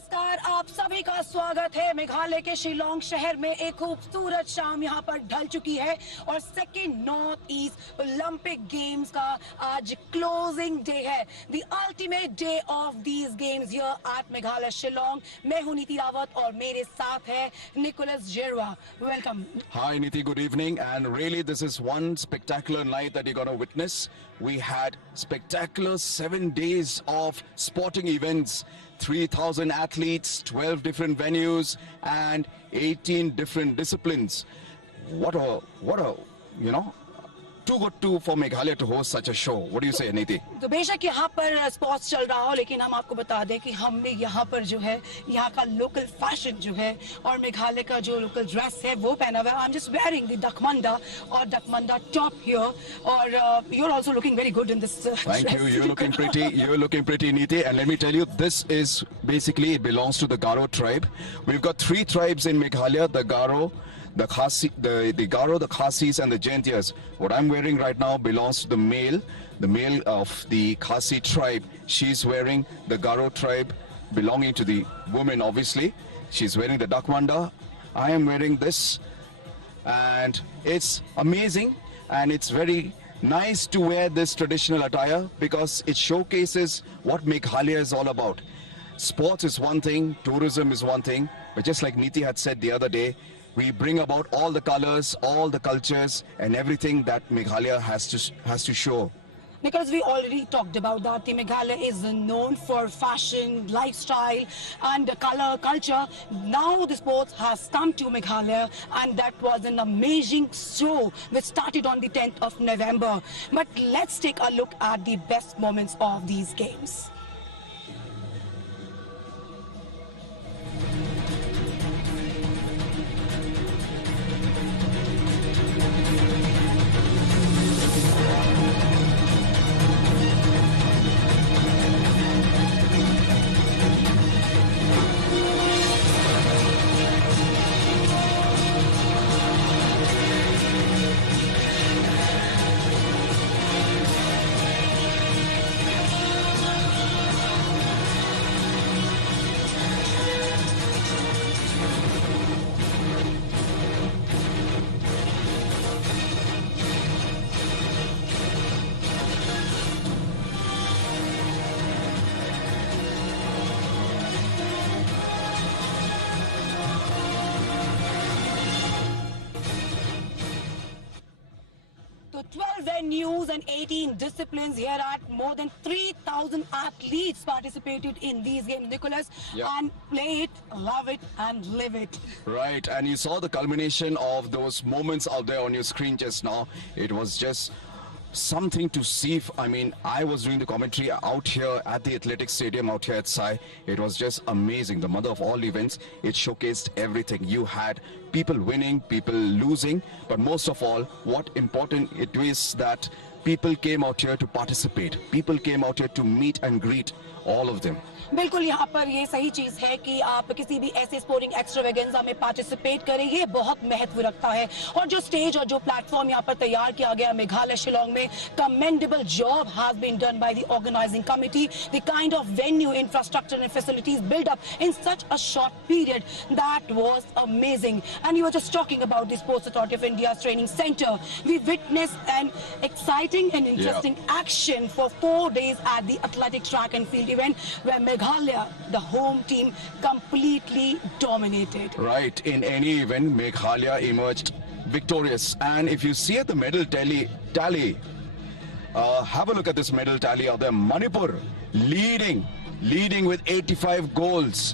नमस्कार, आप सभी का स्वागत है। मेघालय के शिलोंग शहर में एक खूबसूरत शाम यहाँ पर ढल चुकी है और second north east Olympic games का आज क्लोजिंग डे है। The ultimate day of these games here at Meghalaya Shillong. मैं हूँ नीति रावत और मेरे साथ है Nicholas Jerwa. Welcome. Hi Niti, good evening, and really this is one spectacular night that you're going to witness. We had spectacular 7 days of sporting events, 3,000 athletes, 12 different venues and 18 different disciplines. What a, too good to for Meghalaya to host such a show. What do you say, Niti? तो बेशक यहाँ पर sports चल रहा हो, लेकिन हम आपको बता दें कि हमने यहाँ पर जो है यहाँ का लोकल फैशन जो है और मेघालय का जो लोकल ड्रेस है वो पहना हुआ है। I am just wearing the dakmanda और डकमंडा टॉप हियर और you are also looking very good in this Thank you. You're looking pretty. You're looking pretty, Niti. And let me tell you, this is basically, it belongs to the Garo tribe. We've got 3 tribes in Meghalaya: the Garo, the Khasi, the Garo, the Khasis, and the Jaintias. What I'm wearing right now belongs to the male of the Khasi tribe. She's wearing the Garo tribe, belonging to the woman, obviously. She's wearing the Dakmanda. I am wearing this, and it's amazing, and it's very nice to wear this traditional attire because it showcases what Meghalaya is all about. Sports is one thing, tourism is one thing, but just like Niti had said the other day, we bring about all the colors, all the cultures, and everything that Meghalaya has to show. Because we already talked about that, the Meghalaya is known for fashion, lifestyle, and color culture. Now the sports has come to Meghalaya, and that was an amazing show which started on the 10th of November. But let's take a look at the best moments of these games. So 12 venues and 18 disciplines here at more than 3,000 athletes participated in these games, Nicholas, and play it, love it and live it. Right, and you saw the culmination of those moments out there on your screen just now. It was just something to see. I mean, I was doing the commentary out here at the athletic stadium out here at Sai. It was just amazing. The mother of all events. It showcased everything. You had people winning, people losing, but most of all, what important it is that people came out here to participate. People came out here to meet and greet all of them. बिल्कुल यहाँ पर ये सही चीज है कि आप किसी भी ऐसे स्पोर्टिंग एक्स्ट्रावेगेंजा में पार्टिसिपेट करें, ये बहुत महत्व रखता है। और जो स्टेज और जो प्लेटफॉर्म यहाँ पर तैयार किया गया मेघालय शिलोंग में, commendable job has been done by the organising committee. The kind of venue, infrastructure and facilities build up in such a short period, that was amazing. And you were just talking about the sports authority of India's training center. We witnessed an exciting and interesting action for 4 days at the athletic track and field event where Meghalaya, the home team, completely dominated. Right, in any event, Meghalaya emerged victorious. And if you see at the medal tally, have a look at this medal tally out there. Manipur leading with 85 goals.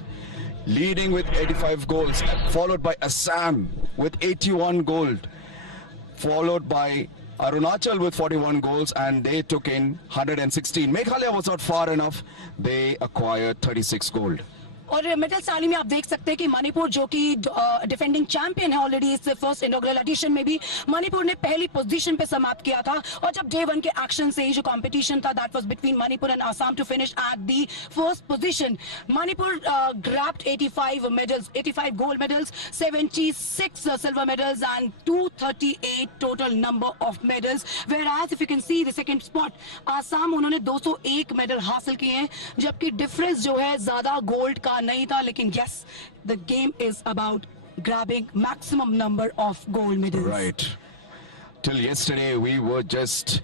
Leading with 85 goals, followed by Assam with 81 gold, followed by Arunachal with 41 goals, and they took in 116. Meghalaya was not far enough. They acquired 36 gold. और medal tally में आप देख सकते हैं कि मणिपुर जो कि defending champion है ऑलरेडी इस फर्स्ट इनॉग्रल एडिशन में भी, मणिपुर ने पहली पोजीशन पे समाप्त किया था। और जब डे 1 के एक्शन से ही जो कंपटीशन था, that was between Manipur and Assam to finish at the first position. Manipur grabbed 85 medals, 85 gold medals, 76 silver medals and 238 total number of medals. Whereas if you can see the second spot, Assam, उन्होंने 201 medal हासिल किए हैं, जबकि difference जो है ज्यादा gold का था नहीं था, लेकिन yes, the game is about grabbing maximum number of gold medals. Right. Till yesterday, we were just,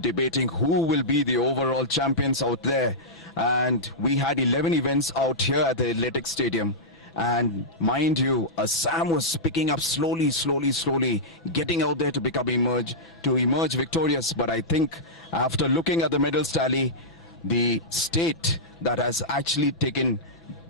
debating who will be the overall champions out there. And we had 11 events out here at the Athletics Stadium. And mind you, Assam was picking up slowly, getting out there to emerge victorious. But I think after looking at the medals tally, the state that has actually taken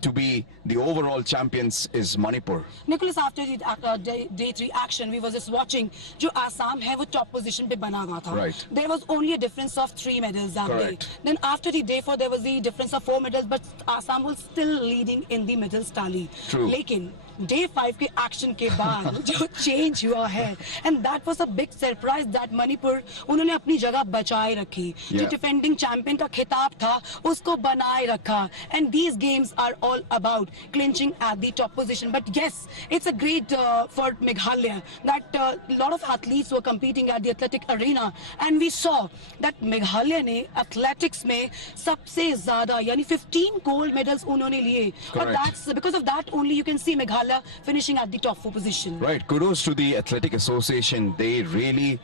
to be the overall champions is Manipur. Nicholas, after the day 3 action, we was just watching. जो Assam है वो top position पे बना हुआ था. Right. There was only a difference of 3 medals that Correct. day. Then after the day 4, there was the difference of 4 medals, but Assam was still leading in the medals tally. True. लेकिन day 5 के action के बाद जो change हुआ है, and that was a big surprise that Manipur उन्होंने अपनी जगह बचाए रखी. जो डिफेंडिंग चैंपियन का खिताब था उसको बनाए रखा. And these games are all about clinching at the top position. But yes, it's a great for Meghalaya that lot of athletes were competing at the athletic arena, and we saw that Meghalaya ने athletics में सबसे ज़्यादा यानी 15 gold medals उन्होंने लिए. और that's because of that only you can see Meghalaya finishing at the top 4 position. Right. Kudos to the Athletic Association. They really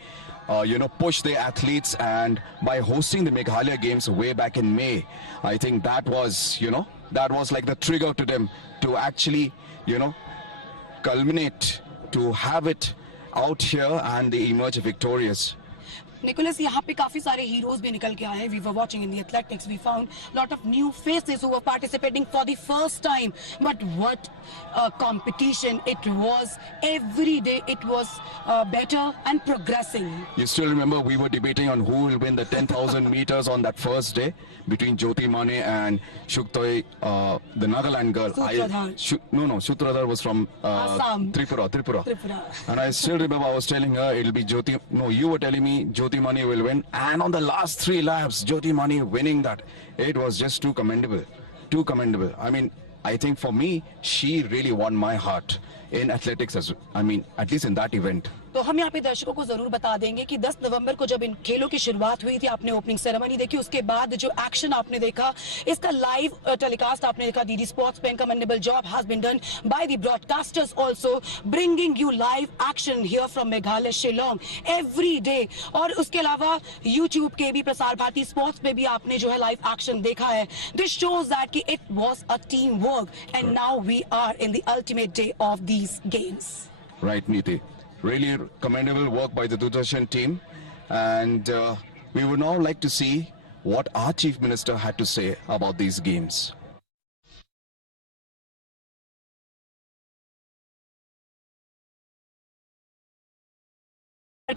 push their athletes, and by hosting the Meghalaya Games way back in May, I think that was, that was like the trigger to them to actually, culminate, to have it out here and they emerge victorious. Nicholas, यहाँ पे काफी सारे heroes भी निकल के आए. We were watching in the athletics. We found lot of new faces who were participating for the first time. But what a competition it was! Every day it was better and progressing. You still remember we were debating on who will win the 10,000 meters on that first day between Jyoti Mane and Shuktoi, the Nagaland girl. Sutradhar was from Assam. Tripura. And I still remember I was telling her it'll be Jyoti. No, you were telling me Jyoti Mane will win, and on the last 3 laps Jyoti Mane winning that, it was just too commendable. I mean, I think for me she really won my heart in athletics, at least in that event. तो हम यहाँ पे दर्शकों को जरूर बता देंगे कि 10 नवंबर को जब इन खेलों की शुरुआत हुई थी, आपने ओपनिंग सेरेमनी देखी, उसके बाद जो एक्शन आपने देखा, इसका लाइव टेलीकास्ट आपने देखा. डीडी स्पोर्ट्स पे commendable job has been done by the broadcasters also, bringing you live action here from Meghalaya Shillong every day. और उसके अलावा यूट्यूब के भी, प्रसार भारती स्पोर्ट्स पे भी आपने जो है लाइव एक्शन देखा है. दिस शोज दैट कि it was a team work, and now we are in the ultimate day of these games. Right Niti, really commendable work by the Doordarshan team, and we would now like to see what our Chief Minister had to say about these games.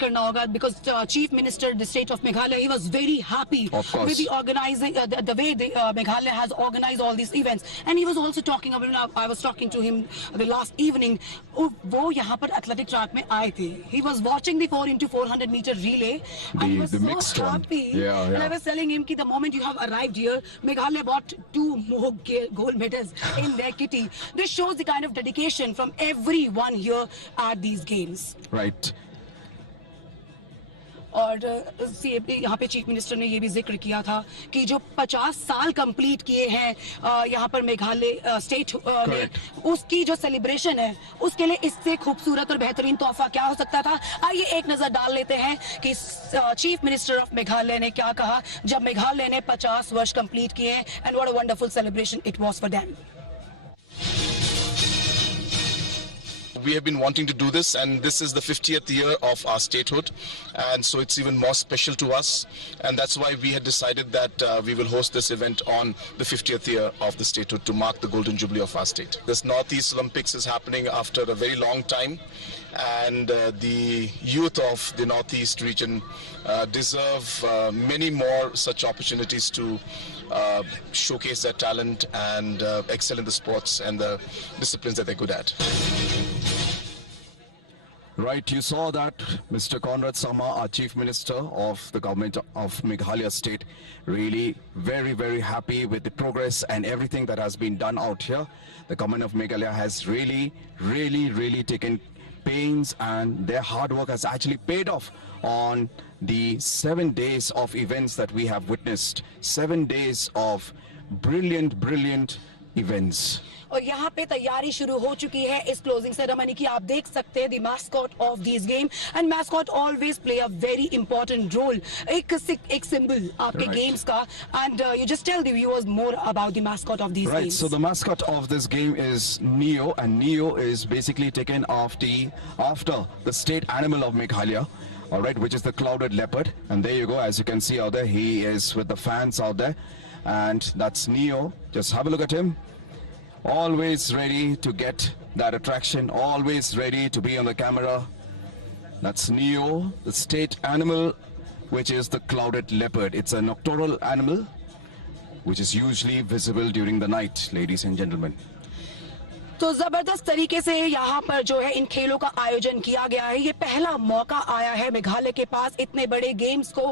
करना होगा because Chief Minister the state of Meghalaya, he was very happy with the organizing the way Meghalaya has organized all these events, and he was also talking about, I was talking to him the last evening, वो यहाँ पर athletic track में आए थे. He was watching the 4x400 meter relay, and he was the so mixed happy. Yeah. And I was telling him कि the moment you have arrived here, Meghalaya bought 2 more gold medals in their kitty. This shows the kind of dedication from everyone here at these games. Right. और यहाँ पे chief minister ने ये भी जिक्र किया था कि जो 50 साल कंप्लीट किए हैं यहाँ पर मेघालय स्टेट में, उसकी जो सेलिब्रेशन है, उसके लिए इससे खूबसूरत और बेहतरीन तोहफा क्या हो सकता था. आइए एक नजर डाल लेते हैं कि चीफ मिनिस्टर ऑफ मेघालय ने क्या कहा जब मेघालय ने 50 वर्ष कंप्लीट किए हैं, and what a wonderful celebration it was for them. We have been wanting to do this, and this is the 50th year of our statehood, and so it's even more special to us, and that's why we had decided that we will host this event on the 50th year of the statehood to mark the golden jubilee of our state. This Northeast Olympics is happening after a very long time, and the youth of the Northeast region deserve many more such opportunities to showcase their talent and excel in the sports and the disciplines that they're good at. Right, you saw that Mr. Conrad Sama, our Chief Minister of the government of Meghalaya State, really very happy with the progress and everything that has been done out here. The government of Meghalaya has really taken pains, and their hard work has actually paid off on the 7 days of events that we have witnessed. 7 days of brilliant events. और यहाँ पे तैयारी शुरू हो चुकी है इस closing ceremony की. आप देख सकते हैं the mascot of this game, and mascot always play a very important role, एक सिंबल आपके गेम्स का. And you just tell the viewers more about the mascot of this Right, games. so the mascot of this game is Neo, and Neo is basically taken after the state animal of Meghalaya, all right, which is the clouded leopard. And there you go, as you can see out there, he is with the fans out there, and that's Neo. Just have a look at him. Always ready to get that attraction, always ready to be on the camera. That's Neo, the state animal, which is the clouded leopard. It's a nocturnal animal, which is usually visible during the night, ladies and gentlemen. तो जबरदस्त तरीके से यहाँ पर जो है इन खेलों का आयोजन किया गया है. ये पहला मौका आया है मेघालय के पास इतने बड़े गेम्स को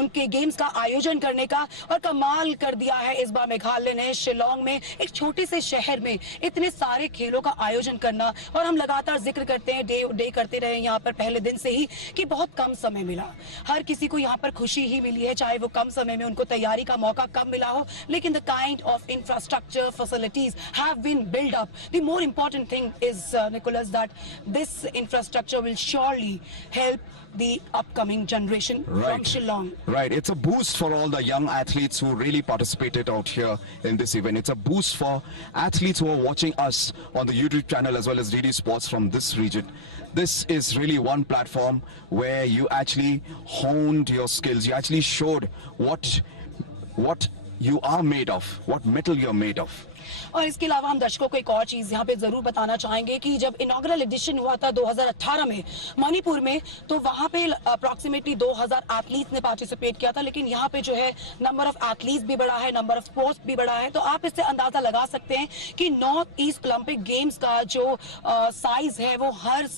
उनके गेम्स का आयोजन करने का, और कमाल कर दिया है इस बार मेघालय ने शिलोंग में, एक छोटे से शहर में इतने सारे खेलों का आयोजन करना. और हम लगातार जिक्र करते हैं, डे करते रहे यहाँ पर पहले दिन से ही, कि बहुत कम समय मिला. हर किसी को यहाँ पर खुशी ही मिली है, चाहे वो कम समय में उनको तैयारी का मौका कम मिला हो, लेकिन the kind of infrastructure facilities have been build up. The more important thing is, Nicholas, that this infrastructure will surely help the upcoming generation from Shillong. Right, it's a boost for all the young athletes who really participated out here in this event. It's a boost for athletes who are watching us on the YouTube channel as well as DD Sports from this region. This is really one platform where you actually honed your skills. You actually showed what you are made of, what metal you're made of. और इसके अलावा हम दर्शकों को एक और चीज यहाँ पे जरूर बताना चाहेंगे कि जब इनॉग्रल एडिशन हुआ था 2018 में मणिपुर में, तो वहां पे अप्रॉक्सीमेटली 2000 एथलीट्स ने पार्टिसिपेट किया था. लेकिन यहाँ पे जो है नंबर ऑफ एथलीट्स भी बढ़ा है, नंबर ऑफ स्पोर्ट्स भी बढ़ा है. तो आप इससे अंदाजा लगा सकते हैं कि नॉर्थ ईस्ट ओलंपिक गेम्स का जो साइज है वो हर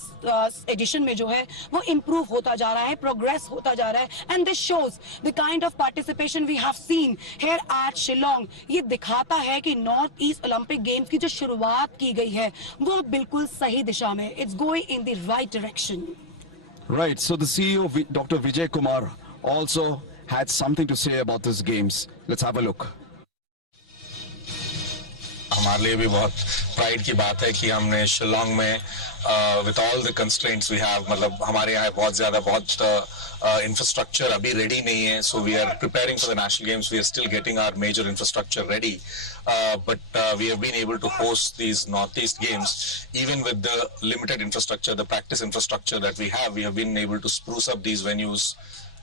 एडिशन में जो है वो इम्प्रूव होता जा रहा है, प्रोग्रेस होता जा रहा है. And this shows the kind of participation we have seen here at Shillong. ये दिखाता है कि नॉर्थ ईस्ट ओलंपिक गेम्स की जो शुरुआत की गई है वो बिल्कुल सही दिशा में, it's going in the right direction. Right, so the CEO, Dr. Vijay Kumar, also had something to say about these games. Let's have a look. हमारे लिए भी बहुत प्राइड की बात है कि हमने शिलोंग में with all the constraints we have, मतलब हमारे यहाँ बहुत इंफ्रास्ट्रक्चर अभी रेडी नहीं है. So we are preparing for the national games. We are still getting our major infrastructure ready, but we have been able to host these northeast games even with the limited infrastructure, the practice infrastructure that we have. We have been able to spruce up these venues.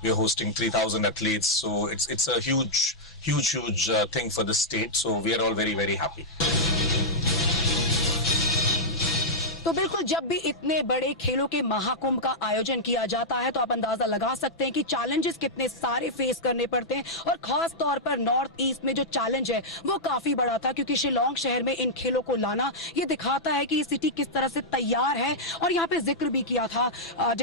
We are hosting 3,000 athletes, so it's a huge thing for the state. So we are all very, very happy. तो बिल्कुल जब भी इतने बड़े खेलों के महाकुंभ का आयोजन किया जाता है तो आप अंदाजा लगा सकते हैं कि चैलेंजेस कितने सारे फेस करने पड़ते हैं. और खास तौर पर नॉर्थ ईस्ट में जो चैलेंज है वो काफी बड़ा था, क्योंकि शिलोंग शहर में इन खेलों को लाना ये दिखाता है कि ये सिटी किस तरह से तैयार है. और यहाँ पे जिक्र भी किया था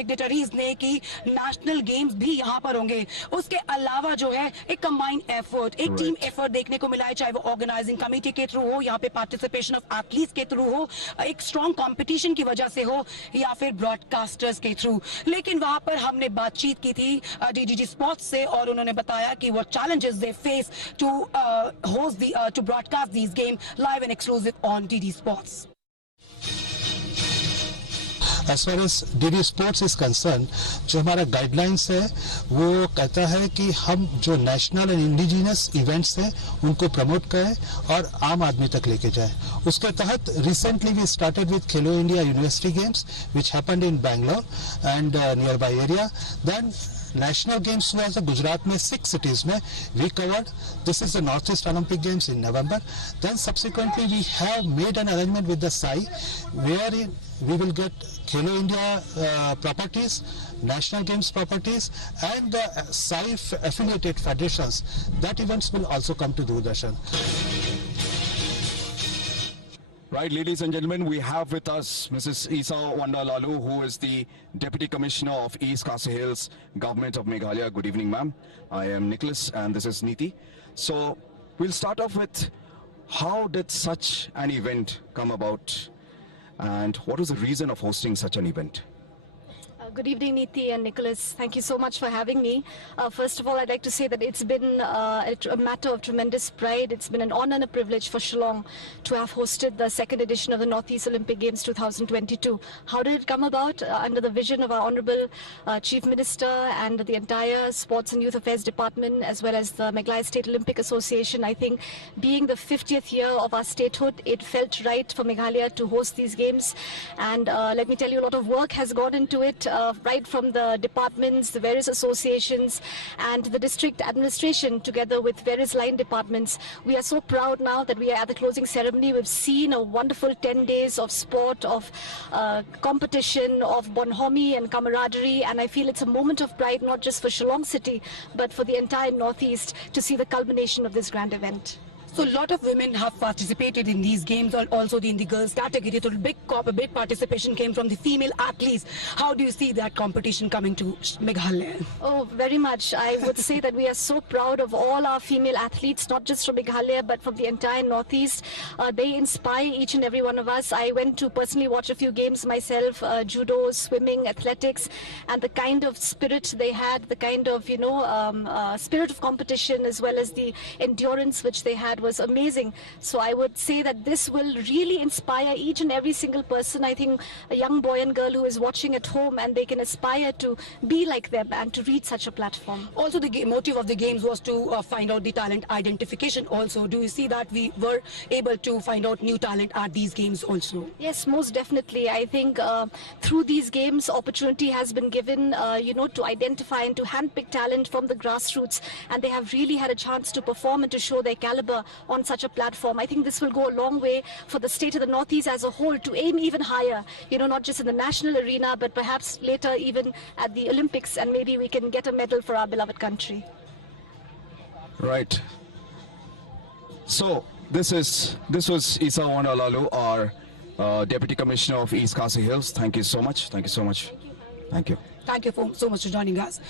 डिग्नेटरीज ने कि नेशनल गेम्स भी यहाँ पर होंगे. उसके अलावा जो है एक कंबाइंड एफर्ट, एक टीम एफर्ट देखने को मिला है, चाहे वो ऑर्गेनाइजिंग कमेटी के थ्रू हो, यहाँ पे पार्टिसिपेशन ऑफ एथलीट्स के थ्रू हो, एक स्ट्रॉन्ग कॉम्पिटिशन की वजह से हो, या फिर ब्रॉडकास्टर्स के थ्रू. लेकिन वहां पर हमने बातचीत की थी डीडी स्पोर्ट्स से, और उन्होंने बताया कि वो challenges they face to host to broadcast this game live and exclusive on DD sports. As far as DD Sports is concerned, जो हमारा गाइडलाइंस है वो कहता है कि हम जो नेशनल एंड इंडिजिनस इवेंट्स हैं उनको प्रमोट करें और आम आदमी तक लेके जाएं. उसके तहत recently we started with Khelo India university games which happened in Bangalore and nearby area. Then National Games हुआ था गुजरात में 6 cities में. We covered. This is the Northeast Olympic Games in November. Then subsequently we have made an arrangement with the SAI wherein we will get Khelo India properties, National Games properties, and the SAI affiliated federations. That events will also come to Doordarshan. Right, ladies and gentlemen, we have with us Mrs. Isa Wandalalu, who is the Deputy Commissioner of East Khasi Hills Government of Meghalaya. Good evening, ma'am. I am Nicholas and this is Neeti. So we'll start off with, how did such an event come about and what was the reason of hosting such an event? Good evening, Neeti and Nicholas. Thank you so much for having me. First of all, I'd like to say that it's been a matter of tremendous pride. It's been an honor and a privilege for Shillong to have hosted the second edition of the Northeast Olympic Games 2022. How did it come about? Under the vision of our Honorable Chief Minister and the entire Sports and Youth Affairs Department, as well as the Meghalaya State Olympic Association. I think being the 50th year of our statehood, it felt right for Meghalaya to host these games. And let me tell you, a lot of work has gone into it. Right from the departments, the various associations, and the district administration, together with various line departments. We are so proud now that we are at the closing ceremony. We've seen a wonderful 10 days of sport, of competition, of bonhomie and camaraderie, and I feel it's a moment of pride, not just for Shillong City, but for the entire Northeast, to see the culmination of this grand event. So a lot of women have participated in these games, also in the girls category. So big participation came from the female athletes. How do you see that competition coming to Meghalaya? Oh, very much. I would say that we are so proud of all our female athletes, not just from Meghalaya, but from the entire Northeast. They inspire each and every one of us. I went to personally watch a few games myself, judo, swimming, athletics, and the kind of spirit they had, the kind of, spirit of competition, as well as the endurance which they had, was amazing. So I would say that this will really inspire each and every single person. I think a young boy and girl who is watching at home, and they can aspire to be like them and to reach such a platform. Also, the motive of the games was to find out the talent identification also. Do you see that we were able to find out new talent at these games also? Yes, most definitely. I think through these games, opportunity has been given, to identify and to handpick talent from the grassroots, and they have really had a chance to perform and to show their caliber on such a platform. I think this will go a long way for the state of the Northeast as a whole to aim even higher, not just in the national arena, but perhaps later even at the Olympics, and maybe we can get a medal for our beloved country. Right. So this was Isa Wanalalu, our Deputy Commissioner of East Khasi Hills. Thank you so much. Thank you so much. Thank you. Thank you so much for joining us.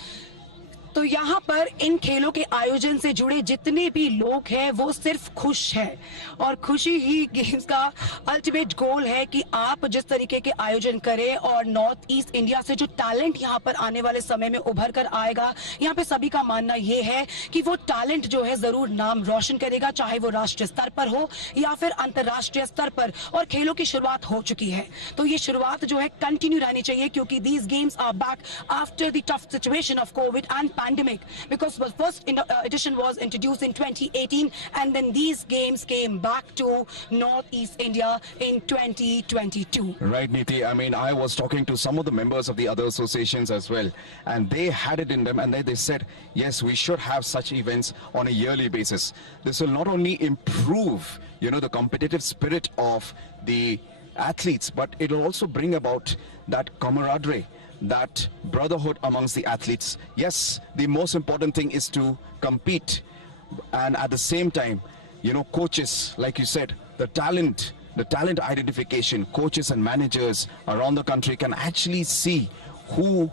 तो यहाँ पर इन खेलों के आयोजन से जुड़े जितने भी लोग हैं वो सिर्फ खुश हैं, और खुशी ही गेम्स का अल्टीमेट गोल है कि आप जिस तरीके के आयोजन करें और नॉर्थ ईस्ट इंडिया से जो टैलेंट यहाँ पर आने वाले समय में उभर कर आएगा, यहाँ पे सभी का मानना ये है कि वो टैलेंट जो है जरूर नाम रोशन करेगा, चाहे वो राष्ट्रीय स्तर पर हो या फिर अंतर्राष्ट्रीय स्तर पर। और खेलों की शुरुआत हो चुकी है, तो ये शुरुआत जो है कंटिन्यू रहनी चाहिए, क्योंकि these games are back after the tough situation of Covid and pandemic, because the first edition was introduced in 2018, and then these games came back to Northeast India in 2022. Right, Neeti. I mean, I was talking to some of the members of the other associations as well, and they had it in them, and they said, yes, we should have such events on a yearly basis. This will not only improve, the competitive spirit of the athletes, but it will also bring about that camaraderie, that brotherhood amongst the athletes. Yes, the most important thing is to compete, and at the same time, coaches, like you said, the talent identification, coaches and managers around the country can actually see who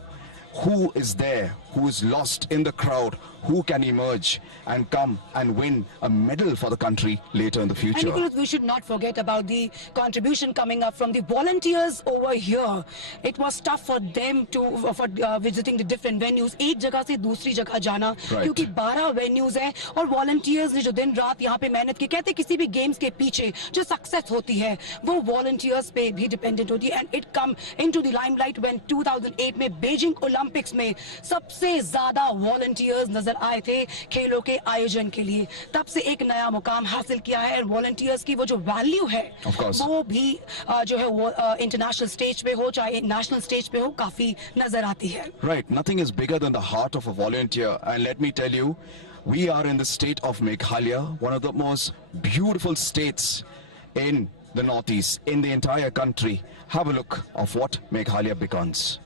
is there, who is lost in the crowd, who can emerge and come and win a medal for the country later in the future. And Nicholas, we should not forget about the contribution coming up from the volunteers over here. It was tough for them for visiting the different venues. एक जगह से दूसरी जगह जाना, क्योंकि 12 venues हैं, और volunteers ने जो दिन रात यहाँ पे मेहनत की, कहते किसी भी games के पीछे जो success होती है वो volunteers पे भी dependent होती है, and it come into the limelight when 2008 में Beijing Olympics में सबसे ज़्यादा volunteers नजर आए थे खेलों के आयोजन के लिए। तब से एक नया मुकाम हासिल किया है, और वॉलंटियर्स की वो जो वैल्यू है वो भी जो है वो इंटरनेशनल स्टेज पे हो चाहे नेशनल स्टेज पे हो काफी नजर आती है। Right, nothing is bigger than the heart of a volunteer, and let me tell you, we are in the state of Meghalaya, one of the most beautiful states in the Northeast, in the entire country. Have a look of what Meghalaya becomes.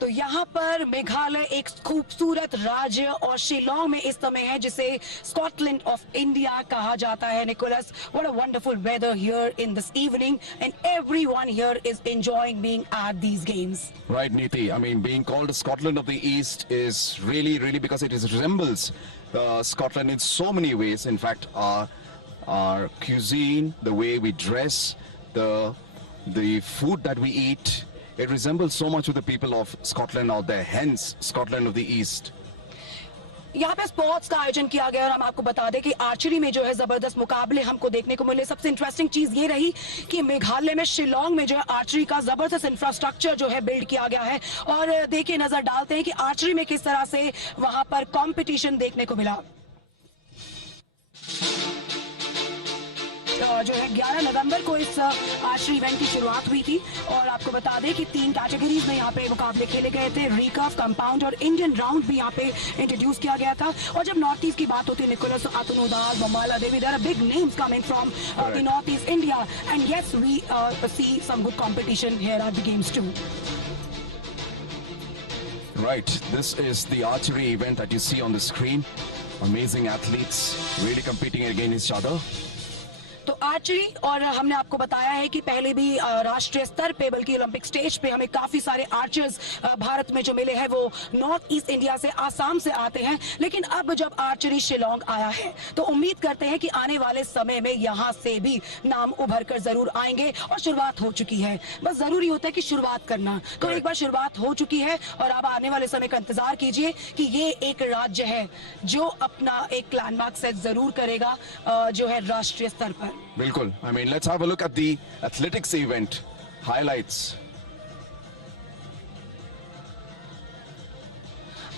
तो यहाँ पर मेघालय एक खूबसूरत राज्य और शिलोंग में इस समय है जिसे स्कॉटलैंड ऑफ इंडिया कहा जाता है. Nicholas, what a wonderful weather here in this evening, and everyone here is enjoying being at these games. Right, Niti. I mean, being called Scotland of the East is really because it resembles Scotland in so many ways. In fact, our cuisine, the way we dress, the food that we eat, it resembles so much of the people of Scotland out there, hence Scotland of the East. यहाँ पे sports का आयोजन किया गया और हम आपको बता दें कि आर्चरी में जो है जबरदस्त मुकाबले हमको देखने को मिले. सबसे इंटरेस्टिंग चीज ये रही कि मेघालय में शिलोंग में जो है आर्चरी का जबरदस्त इंफ्रास्ट्रक्चर जो है बिल्ड किया गया है. और देखिए, नजर डालते हैं कि आर्चरी में किस तरह से वहां पर कंपटीशन देखने को मिला. जो है 11 नवंबर को इस आर्चरी इवेंट की शुरुआत हुई थी और आपको बता दें कि 3 कैटेगरीज में यहाँ पे मुकाबले खेले गए थे. रिकर्व, कंपाउंड और इंडियन राउंड भी यहाँ पे इंट्रोड्यूस किया गया था. और जब नॉर्थ ईस्ट की बात होती है, निकोलस, अतनुदास, बमाला Devi, there are big names coming from the north east India, and yes we see some good competition here at the games too. Right, this is the archery event that you see on the screen. Amazing athletes really competing against each other. तो archery, और हमने आपको बताया है कि पहले भी राष्ट्रीय स्तर पे बल्कि ओलंपिक स्टेज पे हमें काफी सारे आर्चर्स भारत में जो मिले हैं वो नॉर्थ ईस्ट इंडिया से, आसाम से आते हैं. लेकिन अब जब आर्चरी शिलोंग आया है तो उम्मीद करते हैं कि आने वाले समय में यहाँ से भी नाम उभर कर जरूर आएंगे. और शुरुआत हो चुकी है, बस जरूरी होता है कि शुरुआत करना. तो एक बार शुरुआत हो चुकी है और अब आने वाले समय का इंतजार कीजिए कि ये एक राज्य है जो अपना एक लैंडमार्क सेट जरूर करेगा जो है राष्ट्रीय स्तर पर. Bilkul. I mean, let's have a look at the athletics event highlights.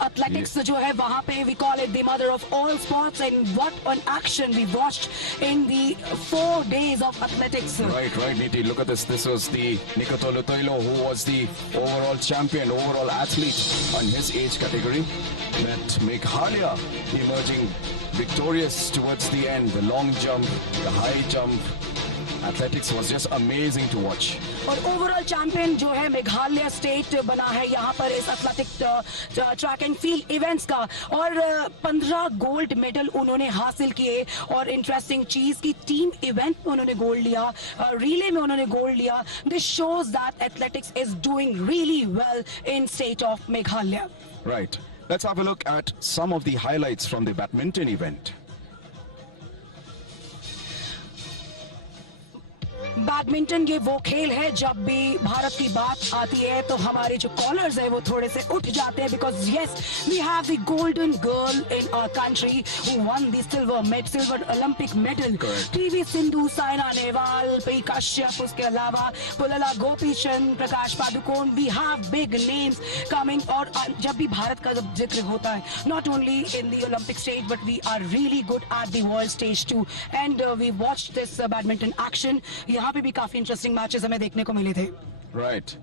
Athletics जो है वहाँ पे we call it the mother of all sports, and what an action we watched in the 4 days of athletics. Right, Niti. Look at this. This was the Nikotolo Toilo, who was the overall champion, overall athlete on his age category. Met Meghalaya emerging victorious towards the end. The long jump, the high jump. Athletics was just amazing to watch. और overall champion जो है Meghalaya state बना है यहाँ पर इस athletic track and field events का. और 15 गोल्ड मेडल उन्होंने हासिल किए. और इंटरेस्टिंग चीज की टीम इवेंट में उन्होंने गोल्ड लिया, रिले में उन्होंने गोल्ड लिया. This shows that athletics is doing really well in state of Meghalaya. Right. Let's have a look at some of the highlights from the badminton event. Badminton ये वो खेल है जब भी भारत की बात आती है तो हमारे जो कॉलर्स है वो थोड़े से उठ जाते हैं because yes we have the golden girl in our country who won the silver Olympic medal PV Sindhu, Saina Nehwal, P Kashyap, उसके अलावा Pullela Gopichand, Prakash Padukone, we have big names coming. और जब भी भारत का जब जिक्र होता है not only in the Olympic stage but we are really good at the world stage too and we watch this badminton action. यहाँ पे भी काफी इंटरेस्टिंग मैचेस हमें देखने को मिले थे। Right.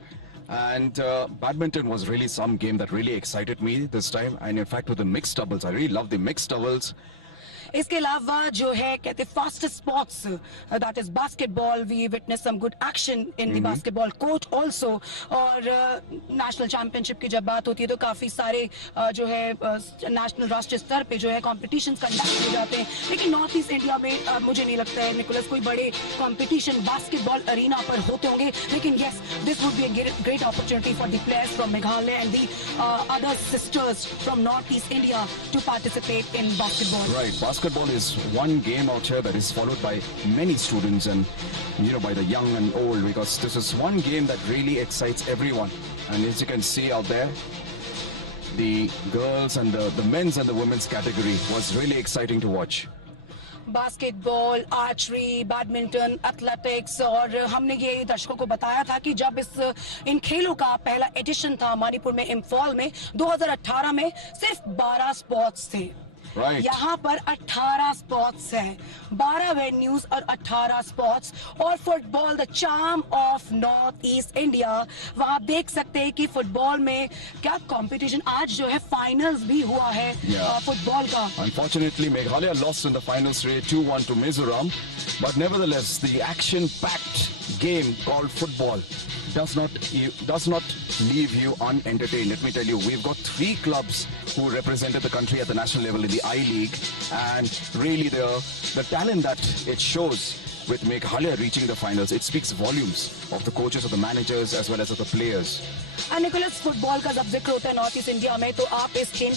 And badminton was really some game that really excited me this time. And in fact, with the mixed doubles, I really love the mixed doubles. इसके अलावा जो है कहते fastest sports that is basketball, we witness some good action in the basketball court also. और national championship की जब बात होती है तो काफी सारे जो है नेशनल राष्ट्रीय स्तर पे जो है कॉम्पिटिशन्स कंडक्ट किए जाते हैं, लेकिन नॉर्थ ईस्ट इंडिया में मुझे नहीं लगता है निकोलस कोई बड़े कॉम्पिटिशन बास्केटबॉल अरीना पर होते होंगे। लेकिन yes this would be a great opportunity for the players from Meghalaya and the other sisters from north east India to participate in basketball. Right. Basketball is one game out here that is followed by many students and by the young and old, because this is one game that really excites everyone. And as you can see out there, the girls and the men's and the women's category was really exciting to watch. Basketball, archery, badminton, athletics. और हमने ये दर्शकों को बताया था कि जब इन खेलों का पहला एडिशन था मणिपुर में इम्फॉल में 2018 में सिर्फ 12 स्पोर्ट्स थे। Right. यहाँ पर 18 स्पोर्ट्स है, 12 वेन्यूज और 18 स्पोर्ट्स। और football the charm of north east India, वहां आप देख सकते हैं कि फुटबॉल में क्या कंपटीशन, आज जो है फाइनल्स भी हुआ है फुटबॉल का। Unfortunately, Meghalaya lost in the finals today 2-1 to Mizoram, but nevertheless, the action-packed game called football does not leave you unentertained. Let me tell you, we've got 3 clubs who represented the country at the national level in the I-League, and really the talent that it shows with Meghalaya reaching the finals, it speaks volumes of the coaches, of the managers, as well as of the players. Nicholas football का जब जिक्र होता है north east India में तो आप इस खेल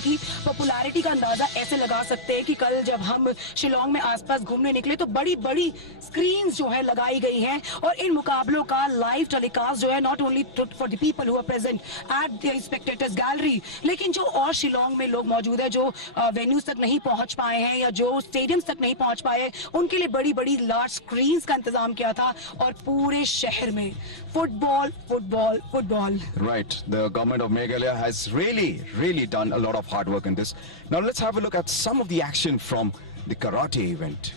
की पॉपुलैरिटी का अंदाजा ऐसे लगा सकते हैं कि कल जब हम शिलोंग में आसपास घूमने निकले तो बड़ी बड़ी स्क्रीन्स जो है लगाई गई हैं और इन मुकाबलों का लाइव टेलीकास्ट जो है not only for the people who are present at the spectators gallery, लेकिन जो और शिलोंग में लोग मौजूद है जो वेन्यूज तक नहीं पहुंच पाए हैं या जो स्टेडियम्स तक नहीं पहुंच पाए, उनके लिए बड़ी बड़ी लार्ज स्क्रीन्स का इंतजाम किया था और पूरे शहर में football football football. Right. The government of Meghalaya has really done a lot of hard work in this. Now let's have a look at some of the action from the karate event.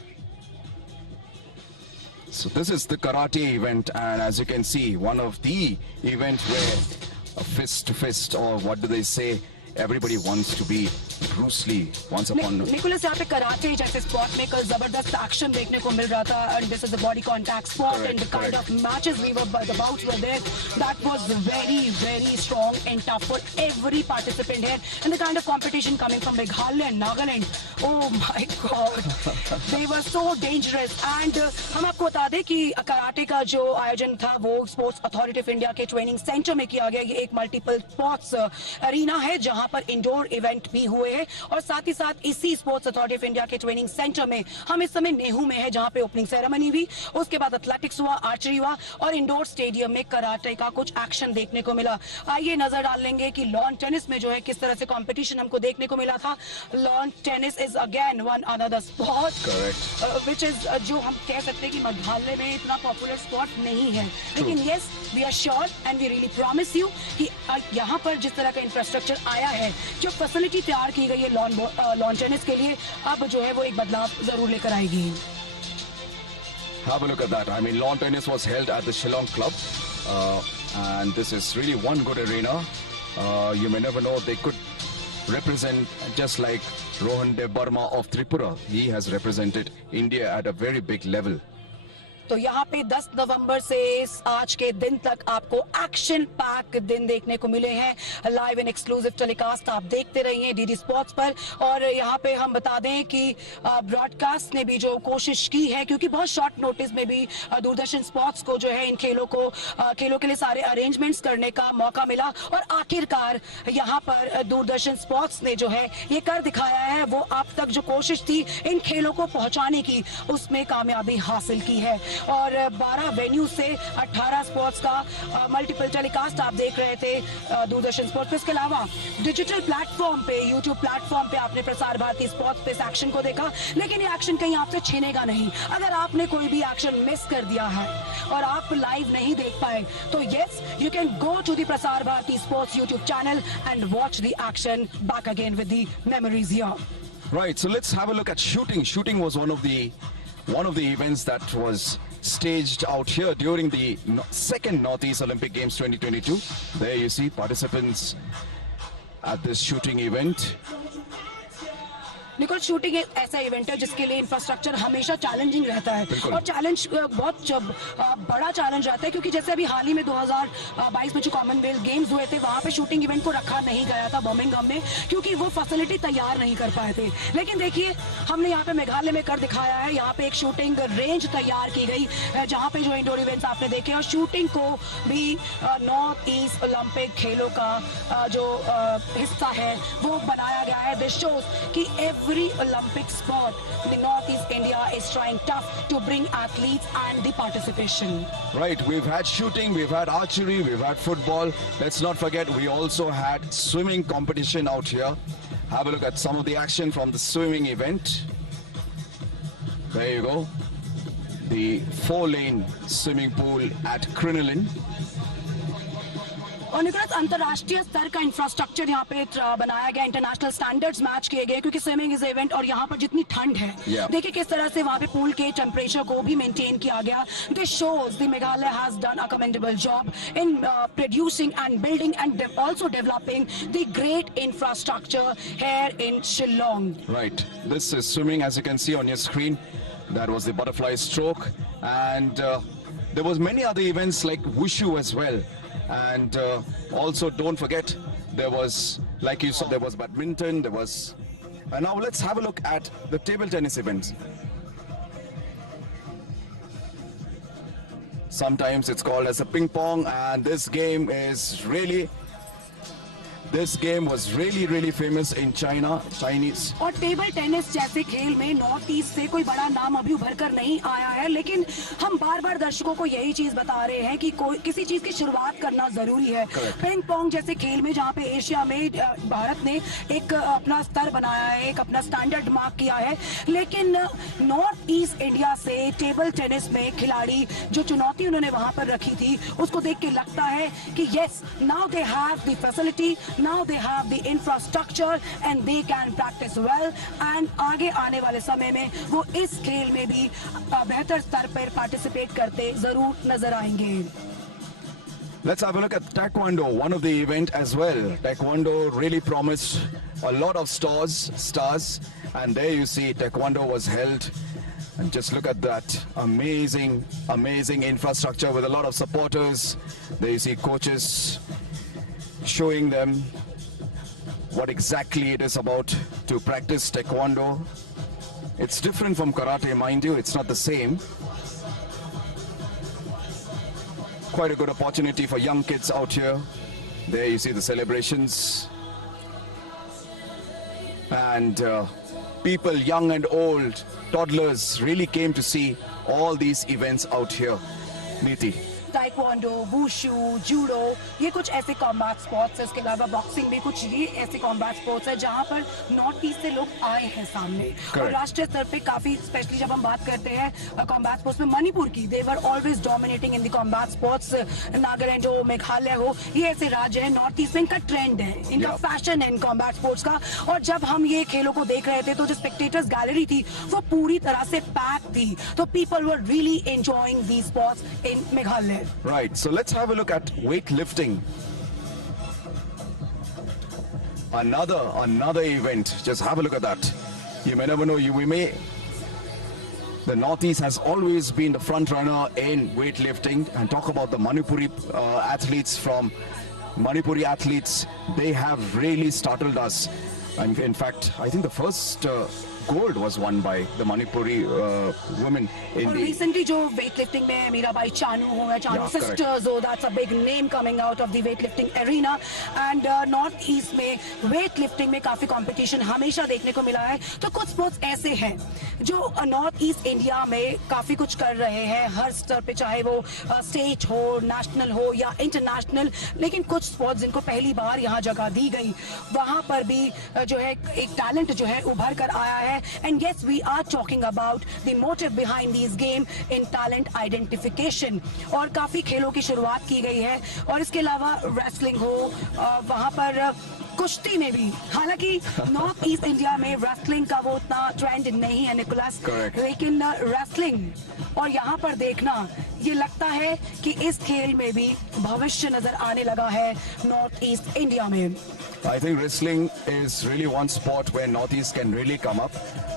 So this is the karate event, and as you can see, one of the events where a fist to fist, or what do they say, everybody wants to be Bruce Lee once upon a Nicholas यहाँ पे karate जैसे sport में कल जबरदस्त action देखने को मिल रहा था and this is a body contact sport and the kind of matches we were the bouts were there that was very strong and tough for every participant here and the kind of competition coming from Meghalaya and Nagaland, oh my God they were so dangerous. And हम आपको बता दें कि karate का जो आयोजन था वो स्पोर्ट्स अथॉरिटी ऑफ इंडिया के ट्रेनिंग सेंटर में किया गया। ये एक मल्टीपल स्पोर्ट्स अरीना है जहां पर इंडोर इवेंट भी हुए हैं और साथ ही साथ इसी स्पोर्ट्स अथॉरिटी ऑफ इंडिया के ट्रेनिंग सेंटर में हम इस समय नेहू में है जहां पे ओपनिंग सेरेमनी हुई, उसके बाद एथलेटिक्स हुआ, आर्चरी हुआ और इंडोर स्टेडियम में कराटे का कुछ एक्शन देखने को मिला। आइए नजर डाल लेंगे कि लॉन टेनिस में जो है किस तरह से कंपटीशन हमको देखने को मिला था। Lawn tennis is again one another sport which is जो हम कह सकते हैं कि मेघालय में इतना पॉपुलर स्पोर्ट नहीं है, लेकिन yes we are sure and we really promise you कि यहाँ पर जिस तरह का इंफ्रास्ट्रक्चर आया है, जो फैसिलिटी तैयार की गई है लॉन टेनिस के लिए, अब जो है वो एक बदलाव जरूर लेकर आएगी। Have a look at that. I mean, lawn tennis was held at the Shillong club, and this is really one good arena. You may never know, they could represent, just like Rohan De Burma of Tripura. He has represented India at a very big level. तो यहाँ पे 10 नवंबर से आज के दिन तक आपको action pack दिन देखने को मिले हैं। लाइव एंड एक्सक्लूसिव टेलीकास्ट आप देखते रहिए डीडी स्पोर्ट्स पर। और यहाँ पे हम बता दें कि ब्रॉडकास्ट ने भी जो कोशिश की है, क्योंकि बहुत शॉर्ट नोटिस में भी दूरदर्शन स्पोर्ट्स को जो है इन खेलों के लिए सारे अरेंजमेंट्स करने का मौका मिला और आखिरकार यहाँ पर दूरदर्शन स्पोर्ट्स ने जो है ये कर दिखाया है। वो अब तक जो कोशिश थी इन खेलों को पहुंचाने की, उसमें कामयाबी हासिल की है। और 12 वेन्यू से 18 स्पोर्ट्स का मल्टीपल टेलीकास्ट आप देख रहे थे दूरदर्शन स्पोर्ट्स पे। इसके अलावा डिजिटल प्लेटफॉर्म पे, यूट्यूब प्लेटफॉर्म पे आपने प्रसार भारती स्पोर्ट्स पे इस एक्शन को देखा, लेकिन ये एक्शन कहीं आपसे छीनेगा नहीं। अगर आपने कोई भी एक्शन मिस कर दिया है और आप लाइव नहीं देख पाए तो yes, you can go to the Prasar Bharati sports YouTube channel and watch the action back again with the memories here. Right, so let's have a look at shooting. Shooting was one of the events that was staged out here during the second Northeast Olympic Games 2022. There you see participants at this shooting event. Nicole, shooting एक ऐसा event है जिसके लिए infrastructure हमेशा challenging रहता है और challenge बहुत बड़ा चैलेंज रहता है, क्योंकि जैसे अभी हाल ही में 2022 में जो कॉमनवेल्थ गेम्स हुए थे वहां पे शूटिंग इवेंट को रखा नहीं गया था बर्मिंघम में, क्योंकि वो फैसिलिटी तैयार नहीं कर पाए थे। लेकिन देखिए हमने यहाँ पे मेघालय में कर दिखाया है, यहाँ पे एक शूटिंग रेंज तैयार की गई जहाँ पे जो इंडोर इवेंट्स आपने देखे, और शूटिंग को भी नॉर्थ ईस्ट ओलंपिक खेलों का जो हिस्सा है वो बनाया गया है। दिस शोज कि every Olympic sport, the Northeast India is trying tough to bring athletes and the participation. Right, we've had shooting, we've had archery, we've had football. Let's not forget we also had swimming competition out here. Have a look at some of the action from the swimming event. There you go. The 4-lane swimming pool at Crinoline. और Nicholas, अंतर्राष्ट्रीय स्तर का infrastructure यहाँ पे बनाया गया, international standards match किए गए, क्योंकि स्विमिंग इज इवेंट और यहाँ पर जितनी ठंड है देखिए किस तरह से वहाँ पे पूल के टेम्परेचर को भी मेंटेन किया गया। This shows the Meghalaya has done a commendable job in producing and building and also developing the great infrastructure here in Shillong. Right, this is swimming as you can see on your screen. That was the butterfly stroke, and there was many other events like wushu as well. And also don't forget there was, like you saw, there was badminton, there was, and now let's have a look at the table tennis events. Sometimes it's called as a ping pong, and this game was really famous in China, Chinese. और table tennis जैसे खेल में north east से कोई बड़ा नाम अभी उभर कर नहीं आया है, लेकिन हम बार बार दर्शकों को यही चीज बता रहे हैं कि किसी चीज की शुरुआत करना जरूरी है। पिंग पोंग जैसे खेल में जहाँ पे एशिया में भारत ने एक अपना स्तर बनाया है, एक अपना स्टैंडर्ड मार्क किया है, लेकिन नॉर्थ ईस्ट इंडिया से टेबल टेनिस में खिलाड़ी जो चुनौती उन्होंने वहां पर रखी थी उसको देख के लगता है कि yes, now they have the facility, now they have the infrastructure and they can practice well, and आगे आने वाले समय में वो इस खेल में भी बेहतर स्तर पर पार्टिसिपेट करते जरूर नजर आएंगे। Let's have a look at Taekwondo, one of the event as well. Taekwondo really promised a lot of stars, and there you see Taekwondo was held. And just look at that amazing infrastructure with a lot of supporters. There you see coaches showing them what exactly it is about to practice Taekwondo. It's different from karate, mind you, it's not the same. Quite a good opportunity for young kids out here. There you see the celebrations. And people young and old, toddlers, really came to see all these events out here. Neeti. Taekwondo, wushu, judo, ये कुछ ऐसे combat sports है। इसके अलावा boxing भी कुछ ये ऐसे कॉम्बैट स्पोर्ट्स है जहां पर नॉर्थ ईस्ट से लोग आए हैं सामने। और राष्ट्रीय स्तर पे काफी, स्पेशली जब हम बात करते हैं कॉम्बैट स्पोर्ट्स में, मणिपुर की, they were always dominating in the combat sports. Nagaland हो, मेघालय हो, ये ऐसे राज्य है नॉर्थ ईस्ट में, इनका ट्रेंड है, इनका फैशन है इन कॉम्बैट स्पोर्ट्स का। और जब हम ये खेलों को देख रहे थे तो जो स्पेक्टेटर्स गैलरी थी वो पूरी तरह से पैक थी, तो people were really enjoying these sports in Meghalaya. Right, so let's have a look at weightlifting. Another event. Just have a look at that. You may never know. The Northeast has always been the front runner in weightlifting. And talk about the Manipuri athletes. They have really startled us. And in fact, I think the first gold was won by the Manipuri women in और the... recently जो weightlifting में मीराबाई चानू हो या Chanu Yeah, correct. sisters हो, that's a big name coming out of the weightlifting arena. And north east में weightlifting में काफी competition हमेशा देखने को मिला है. तो कुछ स्पोर्ट्स ऐसे हैं जो नॉर्थ ईस्ट इंडिया में काफी कुछ कर रहे हैं हर स्तर पे, चाहे वो स्टेट हो, नेशनल हो या इंटरनेशनल. लेकिन कुछ स्पोर्ट्स जिनको पहली बार यहाँ जगह दी गई, वहां पर भी जो है एक टैलेंट जो है उभर कर आया है. And yes, we are talking about the motive behind this game in talent identification. और काफी खेलों की शुरुआत की गई है. और इसके अलावा रेसलिंग हो, वहां पर कुश्ती में भी, हालांकि नॉर्थ ईस्ट इंडिया में रेसलिंग का वो उतना ट्रेंड नहीं है निकोलस, Correct. लेकिन रेसलिंग और यहाँ पर देखना, ये लगता है कि इस खेल में भी भविष्य नजर आने लगा है नॉर्थ ईस्ट इंडिया में. I think wrestling is really one sport where Northeast can really come up.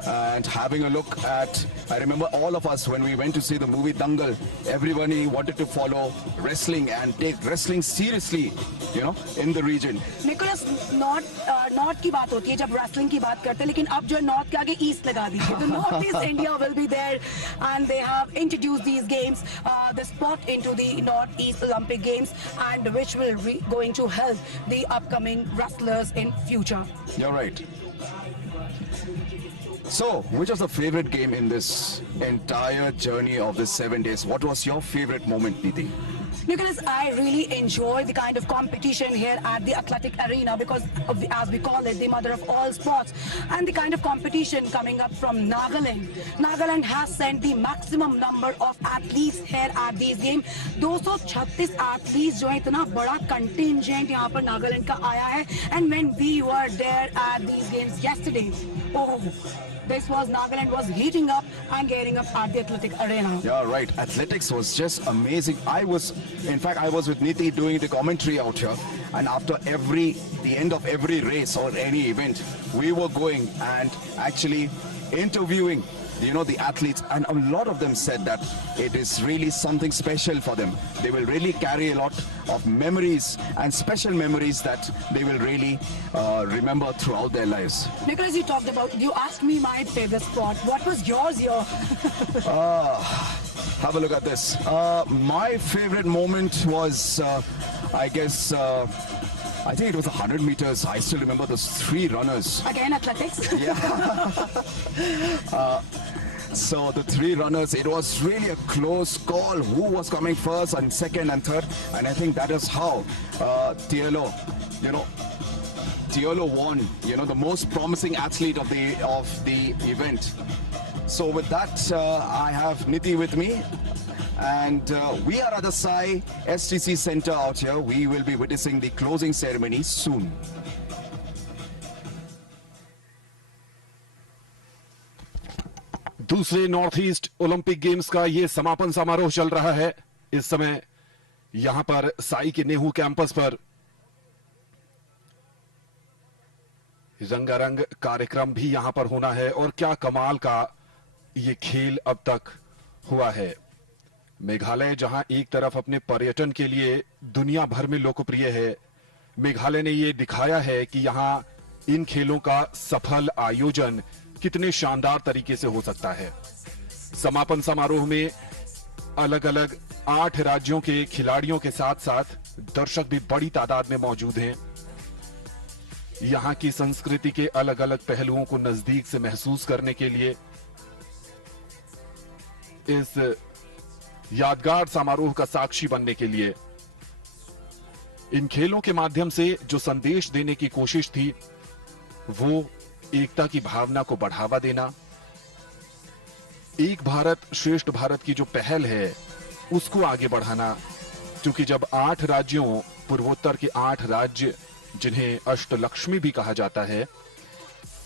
And having a look at, I remember all of us when we went to see the movie Dangal, everybody wanted to follow wrestling and take wrestling seriously, you know, in the region. Nicholas, north की बात होती है जब wrestling की बात करते हैं, लेकिन अब जो है नॉर्थ के आगे ईस्ट लगा दीजिए. तो north east India will be there and they have introduced these games, the spot into the north east Olympic games, and which will going to help the upcoming wrestlers in future. You're right. So, which was the favorite game in this entire journey of the 7 days? What was your favorite moment, Niti? Nicholas, I really enjoy the kind of competition here at the athletic arena because, as we call it, the mother of all sports, and the kind of competition coming up from Nagaland. Nagaland has sent the maximum number of athletes here at these games. 236 athletes जो है, इतना बड़ा contingent यहाँ पर नागालैंड का आया है. And when we were there at these games yesterday, Nagaland was heating up and gearing up at the athletic arena. Yeah, right. Athletics was just amazing. I was with Niti doing the commentary out here, and after the end of every race or any event, we were going and actually interviewing, you know, the athletes, and a lot of them said that it is really something special for them. They will really carry a lot of memories and special memories that they will really remember throughout their lives. Nicholas, you asked me my favorite sport. What was yours here? Have a look at this. My favorite moment was, I guess, I think it was 100 meters. I still remember those 3 runners. Again, athletics? So the 3 runners, it was really a close call who was coming first and second and third. And I think that is how Tiolo won, you know, the most promising athlete of the event. So with that, I have Niti with me. And we are at the Sai STC Center out here. We will be witnessing the closing ceremony soon. दूसरे north east Olympic games का ये समापन समारोह चल रहा है इस समय यहां पर साई के नेहरू कैंपस पर. रंगारंग कार्यक्रम भी यहां पर होना है और क्या कमाल का ये खेल अब तक हुआ है. मेघालय जहां एक तरफ अपने पर्यटन के लिए दुनिया भर में लोकप्रिय है, मेघालय ने ये दिखाया है कि यहां इन खेलों का सफल आयोजन कितने शानदार तरीके से हो सकता है. समापन समारोह में अलग अलग 8 राज्यों के खिलाड़ियों के साथ साथ दर्शक भी बड़ी तादाद में मौजूद हैं. यहां की संस्कृति के अलग अलग पहलुओं को नजदीक से महसूस करने के लिए इस यादगार समारोह का साक्षी बनने के लिए इन खेलों के माध्यम से जो संदेश देने की कोशिश थी वो एकता की भावना को बढ़ावा देना, एक भारत श्रेष्ठ भारत की जो पहल है उसको आगे बढ़ाना. क्योंकि जब 8 राज्यों, पूर्वोत्तर के 8 राज्य जिन्हें अष्टलक्ष्मी भी कहा जाता है,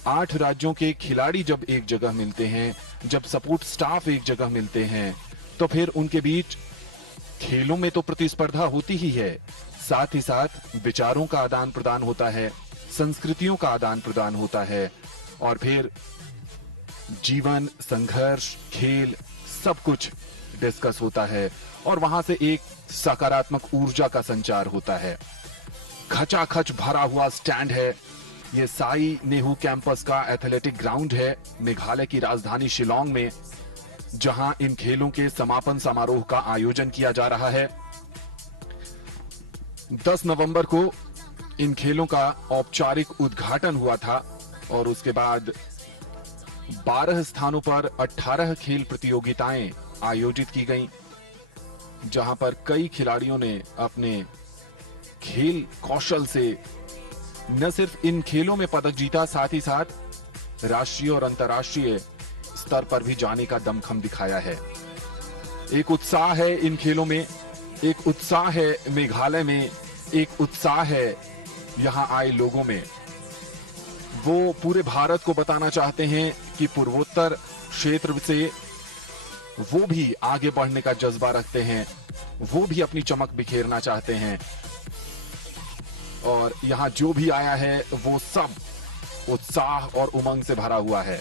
8 राज्यों के खिलाड़ी जब एक जगह मिलते हैं, जब सपोर्ट स्टाफ एक जगह मिलते हैं, तो फिर उनके बीच खेलों में तो प्रतिस्पर्धा होती ही है, साथ ही साथ विचारों का आदान प्रदान होता है, संस्कृतियों का आदान प्रदान होता है और फिर जीवन, संघर्ष, खेल सब कुछ डिस्कस होता है और वहां से एक सकारात्मक ऊर्जा का संचार होता है. खचाखच भरा हुआ स्टैंड है, ये साई नेहरू कैंपस का एथलेटिक ग्राउंड है मेघालय की राजधानी शिलोंग में, जहां इन खेलों के समापन समारोह का आयोजन किया जा रहा है। 10 नवंबर को इन खेलों का औपचारिक उद्घाटन हुआ था और उसके बाद 12 स्थानों पर 18 खेल प्रतियोगिताएं आयोजित की गईं, जहां पर कई खिलाड़ियों ने अपने खेल कौशल से न सिर्फ इन खेलों में पदक जीता, साथ ही साथ राष्ट्रीय और अंतर्राष्ट्रीय स्तर पर भी जाने का दमखम दिखाया है। एक उत्साह है इन खेलों में, एक उत्साह है मेघालय में, एक उत्साह है यहां आए लोगों में। वो पूरे भारत को बताना चाहते हैं कि पूर्वोत्तर क्षेत्र से वो भी आगे बढ़ने का जज्बा रखते हैं, वो भी अपनी चमक बिखेरना चाहते हैं, और यहां जो भी आया है वो सब उत्साह और उमंग से भरा हुआ है।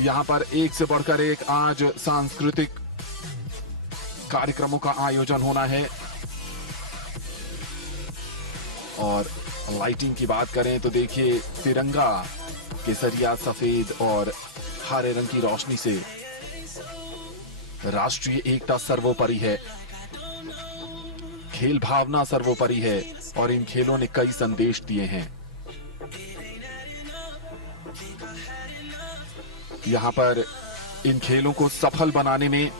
यहां पर एक से बढ़कर एक आज सांस्कृतिक कार्यक्रमों का आयोजन होना है। और लाइटिंग की बात करें तो देखिए, तिरंगा केसरिया, सफेद और हरे रंग की रोशनी से राष्ट्रीय एकता सर्वोपरि है, खेल भावना सर्वोपरि है, और इन खेलों ने कई संदेश दिए हैं। यहां पर इन खेलों को सफल बनाने में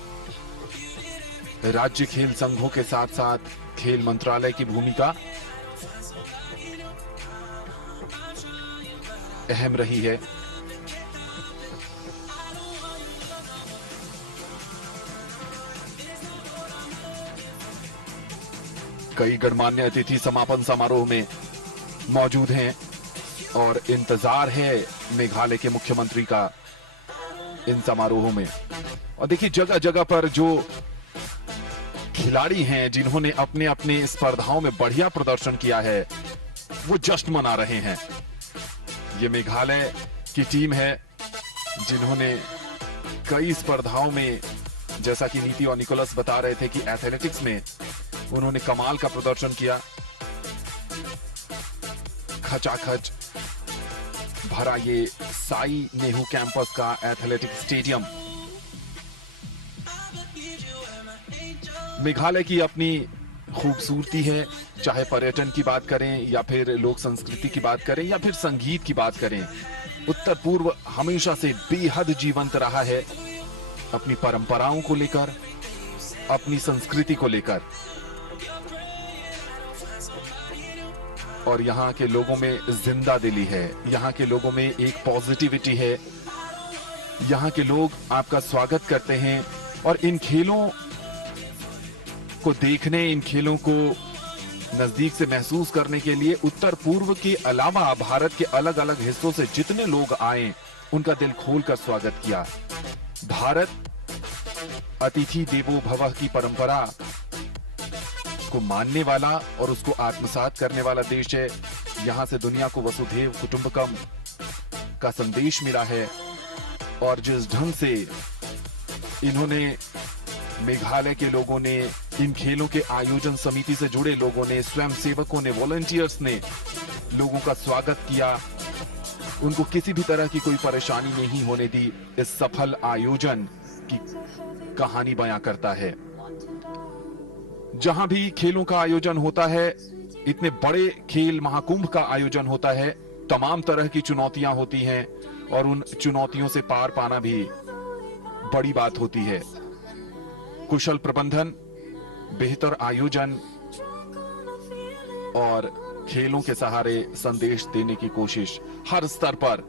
राज्य खेल संघों के साथ साथ खेल मंत्रालय की भूमिका अहम रही है। कई गणमान्य अतिथि समापन समारोह में मौजूद हैं और इंतजार है मेघालय के मुख्यमंत्री का इन समारोहों में। और देखिए, जगह जगह पर जो खिलाड़ी हैं जिन्होंने अपने अपने स्पर्धाओं में बढ़िया प्रदर्शन किया है, वो जश्न मना रहे हैं। ये मेघालय की टीम है जिन्होंने कई स्पर्धाओं में, जैसा कि नीति और निकोलस बता रहे थे कि एथलेटिक्स में उन्होंने कमाल का प्रदर्शन किया। खचाखच भरा ये साई नेहरू कैंपस का एथलेटिक स्टेडियम। मेघालय की अपनी खूबसूरती है, चाहे पर्यटन की बात करें या फिर लोक संस्कृति की बात करें या फिर संगीत की बात करें। उत्तर पूर्व हमेशा से बेहद जीवंत रहा है अपनी परंपराओं को लेकर, अपनी संस्कृति को लेकर, और यहाँ के लोगों में जिंदा दिली है, यहाँ के लोगों में एक पॉजिटिविटी है। यहाँ के लोग आपका स्वागत करते हैं और इन खेलों को देखने, इन खेलों को नजदीक से महसूस करने के लिए उत्तर पूर्व के अलावा भारत के अलग अलग हिस्सों से जितने लोग आए, उनका दिल खोलकर स्वागत किया। भारत अतिथि देवो भवः की परंपरा को मानने वाला और उसको आत्मसात करने वाला देश है। यहां से दुनिया को वसुधैव कुटुंबकम का संदेश मिला है, और जिस ढंग से इन्होंने, मेघालय के लोगों ने, इन खेलों के आयोजन समिति से जुड़े लोगों ने, स्वयं सेवकों ने, वॉलंटियर्स ने लोगों का स्वागत किया, उनको किसी भी तरह की कोई परेशानी नहीं होने दी, इस सफल आयोजन की कहानी बयां करता है। जहां भी खेलों का आयोजन होता है, इतने बड़े खेल महाकुंभ का आयोजन होता है, तमाम तरह की चुनौतियां होती हैं और उन चुनौतियों से पार पाना भी बड़ी बात होती है। कुशल प्रबंधन, बेहतर आयोजन और खेलों के सहारे संदेश देने की कोशिश हर स्तर पर।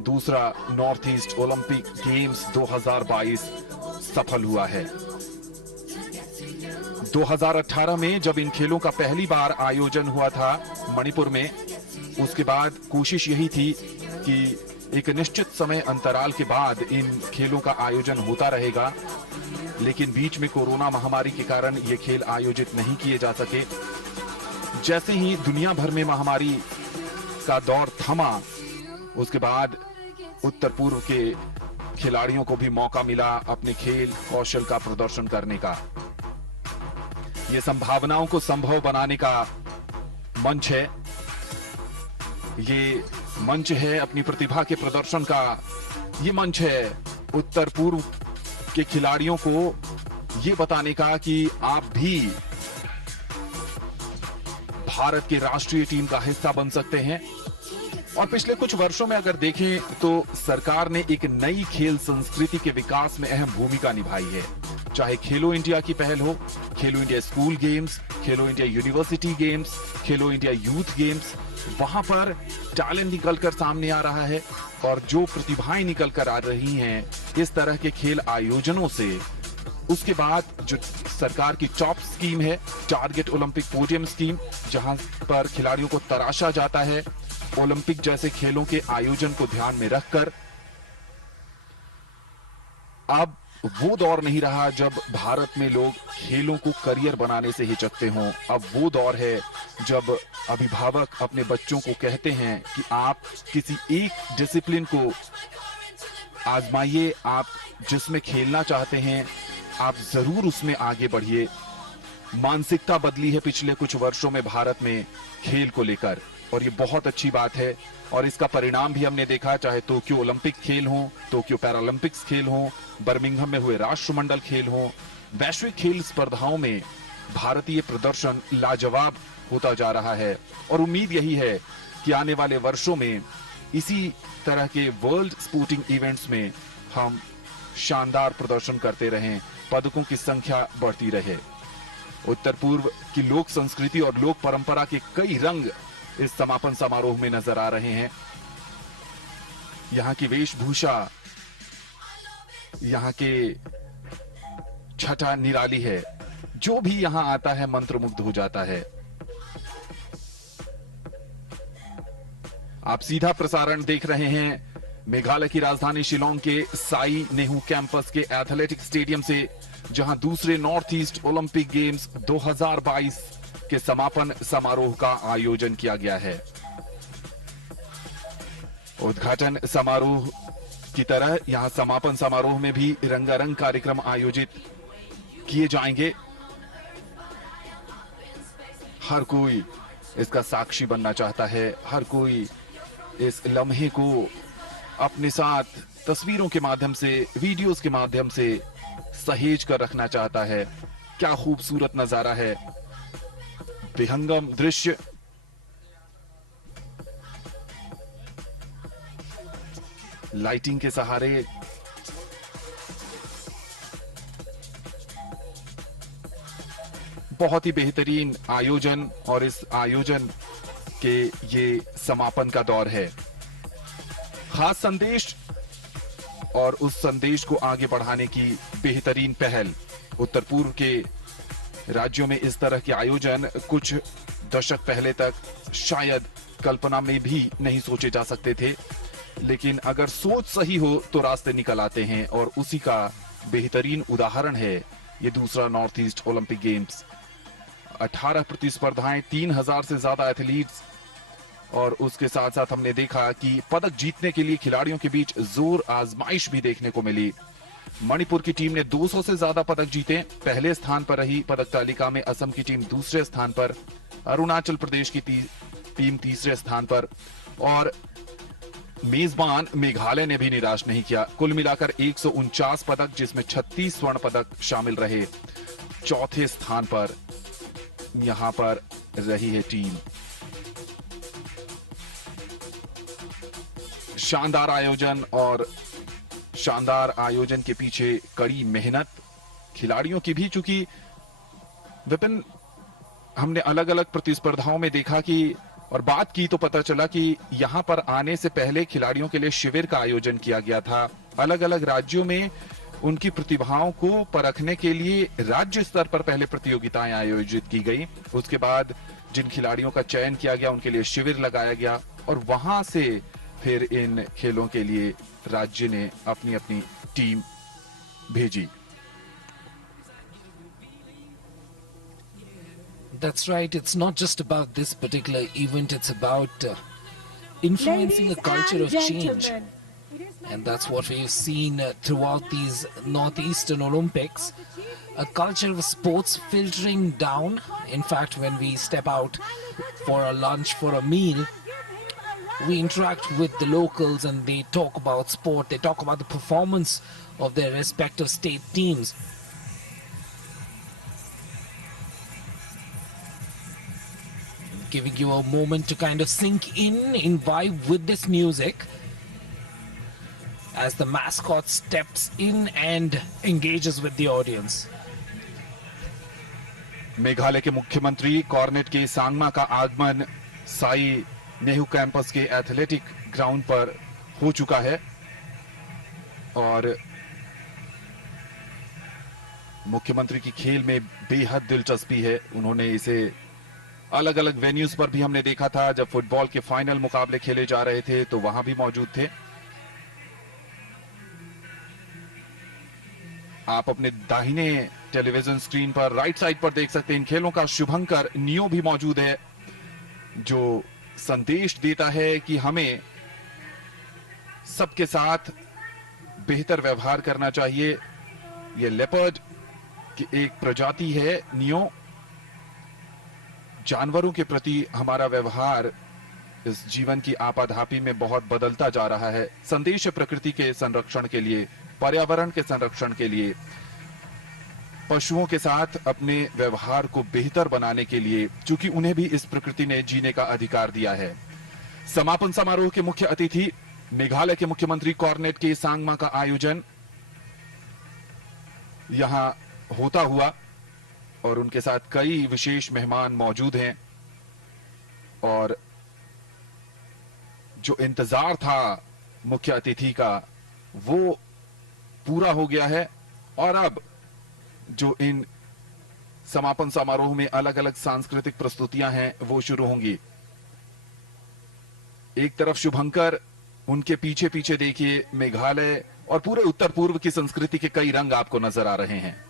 दूसरा नॉर्थ ईस्ट ओलंपिक गेम्स 2022 सफल हुआ है। 2018 में जब इन खेलों का पहली बार आयोजन हुआ था मणिपुर में, उसके बाद कोशिश यही थी कि एक निश्चित समय अंतराल के बाद इन खेलों का आयोजन होता रहेगा, लेकिन बीच में कोरोना महामारी के कारण ये खेल आयोजित नहीं किए जा सके। जैसे ही दुनिया भर में महामारी का दौर थमा, उसके बाद उत्तर पूर्व के खिलाड़ियों को भी मौका मिला अपने खेल कौशल का प्रदर्शन करने का। ये संभावनाओं को संभव बनाने का मंच है ये मंच है अपनी प्रतिभा के प्रदर्शन का, ये मंच है उत्तर पूर्व के खिलाड़ियों को ये बताने का कि आप भी भारत के राष्ट्रीय टीम का हिस्सा बन सकते हैं। और पिछले कुछ वर्षों में अगर देखें तो सरकार ने एक नई खेल संस्कृति के विकास में अहम भूमिका निभाई है। चाहे खेलो इंडिया की पहल हो, खेलो इंडिया स्कूल गेम्स, खेलो इंडिया यूनिवर्सिटी गेम्स, खेलो इंडिया यूथ गेम्स, वहां पर टैलेंट निकलकर सामने आ रहा है और जो प्रतिभाएं निकल कर आ रही हैं इस तरह के खेल आयोजनों से। उसके बाद जो सरकार की टॉप स्कीम है टारगेट ओलंपिक पोडियम स्कीम, जहां पर खिलाड़ियों को तराशा जाता है ओलंपिक जैसे खेलों के आयोजन को ध्यान में रखकर। अब वो दौर नहीं रहा जब भारत में लोग खेलों को करियर बनाने से हिचकते हों। अब वो दौर है जब अभिभावक अपने बच्चों को कहते हैं कि आप किसी एक डिसिप्लिन को आजमाइए, आप जिसमें खेलना चाहते हैं आप जरूर उसमें आगे बढ़िए। मानसिकता बदली है पिछले कुछ वर्षों में भारत में खेल को लेकर और ये बहुत अच्छी बात है। और इसका परिणाम भी हमने देखा, चाहे टोक्यो ओलंपिक खेल हो, टोक्यो पैरालंपिक्स खेल हो, बर्मिंघम में हुए राष्ट्रमंडल खेल हो, वैश्विक खेल स्पर्धाओं में भारतीय प्रदर्शन लाजवाब होता जा रहा है। और उम्मीद यही है कि आने वाले वर्षों में इसी तरह के वर्ल्ड स्पोर्टिंग इवेंट्स में हम शानदार प्रदर्शन करते रहें, पदकों की संख्या बढ़ती रहे। उत्तर पूर्व की लोक संस्कृति और लोक परंपरा के कई रंग इस समापन समारोह में नजर आ रहे हैं। यहाँ की वेशभूषा, यहाँ के छटा निराली है, जो भी यहाँ आता है मंत्रमुग्ध हो जाता है। आप सीधा प्रसारण देख रहे हैं मेघालय की राजधानी शिलोंग के साई नेहरू कैंपस के एथलेटिक स्टेडियम से, जहां दूसरे नॉर्थ ईस्ट ओलंपिक गेम्स 2022 के समापन समारोह का आयोजन किया गया है। उद्घाटन समारोह की तरह यहां समापन समारोह में भी रंगारंग कार्यक्रम आयोजित किए जाएंगे। हर कोई इसका साक्षी बनना चाहता है, हर कोई इस लम्हे को अपने साथ तस्वीरों के माध्यम से, वीडियोस के माध्यम से सहेज कर रखना चाहता है। क्या खूबसूरत नजारा है, विहंगम दृश्य। लाइटिंग के सहारे बहुत ही बेहतरीन आयोजन, और इस आयोजन के ये समापन का दौर है। खास संदेश और उस संदेश को आगे बढ़ाने की बेहतरीन पहल। उत्तर पूर्व के राज्यों में इस तरह के आयोजन कुछ दशक पहले तक शायद कल्पना में भी नहीं सोचे जा सकते थे, लेकिन अगर सोच सही हो तो रास्ते निकल आते हैं, और उसी का बेहतरीन उदाहरण है ये दूसरा नॉर्थ ईस्ट ओलंपिक गेम्स। 18 प्रतिस्पर्धाएं, 3000 से ज्यादा एथलीट्स, और उसके साथ साथ हमने देखा कि पदक जीतने के लिए खिलाड़ियों के बीच जोर आजमाइश भी देखने को मिली। मणिपुर की टीम ने 200 से ज्यादा पदक जीते, पहले स्थान पर रही पदक तालिका में। असम की टीम दूसरे स्थान पर, अरुणाचल प्रदेश की टीम तीसरे स्थान पर, और मेजबान मेघालय ने भी निराश नहीं किया। कुल मिलाकर 149 पदक, जिसमें 36 स्वर्ण पदक शामिल रहे। चौथे स्थान पर यहां पर रही है टीम। शानदार आयोजन, और शानदार आयोजन के पीछे कड़ी मेहनत खिलाड़ियों की भी। चूंकि विपिन, हमने अलग अलग प्रतिस्पर्धाओं में देखा कि और बात की तो पता चला कि यहां पर आने से पहले खिलाड़ियों के लिए शिविर का आयोजन किया गया था। अलग अलग राज्यों में उनकी प्रतिभाओं को परखने के लिए राज्य स्तर पर पहले प्रतियोगिताएं आयोजित की गई। उसके बाद जिन खिलाड़ियों का चयन किया गया उनके लिए शिविर लगाया गया, और वहां से फिर इन खेलों के लिए राज्य ने अपनी अपनी टीम भेजी। That's right. It's not just about this particular event. It's about influencing a culture of change. And that's what we've seen throughout these Northeastern Olympics. A culture of sports filtering down. In fact, when we step out for a lunch, for a meal, we interact with the locals and they talk about sport, they talk about the performance of their respective state teams. Giving you a moment to kind of sink in vibe with this music as the mascot steps in and engages with the audience. Meghalaya के मुख्यमंत्री Cornet के सांगमा का आगमन Sai Nehru campus के athletic ground पर हो चुका है और मुख्यमंत्री की खेल में बेहद दिलचस्पी है। उन्होंने इसे अलग अलग वेन्यूज पर भी हमने देखा था। जब फुटबॉल के फाइनल मुकाबले खेले जा रहे थे तो वहां भी मौजूद थे। आप अपने दाहिने टेलीविजन स्क्रीन पर राइट साइड पर देख सकते हैं इन खेलों का शुभंकर नियो भी मौजूद है, जो संदेश देता है कि हमें सबके साथ बेहतर व्यवहार करना चाहिए। यह लेपर्ड की एक प्रजाति है नियो। जानवरों के प्रति हमारा व्यवहार इस जीवन की आपाधापी में बहुत बदलता जा रहा है। संदेश है प्रकृति के संरक्षण के लिए, पर्यावरण के संरक्षण के लिए, पशुओं के साथ अपने व्यवहार को बेहतर बनाने के लिए, क्योंकि उन्हें भी इस प्रकृति ने जीने का अधिकार दिया है। समापन समारोह के मुख्य अतिथि मेघालय के मुख्यमंत्री कॉर्नेट के सांगमा का आयोजन यहां होता हुआ और उनके साथ कई विशेष मेहमान मौजूद हैं और जो इंतजार था मुख्य अतिथि का वो पूरा हो गया है और अब जो इन समापन समारोह में अलग अलग सांस्कृतिक प्रस्तुतियां हैं वो शुरू होंगी। एक तरफ शुभंकर, उनके पीछे पीछे देखिए मेघालय और पूरे उत्तर पूर्व की संस्कृति के कई रंग आपको नजर आ रहे हैं।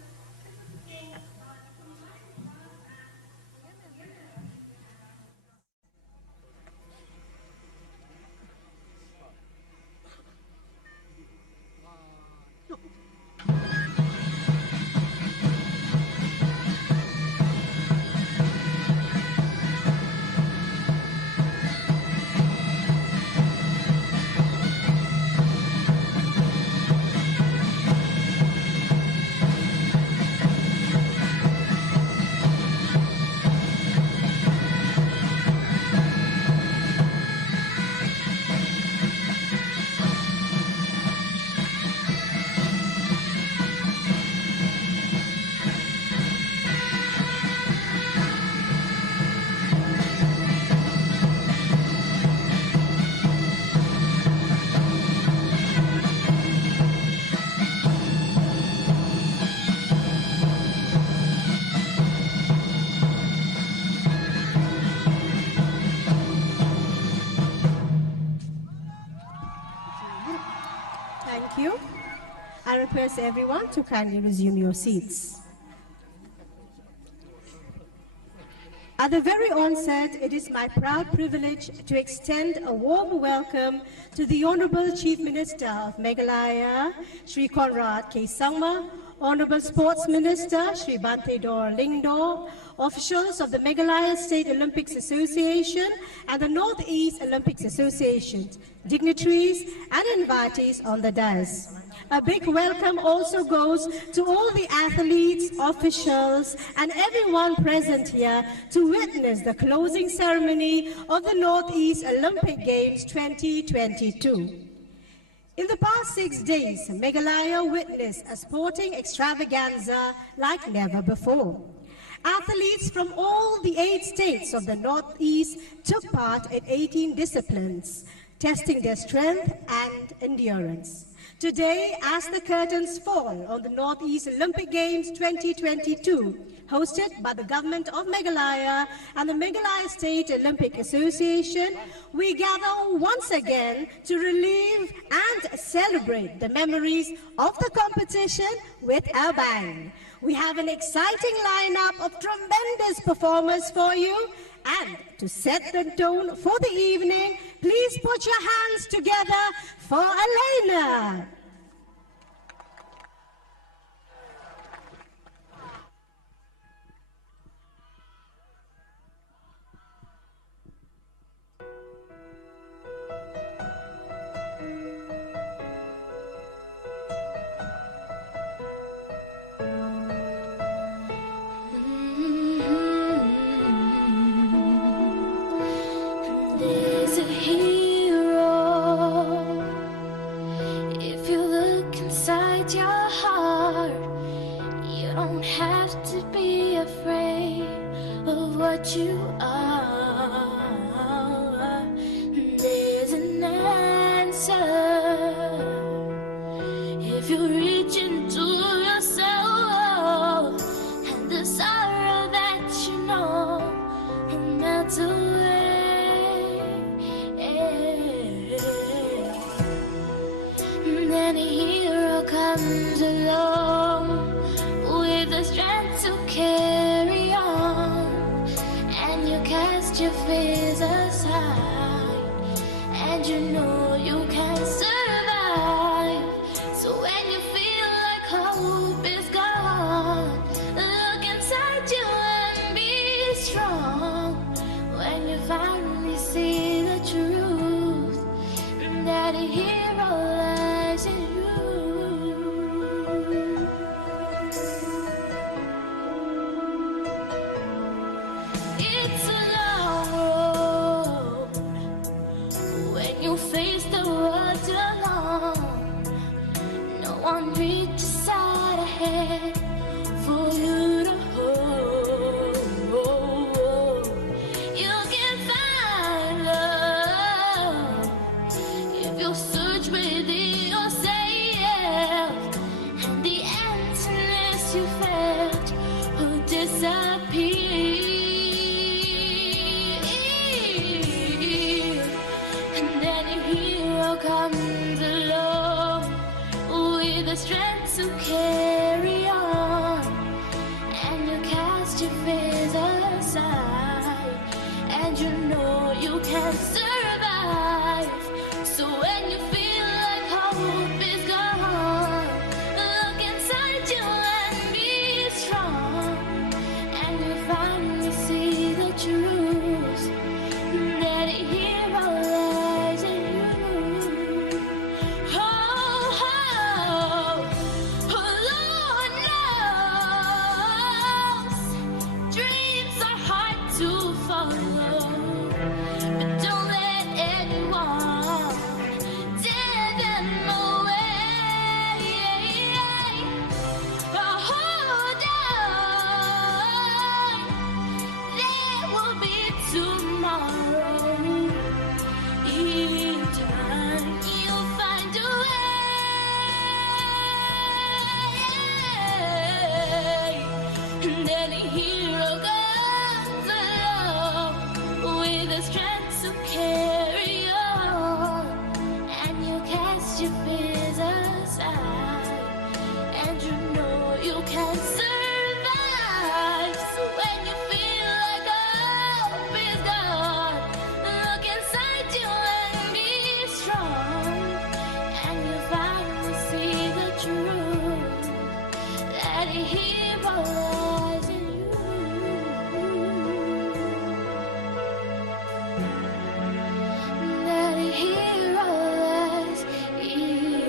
Thank you. I request everyone to kindly resume your seats. At the very onset, it is my proud privilege to extend a warm welcome to the Honorable Chief Minister of Meghalaya, Shri Conrad K. Sangma, Honorable Sports Minister, Shri Bantedor Lingdor, officials of the Meghalaya State Olympics Association and the Northeast Olympics Association, dignitaries and invitees on the dais. A big welcome also goes to all the athletes, officials, and everyone present here to witness the closing ceremony of the Northeast Olympic Games 2022. In the past 6 days, Meghalaya witnessed a sporting extravaganza like never before. Athletes from all the 8 states of the Northeast took part in 18 disciplines, testing their strength and endurance. Today, as the curtains fall on the Northeast Olympic Games 2022, hosted by the government of Meghalaya and the Meghalaya State Olympic Association, we gather once again to relive and celebrate the memories of the competition with a bang. We have an exciting lineup of tremendous performers for you, and to set the tone for the evening, please put your hands together for Elena. have to be afraid of what you are. There's an answer if you reach into your soul, and the sorrow that you know will melt away. And then a hero comes along with the strength to carry on, and you cast your fears aside, and you know you can survive. So when you feel like hope is gone, look inside you and be strong. When you finally see the truth, that a hero lies in you. It's a long road when you face the world alone. No one reaches side ahead for you to hold. You can find love if you search within yourself, and the emptiness you felt will disappear. And then a hero comes along with the strength to carry on, and you cast your fears aside, and you know you can survive. So when you feel like hope is gone, look inside you and be strong, and you finally see the truth, that a hero lies in you. Lord knows dreams are hard to follow, but don't let anyone tear them away. Hold on, there will be tomorrow. In time, you'll find a way. And then a hero comes along with the strength to carry on, and you cast your fears aside, and you know you can survive. So when you feel like hope is gone, look inside you and be strong, and you finally see the truth, that a hero lies in you. That a hero lies in you.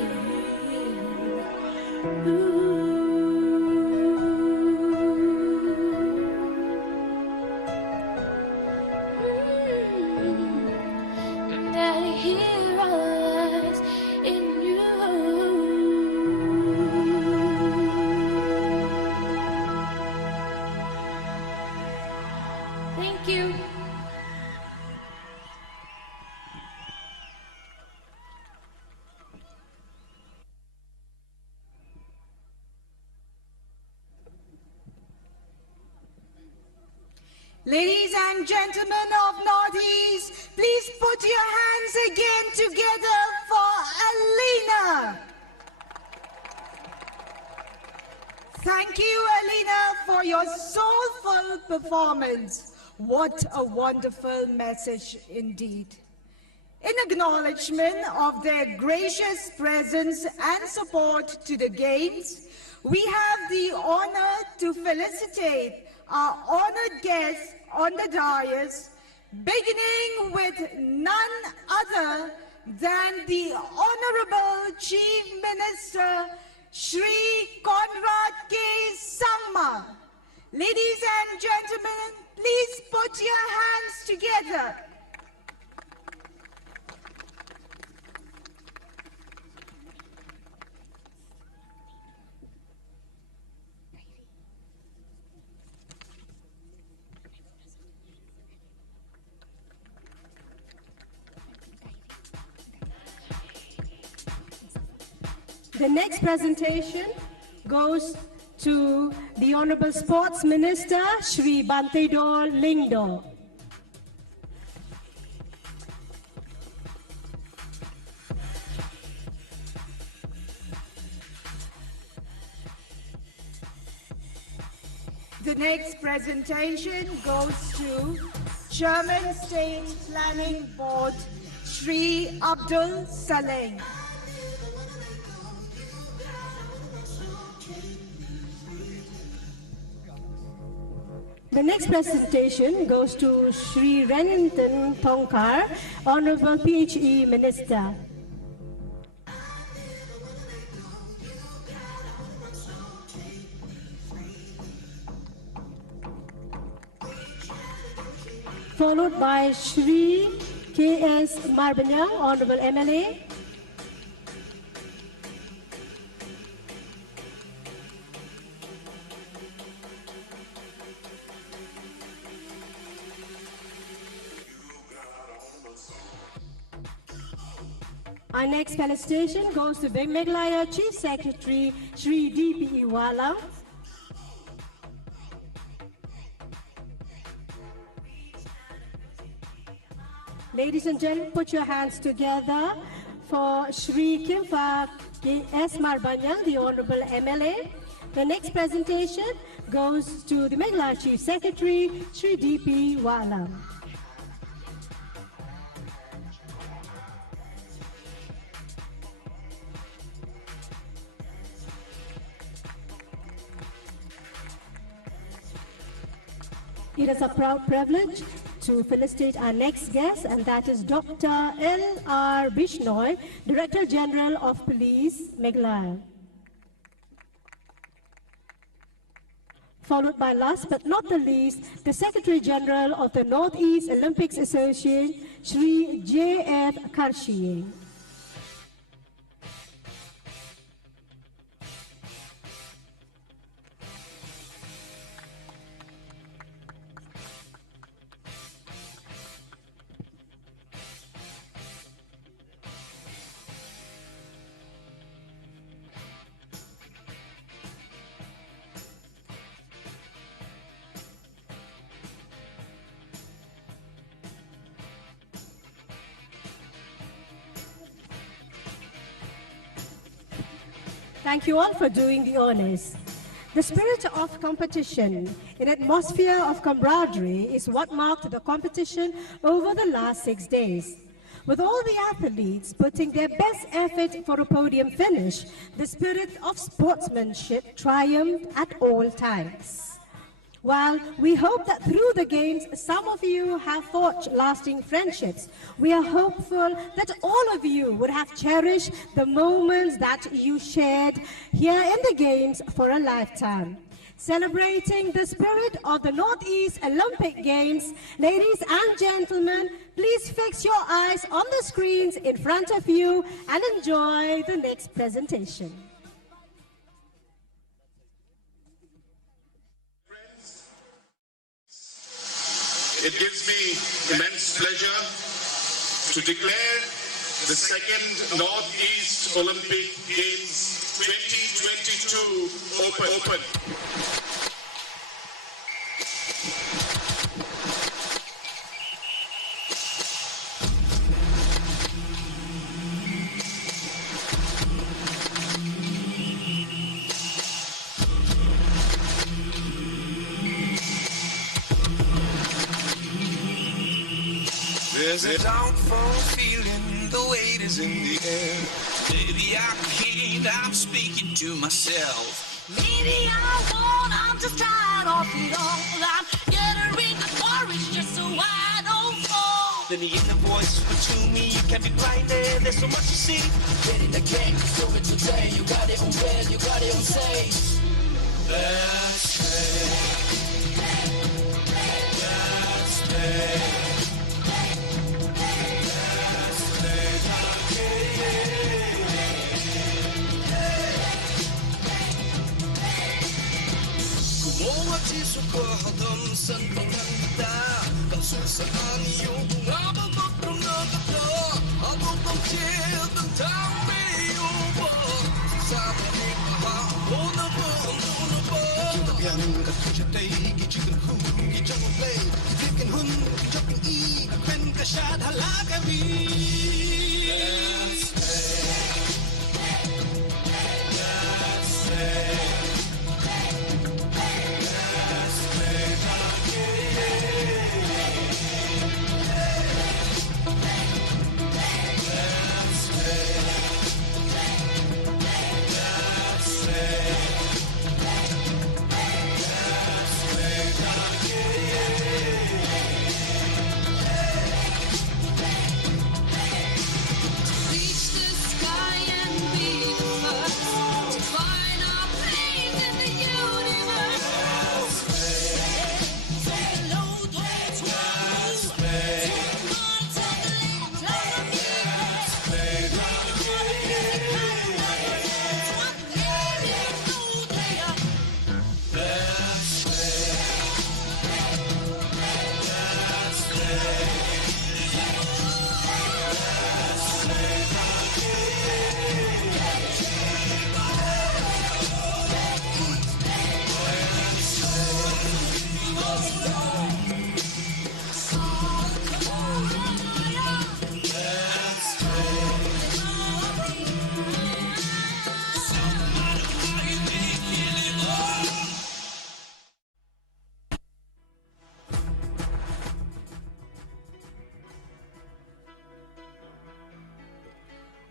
That a hero lies in you. Thank you. Ladies and gentlemen of Northeast, please put your hands again together for Alina. Thank you, Alina, for your soulful performance. What a wonderful message indeed. In acknowledgement of their gracious presence and support to the Games, we have the honor to felicitate our honored guests on the dais, beginning with none other than the Honorable Chief Minister, Shri Conrad K. Sangma. Ladies and gentlemen, please put your hands together. The next presentation goes to the Honorable Sports Minister, Shri Bantedol Lingdo. The next presentation goes to Chairman State Planning Board, Shri Abdul Saleh. The next presentation goes to Shri Renington Thongkar, Honorable PHE Minister. Followed by Shri K.S. Marbanyang, Honorable MLA. Our next felicitation goes to Meghalaya Chief Secretary Shri D.P. Wala. Ladies and gentlemen, put your hands together for Shri Kimfa S. Marbanyang, the Honorable MLA. The next presentation goes to the Meghalaya Chief Secretary Shri D.P. Wala. It is a proud privilege to felicitate our next guest, and that is Dr. L.R. Bishnoy, Director General of Police, Meghalaya. Followed by, last but not the least, the Secretary General of the Northeast Olympics Association, Shri J.F. Karshiye. Thank you all for doing the honors. The spirit of competition, an atmosphere of camaraderie is what marked the competition over the last 6 days. With all the athletes putting their best effort for a podium finish, the spirit of sportsmanship triumphed at all times. While we hope that through the games, some of you have forged lasting friendships, we are hopeful that all of you would have cherished the moments that you shared here in the games for a lifetime. Celebrating the spirit of the Northeast Olympic Games, ladies and gentlemen, please fix your eyes on the screens in front of you and enjoy the next presentation. It gives me immense pleasure to declare the second Northeast Olympic Games 2022 open. There's a downfall feeling, the weight is in the air. Maybe I can't, I'm speaking to myself. Maybe I won't, I'm just tired of it all. I'm gathering the courage just so I don't fall. Then the inner voice whisper to me, you can't be blinded, there's so much to see. Get in the game, so it today. You got it on red, you got it on safe. Let's stay. Let's stay. Sa kahadam sa pagkanta Kasusaan iyong bumababag ng nagata Habang pagkil ng tao may uwa Sa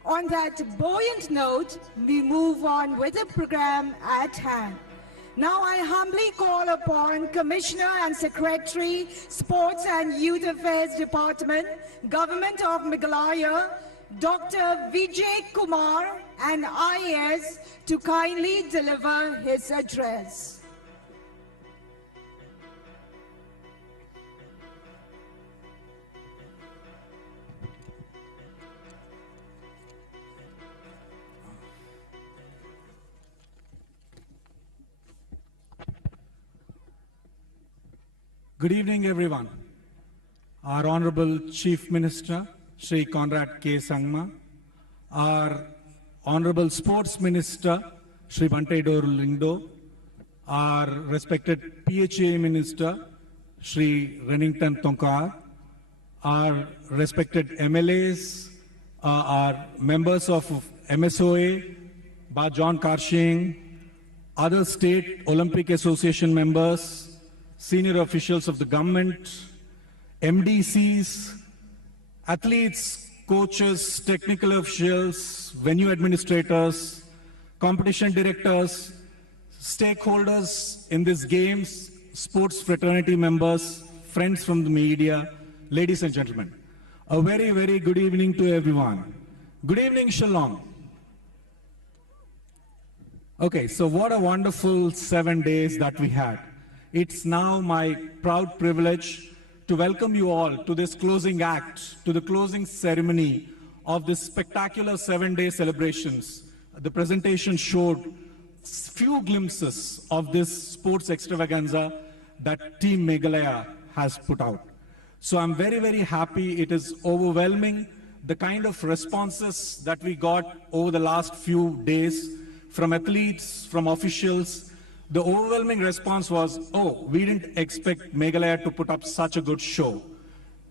On that buoyant note, we move on with the program at hand. Now I humbly call upon Commissioner and Secretary, Sports and Youth Affairs Department, Government of Meghalaya, Dr. Vijay Kumar and IAS to kindly deliver his address. Good evening, everyone. Our Honorable Chief Minister, Shri Conrad K. Sangma, our Honorable Sports Minister, Shri Bante Lindo, our respected PHA Minister, Shri Rennington Tonkar, our respected MLAs, our members of MSOA, Ba John Karshing, other state Olympic Association members, senior officials of the government, MDCs, athletes, coaches, technical officials, venue administrators, competition directors, stakeholders in these games, sports fraternity members, friends from the media, ladies and gentlemen. A very, very good evening to everyone. Good evening, Shillong. Okay, so what a wonderful 7 days that we had. It's now my proud privilege to welcome you all to this closing act, to the closing ceremony of this spectacular 7-day celebrations. The presentation showed few glimpses of this sports extravaganza that Team Meghalaya has put out. So I'm very, very happy. It is overwhelming, the kind of responses that we got over the last few days from athletes, from officials. The overwhelming response was, oh, we didn't expect Meghalaya to put up such a good show.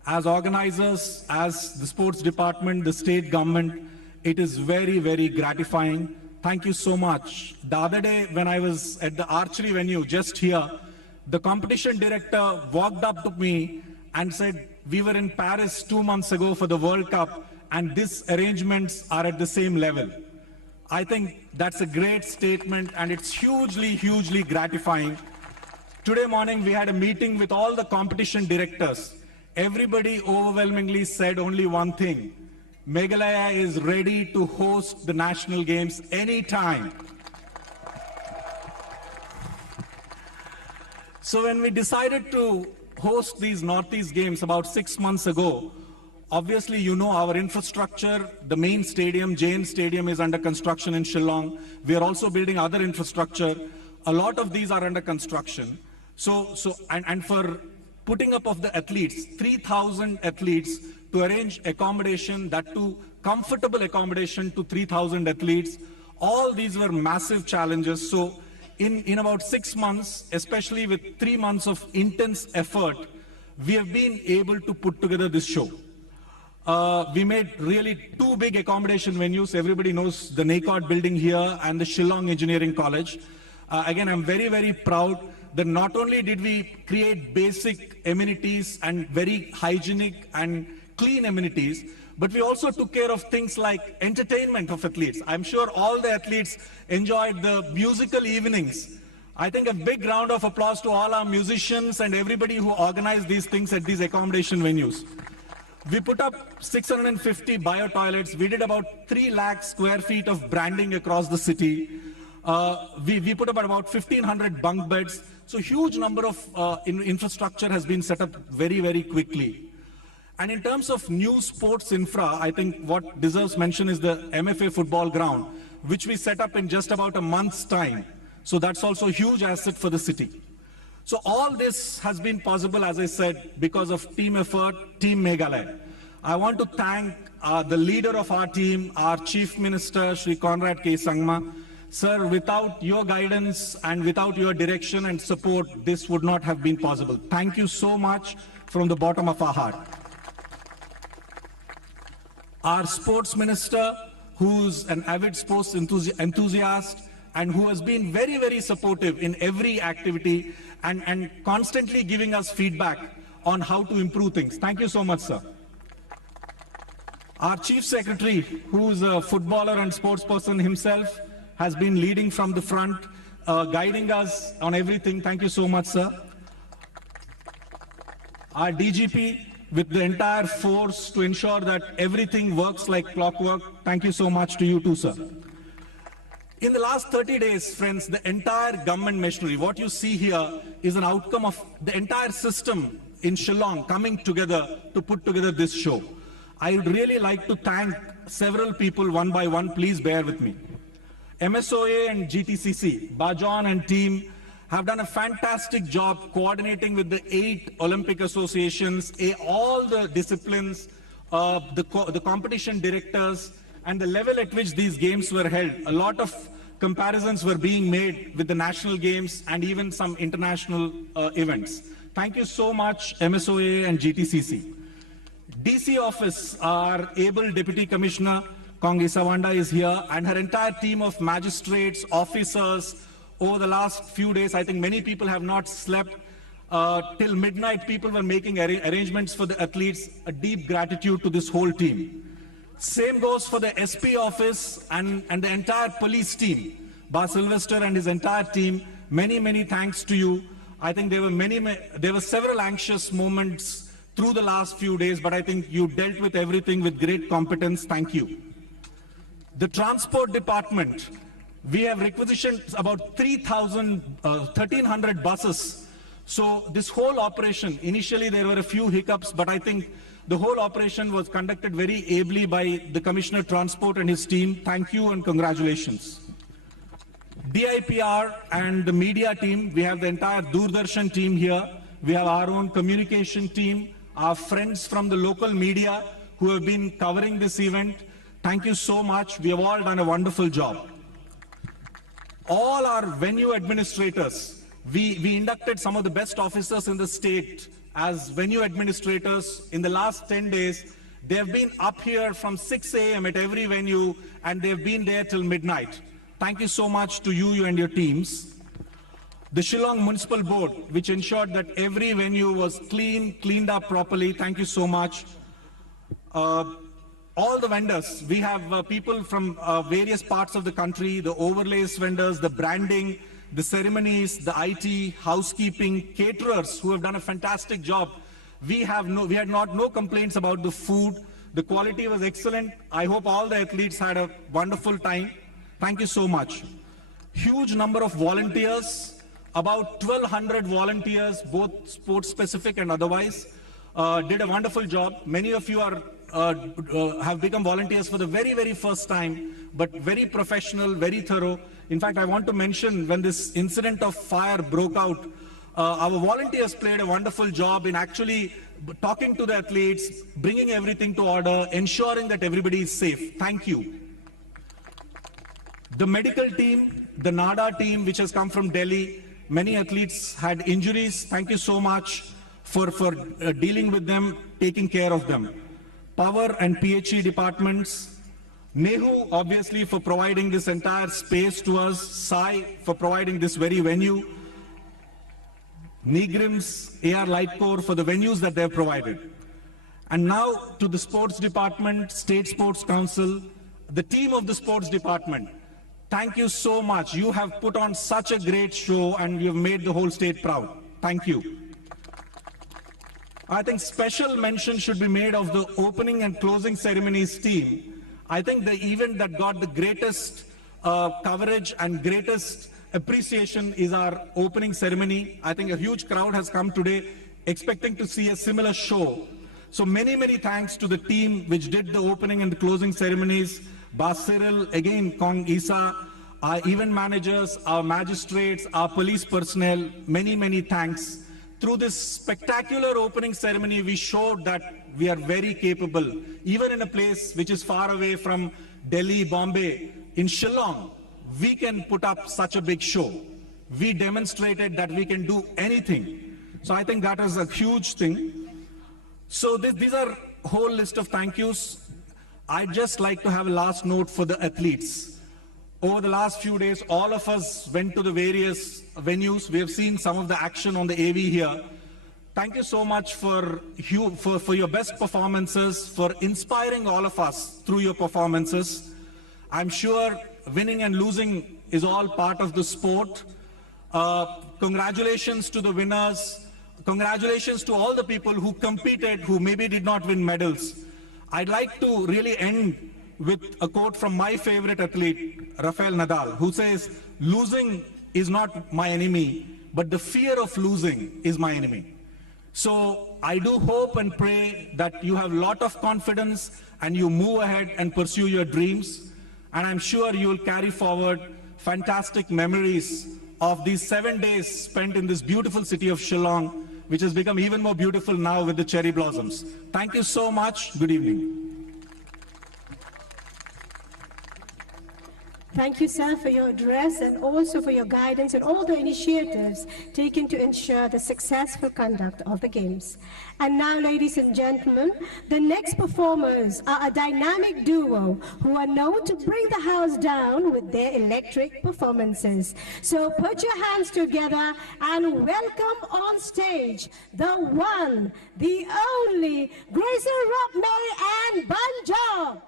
As organizers, as the sports department, the state government, it is very, very gratifying. Thank you so much. The other day when I was at the archery venue just here, the competition director walked up to me and said, we were in Paris 2 months ago for the World Cup and these arrangements are at the same level. I think that's a great statement and it's hugely, hugely gratifying. Today morning we had a meeting with all the competition directors. Everybody overwhelmingly said only one thing. Meghalaya is ready to host the national games anytime. So when we decided to host these Northeast Games about 6 months ago, obviously, you know our infrastructure, the main stadium, Jain Stadium is under construction in Shillong. We are also building other infrastructure. A lot of these are under construction. And for putting up of the athletes, 3,000 athletes to arrange accommodation, that too comfortable accommodation to 3,000 athletes. All these were massive challenges. So in about 6 months, especially with 3 months of intense effort, we have been able to put together this show. We made really 2 big accommodation venues. Everybody knows the NACOD building here and the Shillong Engineering College. Again, I'm very, very proud that not only did we create basic amenities and very hygienic and clean amenities, but we also took care of things like entertainment of athletes. I'm sure all the athletes enjoyed the musical evenings. I think a big round of applause to all our musicians and everybody who organized these things at these accommodation venues. We put up 650 bio toilets. We did about 3 lakh square feet of branding across the city. We put up about 1,500 bunk beds. So huge number of infrastructure has been set up very, very quickly. And in terms of new sports infra, I think what deserves mention is the MFA football ground, which we set up in just about a month's time. So that's also a huge asset for the city. So all this has been possible, as I said, because of team effort, Team Meghalaya. I want to thank the leader of our team, our Chief Minister, Shri Conrad K. Sangma. Sir, without your guidance and without your direction and support, this would not have been possible. Thank you so much from the bottom of our heart. Our sports minister, who's an avid sports enthusiast and who has been very, very supportive in every activity and constantly giving us feedback on how to improve things. Thank you so much, sir. Our chief secretary, who's a footballer and sports person himself, has been leading from the front, guiding us on everything. Thank you so much, sir. Our DGP, with the entire force to ensure that everything works like clockwork. Thank you so much to you too, sir. In the last 30 days, friends, the entire government machinery, what you see here is an outcome of the entire system in Shillong coming together to put together this show. I would really like to thank several people one by one. Please bear with me. MSOA and GTCC, Bajon and team, have done a fantastic job coordinating with the 8 Olympic associations, all the disciplines, the competition directors, and the level at which these games were held. A lot of comparisons were being made with the national games and even some international events. Thank you so much, MSOA and GTCC. DC office, our able Deputy Commissioner, Kongi Sawanda, is here, and her entire team of magistrates, officers. Over the last few days, I think many people have not slept. Till midnight, people were making arrangements for the athletes. A deep gratitude to this whole team. Same goes for the SP office and the entire police team. Bar Sylvester and his entire team, many, many thanks to you. I think there were several anxious moments through the last few days, but I think you dealt with everything with great competence. Thank you. The transport department, we have requisitioned about 1,300 buses. So this whole operation, initially there were a few hiccups, but I think the whole operation was conducted very ably by the Commissioner of Transport and his team. Thank you and congratulations. DIPR and the media team, we have the entire Doordarshan team here. We have our own communication team, our friends from the local media who have been covering this event. Thank you so much. We have all done a wonderful job. All our venue administrators, we inducted some of the best officers in the state as venue administrators in the last 10 days. They have been up here from 6 a.m. at every venue, and they've been there till midnight. Thank you so much to you and your teams. The Shillong Municipal Board, which ensured that every venue was cleaned up properly. Thank you so much. All the vendors, we have people from various parts of the country, the overlays vendors, the branding, the ceremonies, the IT, housekeeping, caterers who have done a fantastic job. We had no complaints about the food. The quality was excellent. I hope all the athletes had a wonderful time. Thank you so much. Huge number of volunteers, about 1,200 volunteers, both sports specific and otherwise, did a wonderful job. Many of you have become volunteers for the very, very first time, but very professional, very thorough. In fact, I want to mention when this incident of fire broke out, our volunteers played a wonderful job in actually talking to the athletes, bringing everything to order, ensuring that everybody is safe. Thank you. The medical team, the NADA team, which has come from Delhi, many athletes had injuries. Thank you so much for dealing with them, taking care of them. Power and PHE departments, Nehu, obviously, for providing this entire space to us, Sai, for providing this very venue, Negrims, AR Light Corps, for the venues that they have provided. And now to the sports department, State Sports Council, the team of the sports department, thank you so much. You have put on such a great show and you have made the whole state proud. Thank you. I think special mention should be made of the opening and closing ceremonies team. I think the event that got the greatest coverage and greatest appreciation is our opening ceremony. I think a huge crowd has come today expecting to see a similar show. So many, many thanks to the team which did the opening and the closing ceremonies. Bas Cyril, again, Kong Isa, our event managers, our magistrates, our police personnel, many, many thanks. Through this spectacular opening ceremony, we showed that we are very capable, even in a place which is far away from Delhi, Bombay, in Shillong, we can put up such a big show. We demonstrated that we can do anything. So I think that is a huge thing. So these are a whole list of thank yous. I'd just like to have a last note for the athletes. Over the last few days, all of us went to the various venues. We have seen some of the action on the AV here. Thank you so much for your best performances, for inspiring all of us through your performances. I'm sure winning and losing is all part of the sport. Congratulations to the winners. Congratulations to all the people who competed, who maybe did not win medals. I'd like to really end with a quote from my favorite athlete, Rafael Nadal, who says, losing is not my enemy, but the fear of losing is my enemy. So I do hope and pray that you have a lot of confidence and you move ahead and pursue your dreams. And I'm sure you will carry forward fantastic memories of these 7 days spent in this beautiful city of Shillong, which has become even more beautiful now with the cherry blossoms. Thank you so much. Good evening. Thank you, sir, for your address and also for your guidance and all the initiatives taken to ensure the successful conduct of the Games. And now, ladies and gentlemen, the next performers are a dynamic duo who are known to bring the house down with their electric performances. So put your hands together and welcome on stage the one, the only, Grayson Rockmay and Banjo.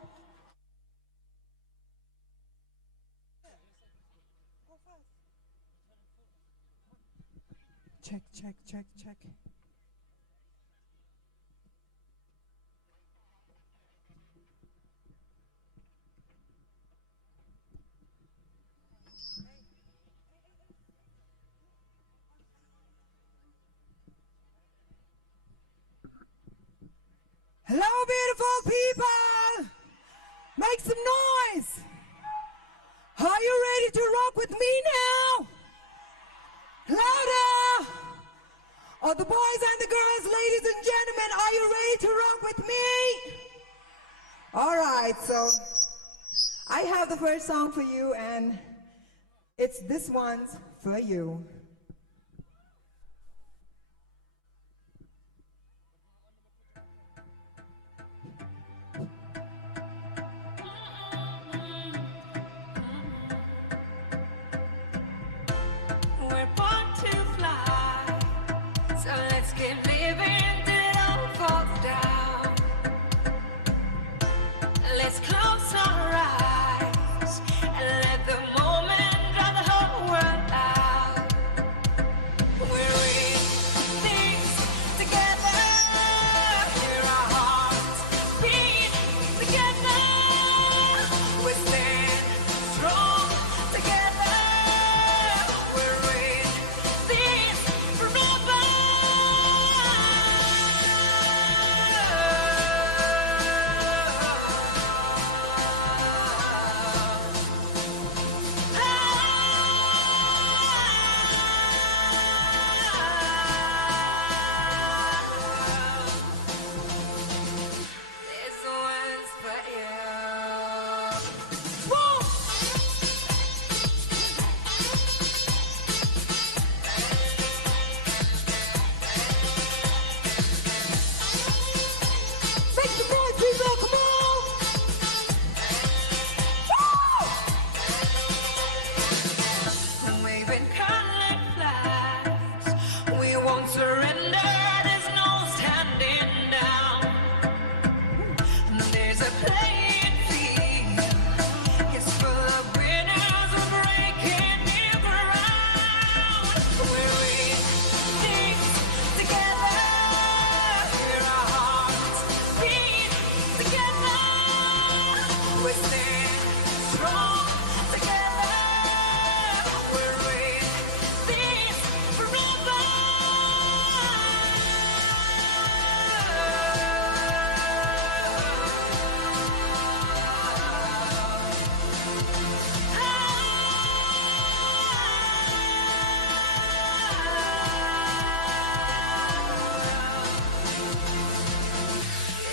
Check, check, check, check. Hello, beautiful people! Make some noise! Are you ready to rock with me now? Louder! All the boys and the girls, ladies and gentlemen, are you ready to rock with me? All right, so I have the first song for you, and it's this one's for you. We're born to fly, so let's keep living till it all falls down. Let's close our eyes and let the moment drown the whole world out. We're in things together, hear our hearts beat together. We stand strong together. We're in this forever. surrender, there's no standing down. There's a playing field, it's full of winners who breaking new ground. Where we sing together, hear our hearts beat together. We stand strong together. We're with this forever.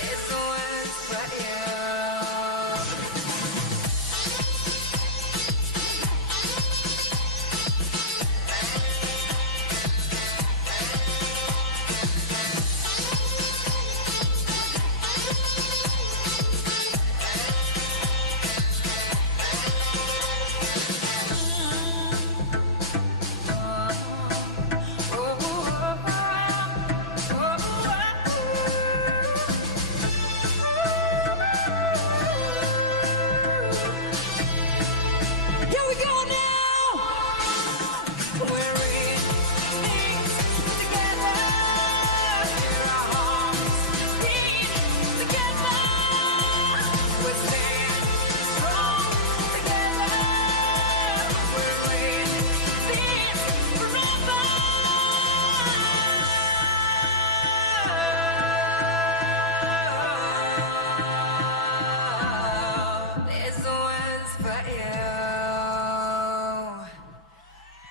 It's always for you. Here we go now. We're in things together. Hear our hearts beat together. We stand strong together. We're in this forever. This one's for you.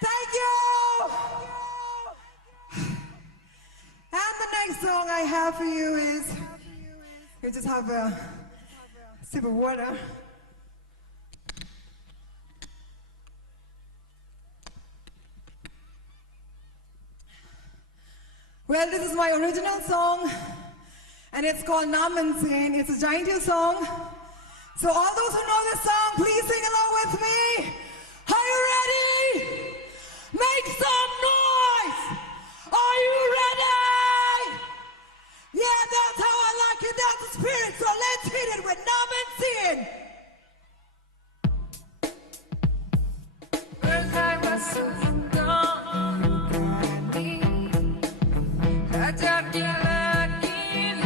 Thank you. And the next song I have for you is, you just have a sip of water. Well, this is my original song, and it's called Naman Sin. It's a Jaintia song. So all those who know this song, please sing along with me. Are you ready? Make some noise! Are you ready? Yeah, that's how I like it. That's the spirit. So let's hit it with Naman Sin. First I was so gone, I just feel like you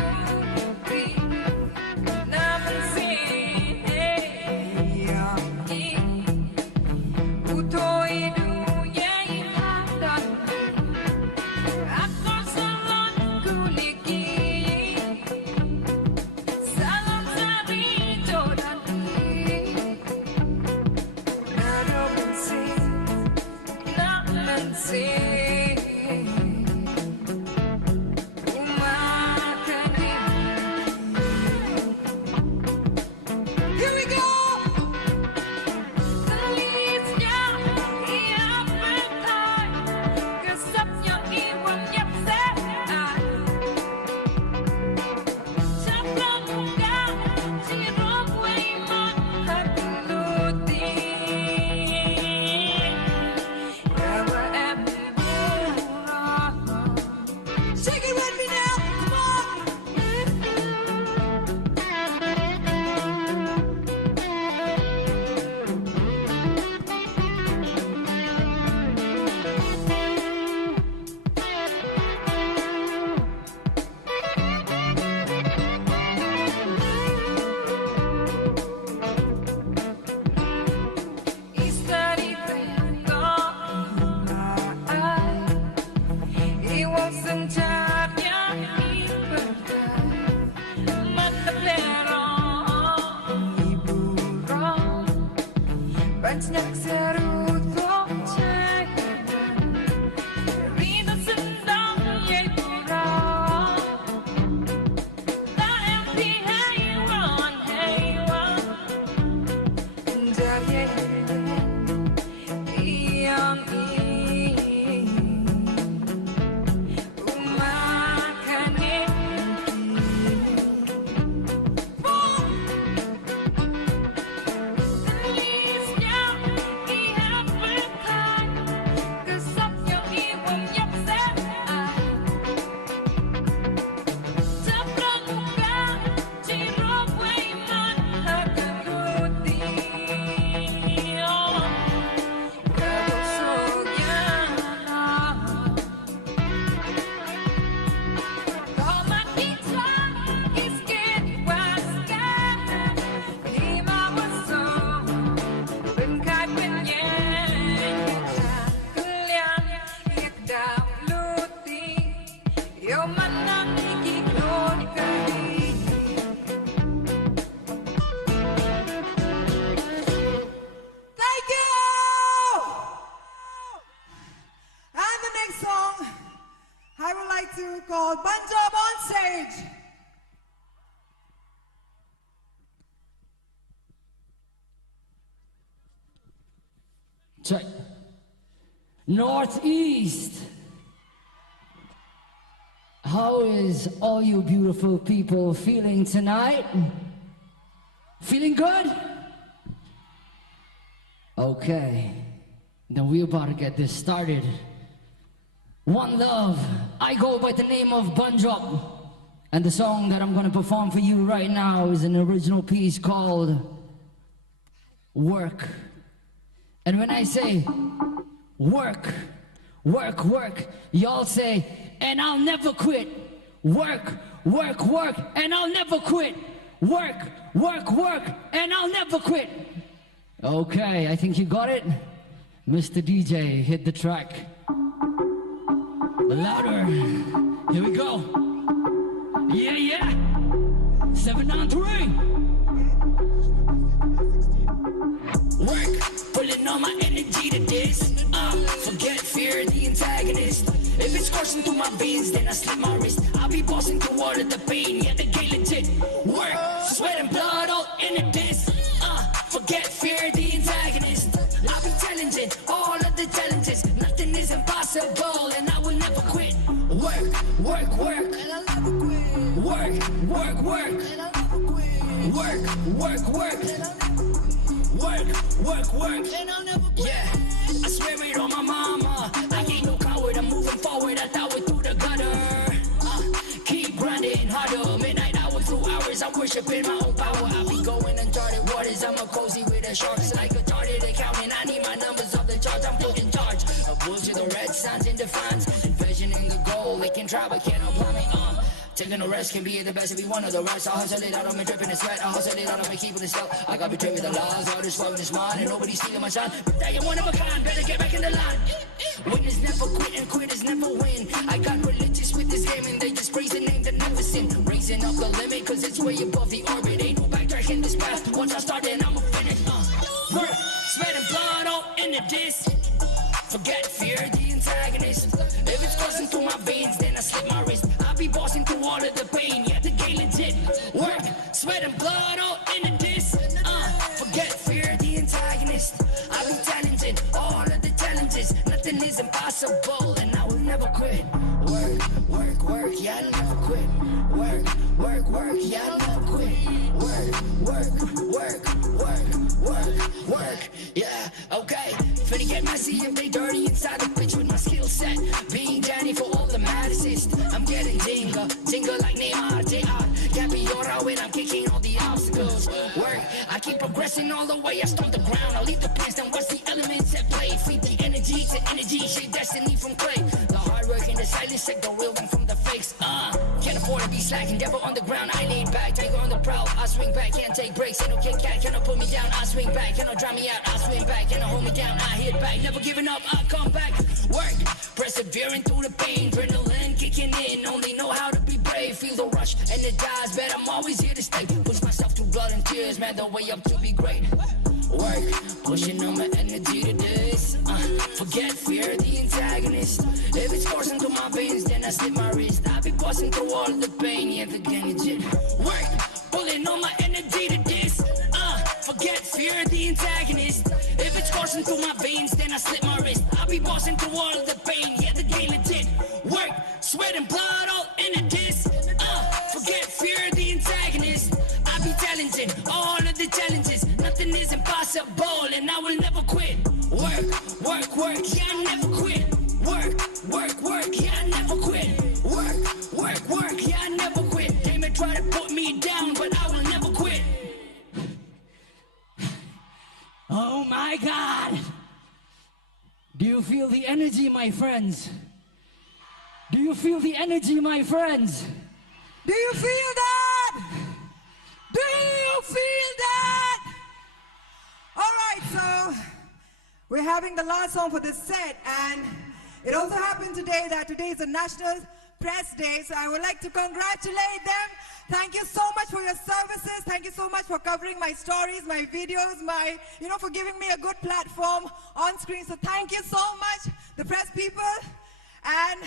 be. Naman Sin, to call Punjab on stage. Check. Northeast. How is all you beautiful people feeling tonight? Feeling good? Okay. Then we're about to get this started. One Love. I go by the name of Punjab. And the song that I'm going to perform for you right now is an original piece called Work. And when I say work, work, work, y'all say, and I'll never quit. Work, work, work, and I'll never quit. Work, work, work, and I'll never quit. Okay, I think you got it. Mr. DJ, hit the track. Louder. Here we go. Yeah, yeah. 7 on 3. Work, pulling all my energy to this. Forget fear, the antagonist. If it's coursing through my veins, then I slip my wrist. I'll be bossing through all of the pain, yeah, the game legit. Work, sweat and blood all in a diss. Forget fear, the antagonist. I'll be challenging all of the challenges. Nothing is impossible, and I will never quit. Work, work, work, and I'll never quit. Work, work, work, and I'll never quit. Work, work, work, and I'll never quit. Work, work, work, and I'll never quit. Yeah, I swear it on my mama. I ain't no coward, I'm moving forward. I thought it through the gutter. Keep grinding harder, midnight hours through hours. I'm worshiping my own power. I'll be going uncharted waters. I'm a cozy with the sharks, like a chartered accountant. I need my numbers off the charts. I'm put in charge. A bull to the red signs in defiance. Envisioning the goal, they can try but can't apply me. Taking a rest can be the best if you one of the rest. I hustle it out of me, dripping in sweat. I hustle it out of me, keeping it still. I got betrayed with the lies, all this flowing is mine, and nobody's stealing my shine. But that you're one of a kind, better get back in the line. Winners never quit and quitters never win. I got religious with this game and they just praise the name that never sin. Raising up the limit, cause it's way above the orbit. Ain't no backtracking this path. Once I start, then I'ma finish. Work, sweat and blood all in the diss. Forget fear, the antagonist. If it's coursing through my veins, then I slip my wrist. I'll be bossing through all of the pain, yeah, the game legit. Work, sweat and blood all in the diss. Forget fear, the antagonist. I'll be challenging all of the challenges. Nothing is impossible, and I will never quit. Work, work, work, yeah, I'll never quit. Work, work, work, yeah, I'll never quit. Work, work, work, work, work, work, yeah, okay. Finna get messy and be dirty inside the bitch with my skill set. Being Danny for all the maddest. I'm getting jingle like Neymar, J.R. Capiora when I'm kicking all the obstacles. Work, I keep progressing all the way. I stomp the ground, I leave the plans, then watch the elements at play. Feed the energy to energy, shape destiny from clay. The hard work and the silence take the real one from the fakes. Can't afford to be slacking, devil on the ground, I laid back. Tiger on the prowl, I swing back, can't take breaks. Ain't no Kit Kat, cannot put me down, I swing back. Cannot drown me out, I swing back. Cannot hold me down, I hit back. Never giving up, I come back. Work, persevering through the pain. Adrenaline kicking in, only know how to be brave. Feel the rush and the dies, bet I'm always here to stay. Push myself through blood and tears, man, the way up to be great. Work, pushing on my energy to this. Forget fear, the antagonist. If it's coursing through my veins, then I slip my wrist. I'll be passing through all of the pain, yeah, the game legit. Work, pulling on my energy to this. Forget fear, the antagonist. If it's coursing through my veins, then I slip my wrist. I'll be bossing through all of the pain, yeah, the game legit. Work, sweat and blood all in a diss. Forget fear, the antagonist. I'll be challenging all of the challenges. Nothing is impossible, and I will never quit. Work, work, work, yeah, I never quit. Work, work, work, yeah, I never quit. Work, work, work, yeah, I never quit. They may try to put me down, but I will never quit. Oh my God! Do you feel the energy, my friends? Do you feel the energy, my friends? Do you feel that? Do you feel that? All right, so we're having the last song for this set, and it also happened today that today is a National Press Day, so I would like to congratulate them. Thank you so much for your services. Thank you so much for covering my stories, my videos, for giving me a good platform on screen. So thank you so much, the press people. And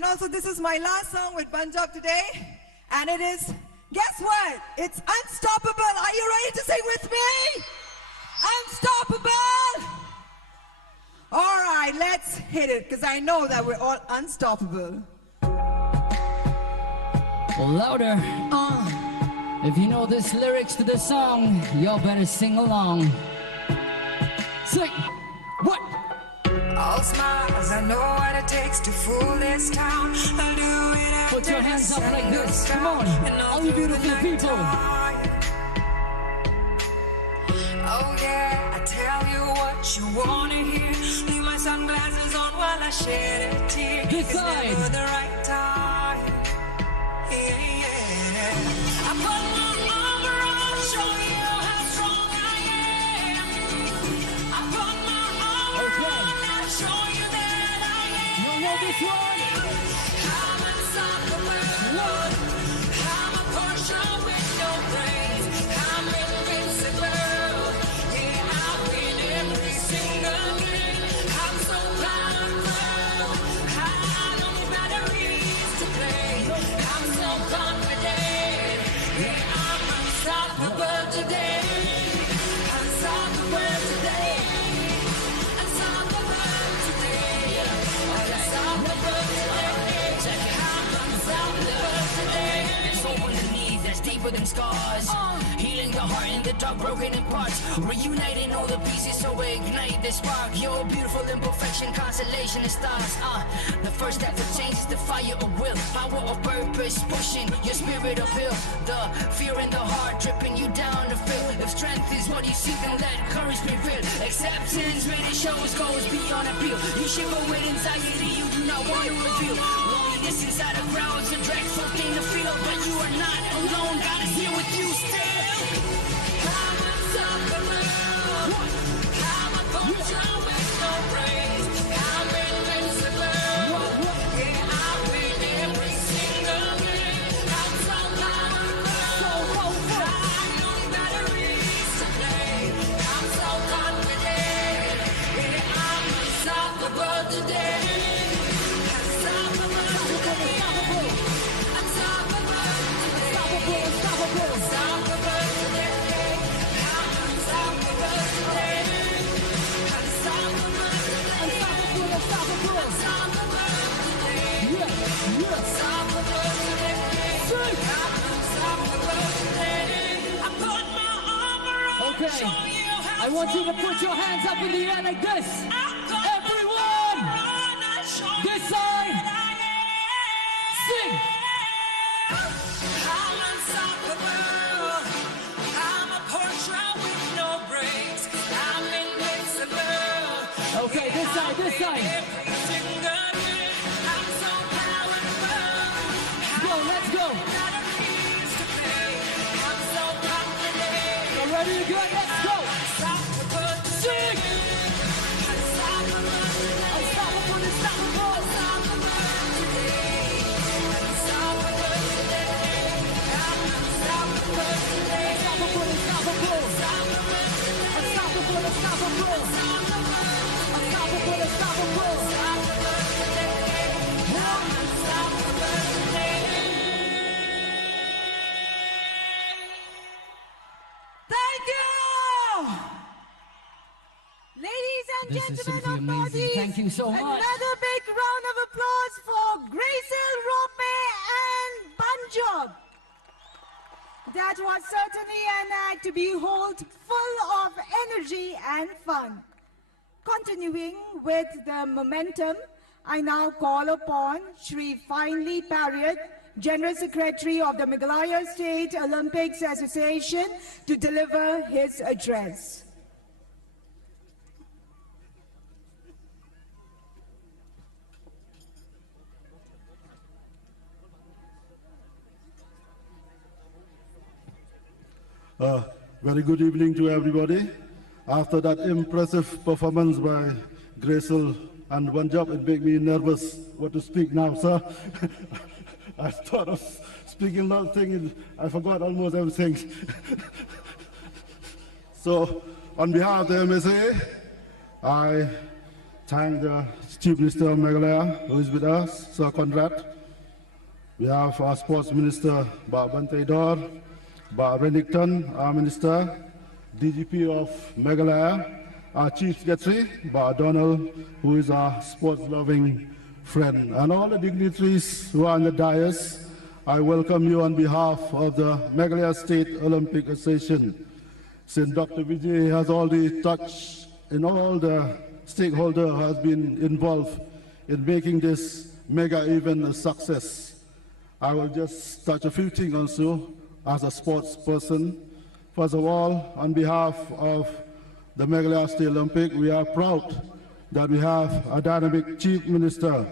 And also, this is my last song with Punjab today. And it is, guess what? It's Unstoppable. Are you ready to sing with me? Unstoppable! All right, let's hit it, because I know that we're all unstoppable. Louder. If you know this lyrics to the song, y'all better sing along. Sing. What? All smiles, I know what it takes to fool this town. I'll do it after. Put your hands up like this. Come on, all you beautiful people. Oh yeah, I tell you what you wanna hear. Leave my sunglasses on while I shed a tear. It's never the right time. Yeah, yeah. I put my arm around, show you how strong I am. I put my arm around, I'll show you that I am. You know this one? I'm unstoppable. I'm a Porsche with no brakes. I'm invincible. Yeah, I win every single game. I'm so powerful. I don't need batteries to play. I'm so confident. Yeah, I'm unstoppable today. Unstoppable today. Unstoppable today. Unstoppable today. I'm unstoppable today. It's so underneath, that's deeper than scars. Healing the heart in the dark, broken in parts. Reuniting all the pieces so we ignite the spark. Your beautiful imperfection, constellation and stars. The first step to change is the fire of will. Power of purpose, pushing your spirit uphill. The fear in the heart, dripping you down to feel. If strength is what you seek, then let courage prevail. Acceptance, really shows, goes beyond appeal. You shiver with anxiety, you do not want to reveal. Loneliness inside a crowd, it's a dreadful thing to feel. But you are not alone, God is here with you still. I'm unstoppable. I'm a Porsche with no brakes. I'm invincible. Yeah, I win every single game. I'm so powerful. I know batteries to play. I'm so confident. Yeah, I'm unstoppable today. Unstoppable today. Unstoppable today. Unstoppable today. I'm unstoppable today. Unstoppable today. Unstoppable today. Unstoppable today. I'm unstoppable today. I put my arm around. Okay, I want you to put your hands up in the air like this. Everyone, this side, sing. I'm unstoppable. I'm a Porsche with no brakes. I'm invincible. Okay, this side, this side. Every single day. I'm so powerful. Go, let's go. Batteries to play. I'm so confident. You ready to go? Let's go. Unstoppable. Sing. Unstoppable. Unstoppable, unstoppable. Unstoppable today. Unstoppable today. I'm unstoppable today. Unstoppable, unstoppable. Unstoppable, unstoppable. Unstoppable, unstoppable. Thank you! Ladies and This is gentlemen simply of amazing. Northeast, Thank you so much. another big round of applause for Gracil, Rope and Punjab. That was certainly an act to behold, full of energy and fun. Continuing with the momentum, I now call upon Shri Finely Parrott, General Secretary of the Meghalaya State Olympics Association, to deliver his address. Very good evening to everybody. After that impressive performance by Gracil and Punjab, it made me nervous what to speak now, sir. I thought of speaking a lot of things, I forgot almost everything. So, on behalf of the MSA, I thank the Chief Minister of Meghalaya, who is with us, Sir Conrad. We have our Sports Minister, Bante Dor, Renington, our Minister, DGP of Meghalaya, our Chief Secretary, Donald, who is our sports-loving friend, and all the dignitaries who are on the dais. I welcome you on behalf of the Meghalaya State Olympic Association. Since Dr. Vijay has already touched in all the stakeholders has been involved in making this mega event a success. I will just touch a few things also as a sports person. First of all, on behalf of the Meghalaya State Olympic, we are proud that we have a dynamic Chief Minister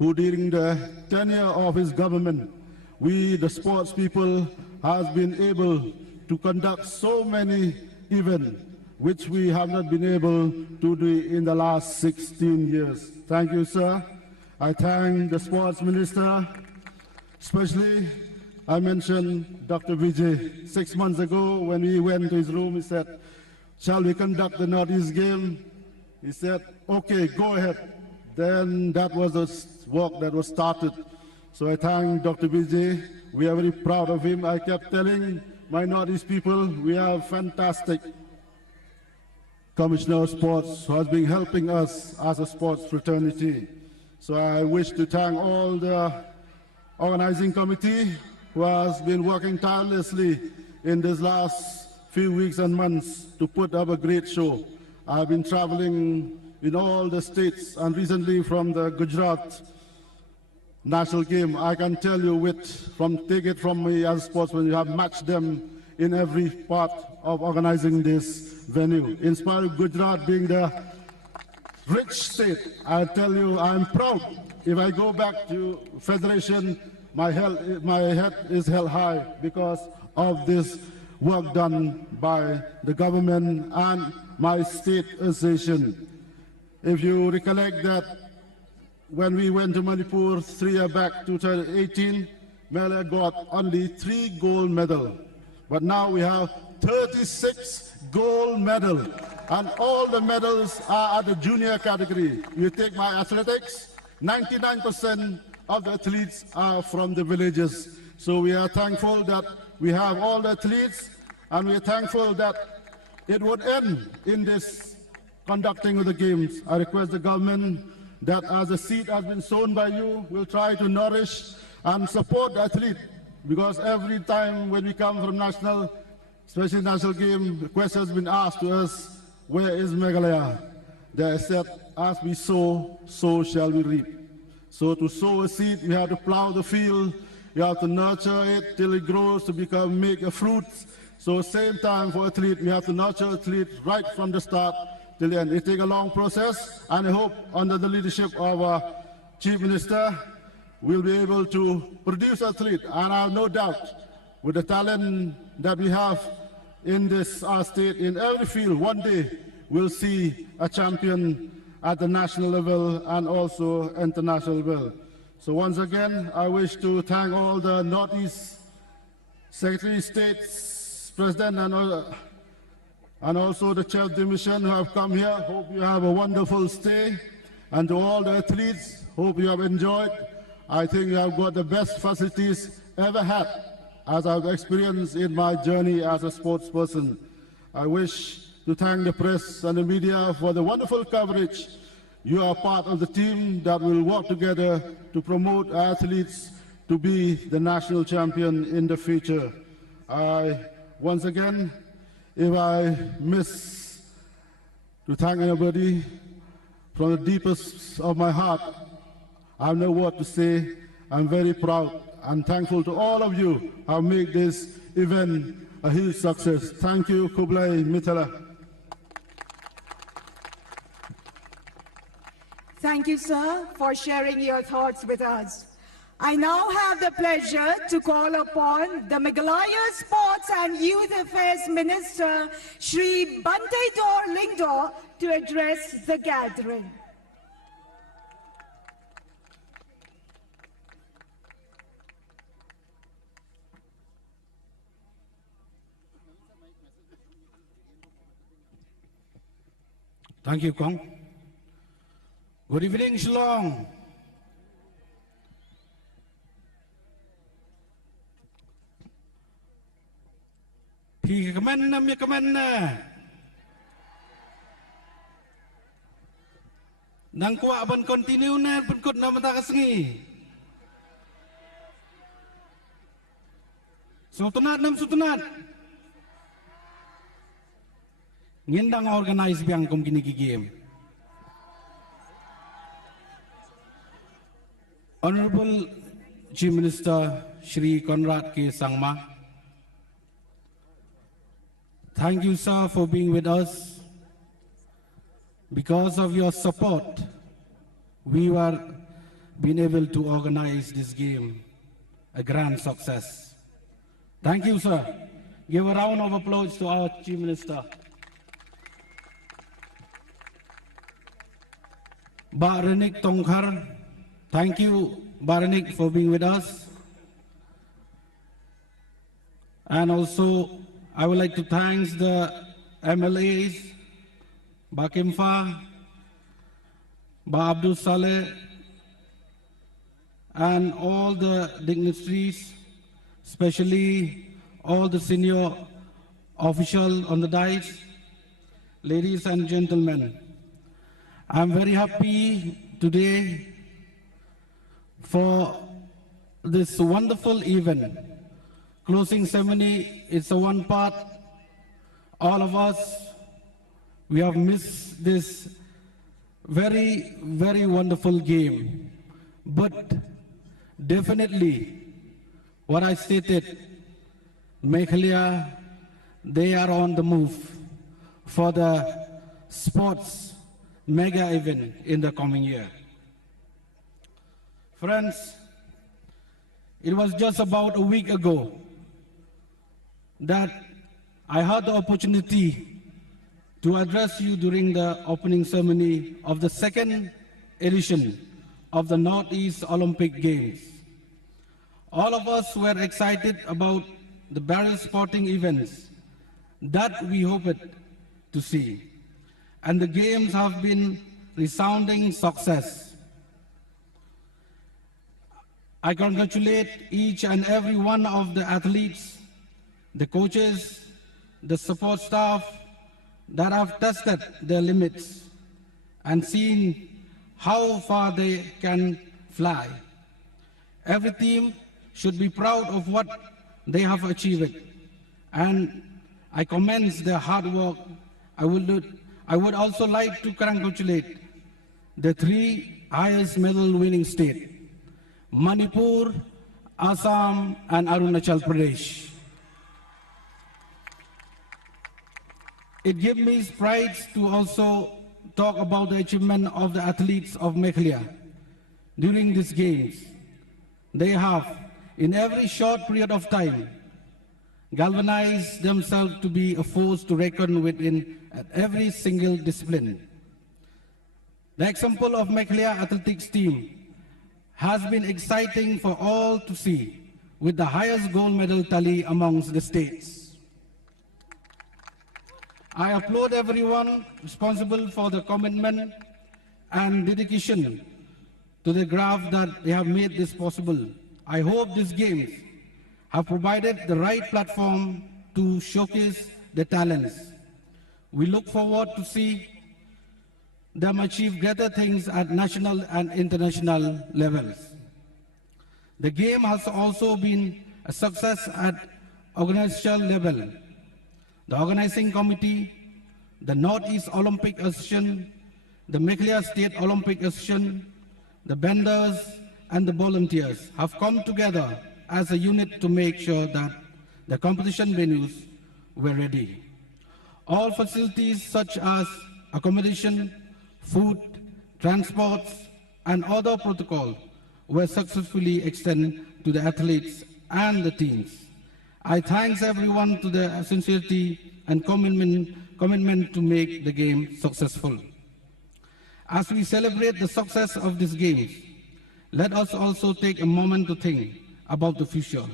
who during the tenure of his government, we, the sports people, has been able to conduct so many events which we have not been able to do in the last 16 years. Thank you, sir. I thank the sports minister, especially I mentioned Dr. Vijay 6 months ago when he went to his room, he said, shall we conduct the Northeast game? He said, okay, go ahead. Then that was the work that was started. So I thank Dr. Vijay. We are very proud of him. I kept telling my Northeast people, we have fantastic Commissioner of Sports who has been helping us as a sports fraternity. So I wish to thank all the organizing committee who has been working tirelessly in these last few weeks and months to put up a great show. I've been traveling in all the states and recently from the Gujarat national game. I can tell you take it from me as a sportsman, you have matched them in every part of organizing this venue. In spite of Gujarat being the rich state, I tell you I'm proud. If I go back to Federation, my head is held high because of this work done by the government and my state association. If you recollect that when we went to Manipur 3 years back, 2018, Meghalaya got only 3 gold medals. But now we have 36 gold medals, and all the medals are at the junior category. You take my athletics, 99% of the athletes are from the villages. So we are thankful that we have all the athletes, and we are thankful that it would end in this conducting of the games. I request the government that as a seed has been sown by you, we'll try to nourish and support the athlete, because every time when we come from national, especially national game, the question has been asked to us, where is Meghalaya? They said, as we sow, so shall we reap. So to sow a seed, we have to plow the field, you have to nurture it till it grows to make a fruit. So same time for athlete, we have to nurture athlete right from the start till the end. It takes a long process, and I hope under the leadership of our Chief Minister, we'll be able to produce athlete. And I have no doubt, with the talent that we have in this our state, in every field, one day we'll see a champion at the national level and also international level. So once again, I wish to thank all the Northeast Secretary of States, President, and also the Chair of the Mission who have come here. Hope you have a wonderful stay. And to all the athletes, hope you have enjoyed. I think you have got the best facilities ever had, as I've experienced in my journey as a sports person. I wish to thank the press and the media for the wonderful coverage. You are part of the team that will work together to promote athletes to be the national champion in the future. Once again, if I miss to thank anybody, from the deepest of my heart, I have no word to say. I'm very proud and thankful to all of you who have made this event a huge success. Thank you, Kublai Mitala. Thank you, sir, for sharing your thoughts with us. I now have the pleasure to call upon the Meghalaya Sports and Youth Affairs Minister, Shri Bante Dor Lingdor, to address the gathering. Thank you, Kong. Good evening, Shillong. Thì comment na mi comment na. Nang kuwa ban continue na pagkot na matakas ngi. Sutunat nam sutunat. Ngindang organize biang kum kini game. Honorable Chief Minister Shri Conrad K. Sangma, thank you, sir, for being with us. Because of your support, we were being able to organize this game a grand success. Thank you, sir. Give a round of applause to our Chief Minister. Baranik Tongkhar, thank you, Baranik, for being with us. And also, I would like to thank the MLAs, Ba Kimfa, Ba Abdul Saleh, and all the dignitaries, especially all the senior officials on the dais. Ladies and gentlemen, I'm very happy today for this wonderful event. Closing ceremony is a one part. All of us, we have missed this very, very wonderful game. But definitely, what I stated, Meghalaya, they are on the move for the sports mega event in the coming year. Friends, it was just about a week ago that I had the opportunity to address you during the opening ceremony of the second edition of the Northeast Olympic Games. All of us were excited about the barrel sporting events that we hoped to see. And the games have been resounding success. I congratulate each and every one of the athletes, the coaches, the support staff that have tested their limits and seen how far they can fly. Every team should be proud of what they have achieved, and I commend their hard work. I would also like to congratulate the three highest medal winning states, Manipur, Assam, and Arunachal Pradesh. It gives me pride to also talk about the achievement of the athletes of Meghalaya during these games. They have, in every short period of time, galvanized themselves to be a force to reckon with in every single discipline. The example of Meghalaya athletics team has been exciting for all to see, with the highest gold medal tally amongst the states. I applaud everyone responsible for the commitment and dedication to the craft that they have made this possible. I hope these games have provided the right platform to showcase their talents. We look forward to see them achieve greater things at national and international levels. The game has also been a success at organizational level. The organizing committee, the Northeast Olympic Association, the Meghalaya State Olympic Association, the vendors, and the volunteers have come together as a unit to make sure that the competition venues were ready. All facilities such as accommodation, food, transports, and other protocols were successfully extended to the athletes and the teams. I thank everyone to their sincerity and commitment to make the game successful. As we celebrate the success of these games, let us also take a moment to think about the future.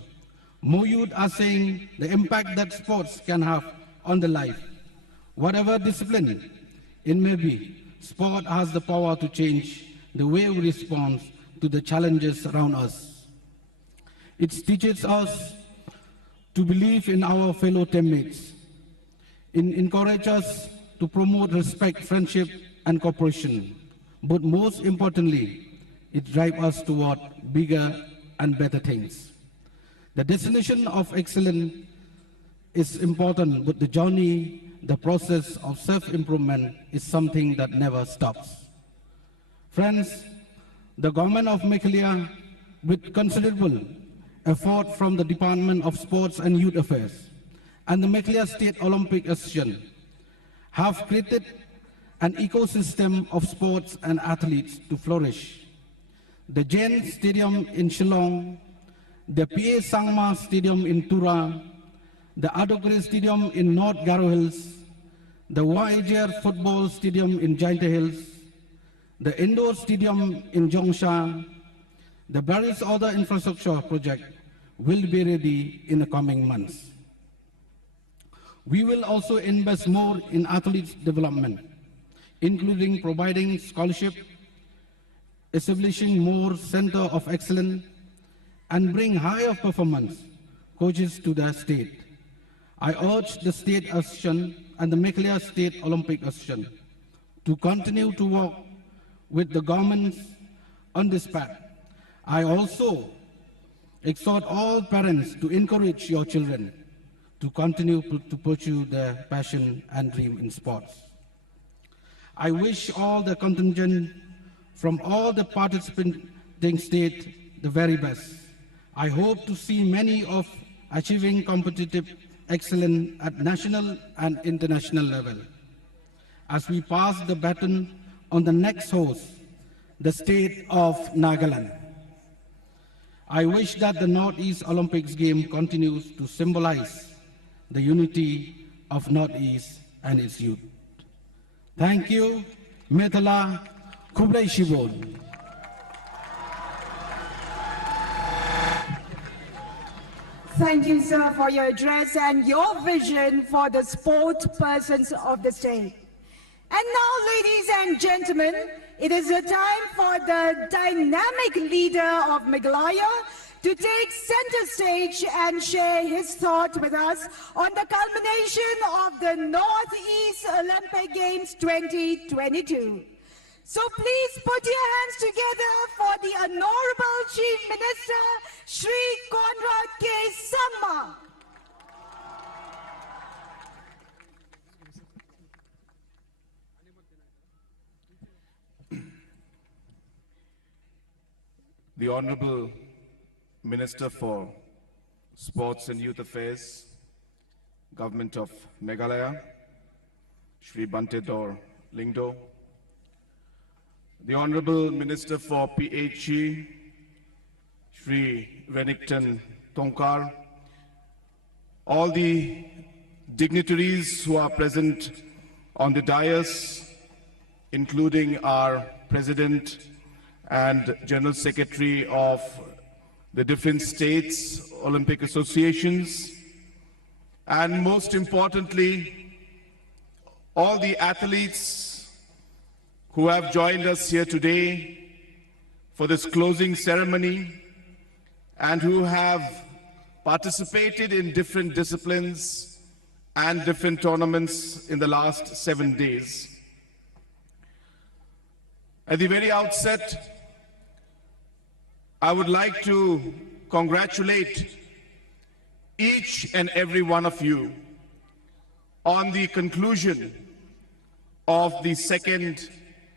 More youth are saying the impact that sports can have on the life, whatever discipline it may be. sport has the power to change the way we respond to the challenges around us. It teaches us to believe in our fellow teammates. It encourages us to promote respect, friendship, and cooperation. But most importantly, it drives us toward bigger and better things. The destination of excellence is important, but the journey, the process of self-improvement is something that never stops. Friends, the government of Meghalaya, with considerable effort from the Department of Sports and Youth Affairs and the Meghalaya State Olympic Association, have created an ecosystem of sports and athletes to flourish. The Jain Stadium in Shillong, the P.A. Sangma Stadium in Tura, the Adogre Stadium in North Garo Hills, the Wajer Football Stadium in Jainta Hills, the Indoor Stadium in Jongsha, the various other infrastructure projects will be ready in the coming months. We will also invest more in athletes' development, including providing scholarship, establishing more centers of excellence, and bring higher performance coaches to the state. I urge the State Association and the Meghalaya State Olympic Association to continue to work with the governments on this path. I also exhort all parents to encourage your children to continue to pursue their passion and dream in sports. I wish all the contingent from all the participating states the very best. I hope to see many of achieving competitive excellence at national and international level. As we pass the baton on the next host, the state of Nagaland, I wish that the Northeast Olympics game continues to symbolize the unity of Northeast and its youth. Thank you, Methala Kublai Shibon. Thank you, sir, for your address and your vision for the sport persons of the state. And now, ladies and gentlemen, it is a time for the dynamic leader of Meghalaya to take center stage and share his thought with us on the culmination of the Northeast Olympic Games 2022. So please put your hands together for the Honorable Chief Minister, Shri Conrad K. Sangma. The Honorable Minister for Sports and Youth Affairs, Government of Meghalaya, Shri Bante Dor Lingdo, the Honorable Minister for PHE, Shri Renington Tonkar, all the dignitaries who are present on the dais, including our President and General Secretary of the different states, Olympic associations, and most importantly, all the athletes who have joined us here today for this closing ceremony and who have participated in different disciplines and different tournaments in the last 7 days. At the very outset, I would like to congratulate each and every one of you on the conclusion of the second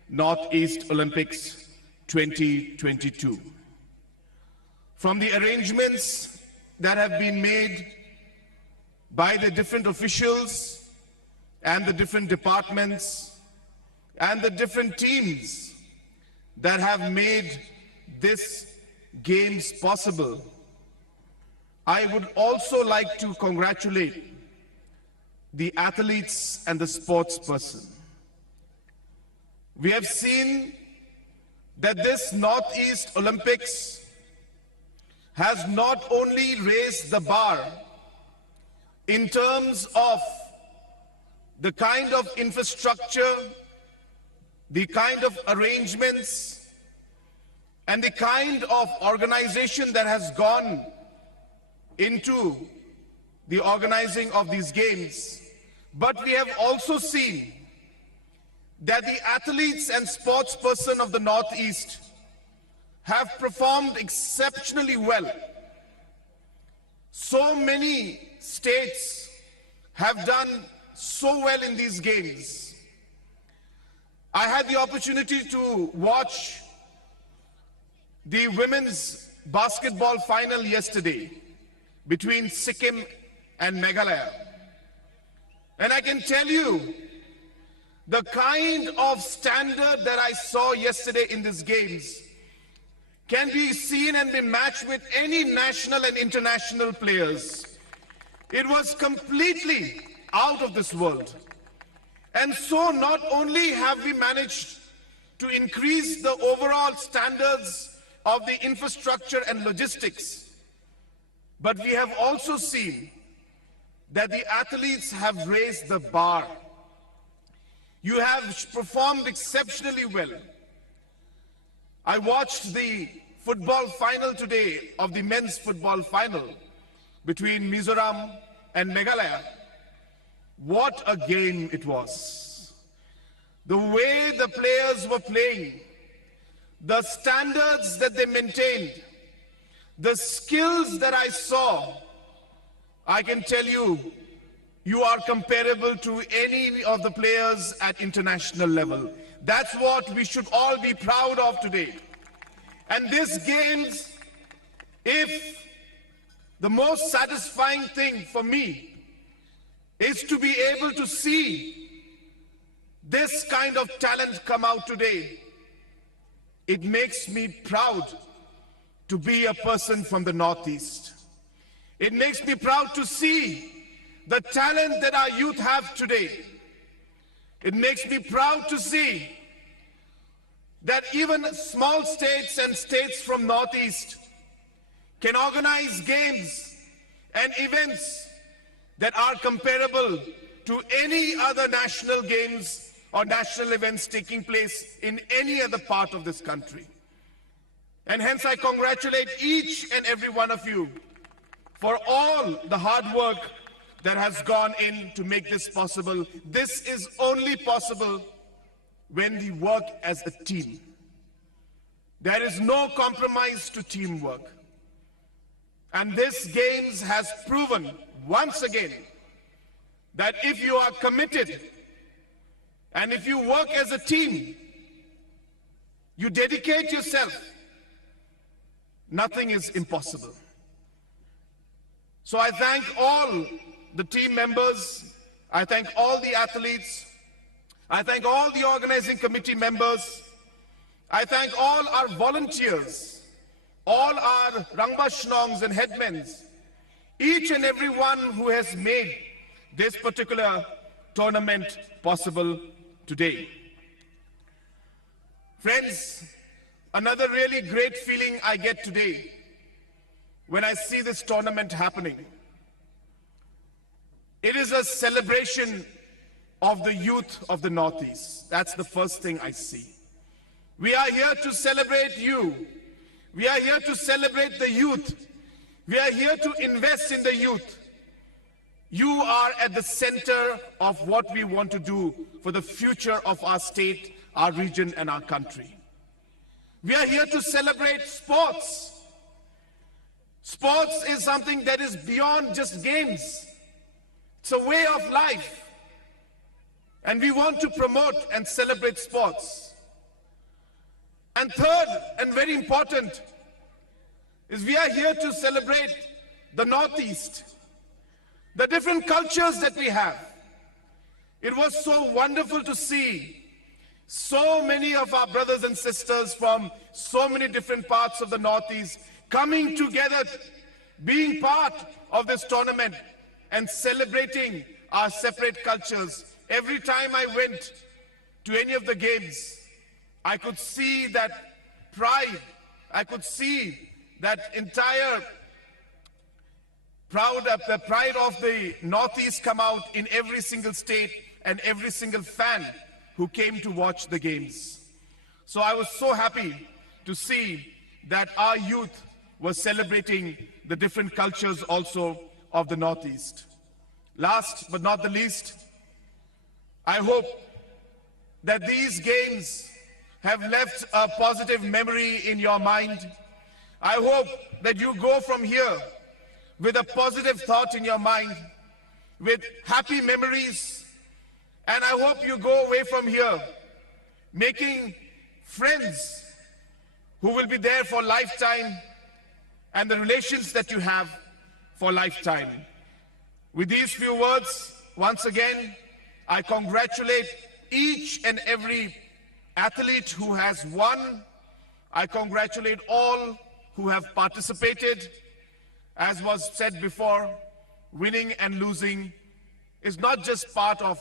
Northeast Olympics 2022. From the arrangements that have been made by the different officials and the different departments and the different teams that have made this games possible, I would also like to congratulate the athletes and the sports person. We have seen that this Northeast Olympics has not only raised the bar in terms of the kind of infrastructure the kind of arrangements and the kind of organization that has gone into the organizing of these games. But we have also seen that the athletes and sportsperson of the Northeast have performed exceptionally well. So many states have done so well in these games. I had the opportunity to watch the women's basketball final yesterday between Sikkim and Meghalaya. And I can tell you, the kind of standard that I saw yesterday in these games can be seen and be matched with any national and international players. It was completely out of this world. And so not only have we managed to increase the overall standards of the infrastructure and logistics, but we have also seen that the athletes have raised the bar. You have performed exceptionally well. I watched the football final today of the men's football final between Mizoram and Meghalaya. What a game it was. The way the players were playing, the standards that they maintained, the skills that I saw, I can tell you, you are comparable to any of the players at international level. That's what we should all be proud of today. And these games, if the most satisfying thing for me is to be able to see this kind of talent come out today, it makes me proud to be a person from the Northeast. It makes me proud to see the talent that our youth have today. It makes me proud to see that even small states and states from Northeast can organize games and events that are comparable to any other national games or national events taking place in any other part of this country. And hence I congratulate each and every one of you for all the hard work that has gone in to make this possible. This is only possible when we work as a team. There is no compromise to teamwork. And this Games has proven once again that if you are committed and if you work as a team, you dedicate yourself, nothing is impossible. So I thank all the team members, I thank all the athletes, I thank all the organizing committee members, I thank all our volunteers, all our Rangbashnongs and headmens, each and every one who has made this particular tournament possible today. Friends, another really great feeling I get today when I see this tournament happening. It is a celebration of the youth of the Northeast. That's the first thing I see. We are here to celebrate you. We are here to celebrate the youth. We are here to invest in the youth. You are at the center of what we want to do for the future of our state, our region, and our country. We are here to celebrate sports. Sports is something that is beyond just games. It's a way of life. And we want to promote and celebrate sports. And third, and very important, is we are here to celebrate the Northeast, the different cultures that we have. It was so wonderful to see so many of our brothers and sisters from so many different parts of the Northeast coming together, being part of this tournament and celebrating our separate cultures. Every time I went to any of the games, I could see that pride. I could see that entire the pride of the Northeast come out in every single state and every single fan who came to watch the games. So I was so happy to see that our youth was celebrating the different cultures also of the Northeast. Last but not the least, I hope that these games have left a positive memory in your mind. I hope that you go from here with a positive thought in your mind, with happy memories, and I hope you go away from here making friends who will be there for lifetime and the relations that you have for lifetime. With these few words, once again, I congratulate each and every athlete who has won. I congratulate all who have participated. As was said before, winning and losing is not just part of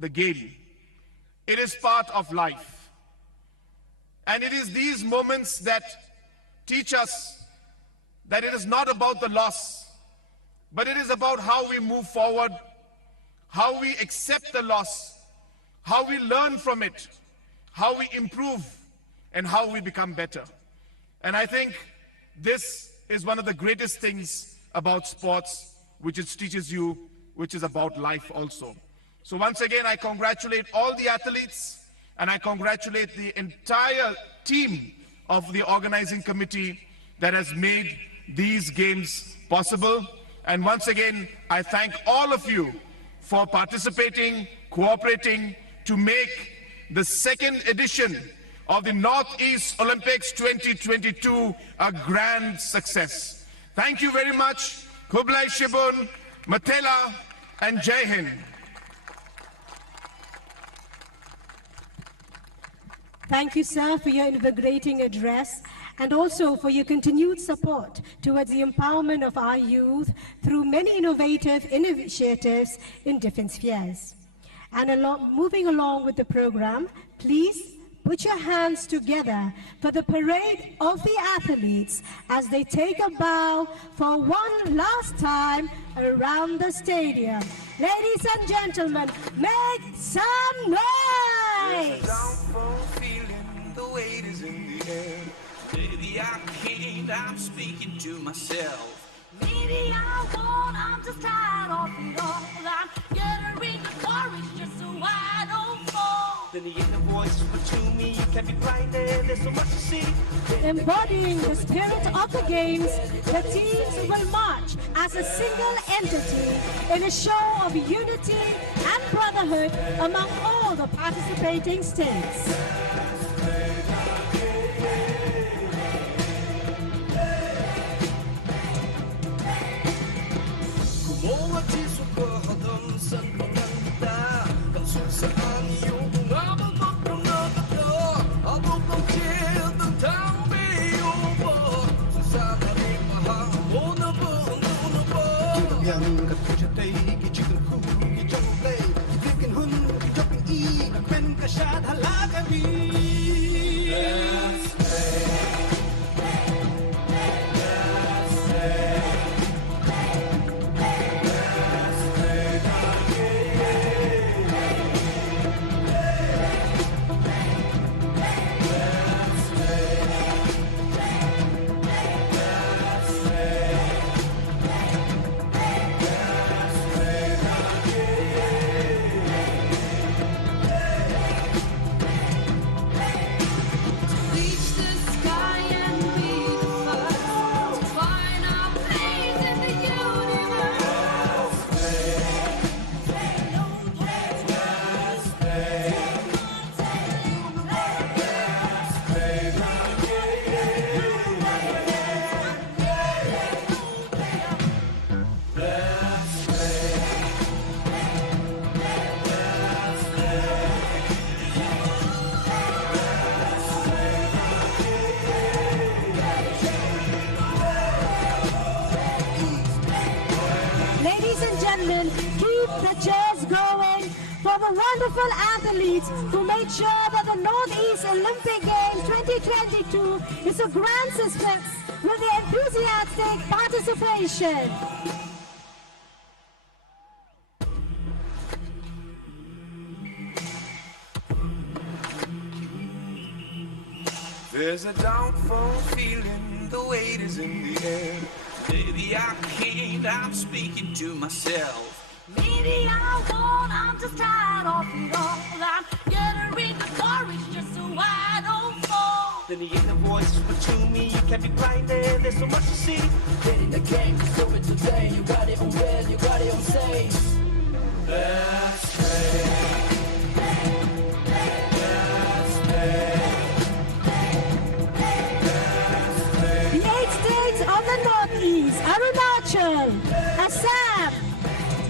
the game. It is part of life. And it is these moments that teach us that it is not about the loss, but it is about how we move forward, how we accept the loss, how we learn from it, how we improve, and how we become better. And I think this is one of the greatest things about sports, which it teaches you, which is about life also. So once again, I congratulate all the athletes, and I congratulate the entire team of the organizing committee that has made these games possible. And once again, I thank all of you for participating, cooperating to make the second edition of the Northeast Olympics 2022 a grand success. Thank you very much. Kublai Shibun, Matela, and Jai Hind. Thank you, sir, for your invigorating address and also for your continued support towards the empowerment of our youth through many innovative initiatives in different spheres. And moving along with the program, please put your hands together for the parade of the athletes as they take a bow for one last time around the stadium. Ladies and gentlemen, make some noise! The weight is in the air. Maybe I can't, I'm speaking to myself. Maybe I won't, I'm just tired of it all. I'm gathering the courage just so I don't fall. Then the inner voice whisper to me, you can't be blinded, there's so much to see. Embodying the spirit of the games, the teams will march as a single entity in a show of unity and brotherhood among all the participating states. Wonderful athletes who made sure that the Northeast Olympic Games 2022 is a grand success with the enthusiastic participation. There's a downfall feeling, the weight is in the air. Maybe I can't, I'm speaking to myself. Maybe I won't, I'm just tired of it all. I'm gathering the courage just so I don't fall. Then the inner voice whisper to me, you can't be blinded, there's so much to see. Get in the game, just do it today. You got it on red, you got it on safe. Let's play. The 8 states of the Northeast: Arunachal, Assam,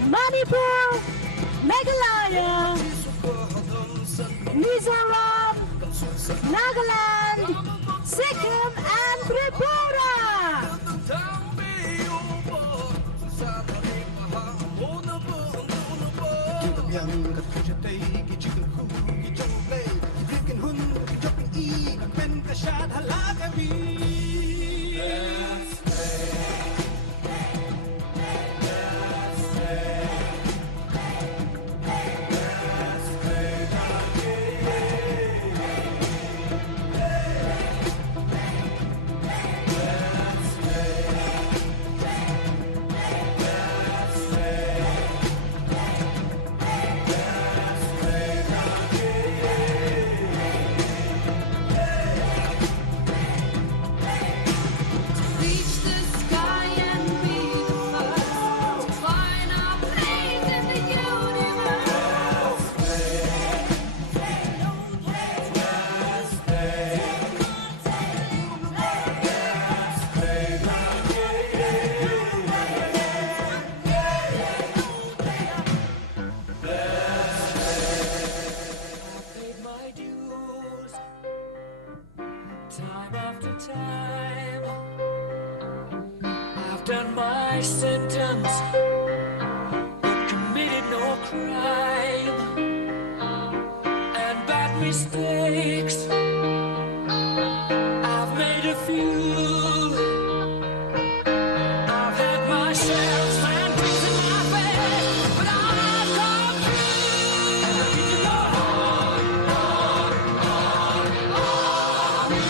Manipur, Meghalaya, Mizoram, Nagaland, Sikkim, and Tripura. Time after time, I've done my sentence, but committed no crime. And bad mistakes, I've made a few. I've had my share of sand bricks in my bed, but I've come through. And I need to go on. We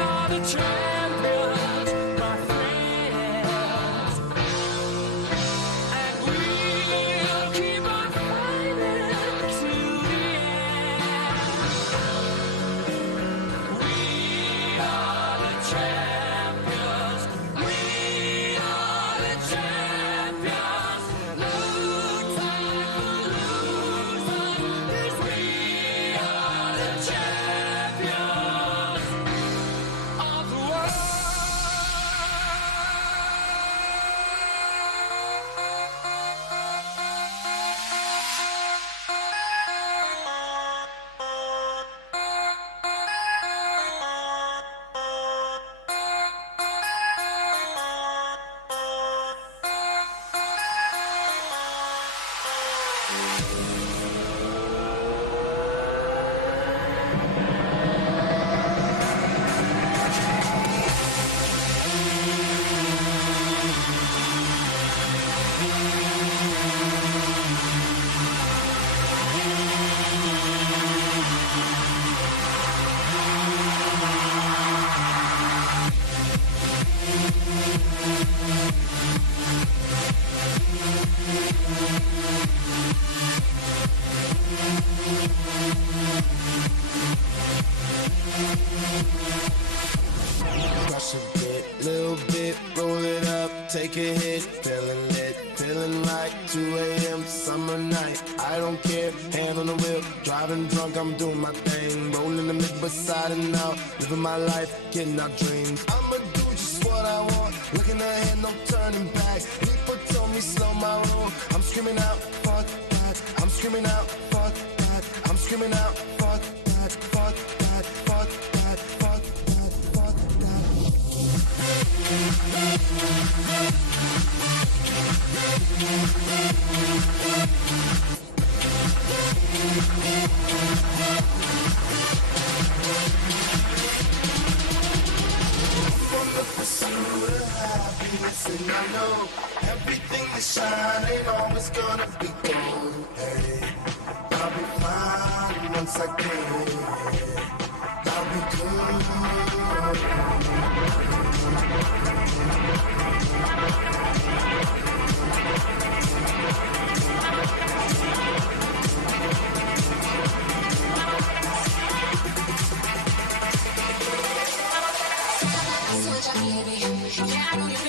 are the champions, my friends, and we'll keep on fighting to the end. We are the champions. We are the champions. No time for losers, 'cause we are the champions of the world. Crush a bit, little bit, roll it up, take a hit, feeling lit, feeling like 2 a.m. summer night. I don't care, hand on the wheel, driving drunk, I'm doing my thing, rolling the mid beside and out, living my life, getting our dreams. I'ma do just what I want, looking ahead, no turning back. People told me slow my roll, I'm screaming out, fuck that. I'm screaming out, fuck that. I'm screaming out, fuck that, fuck that, fuck that, fuck that, fuck that. From the pursuit of happiness, and I know everything that shine ain't always gonna be gold. Hey, I'll be fine once I get it. I'll be good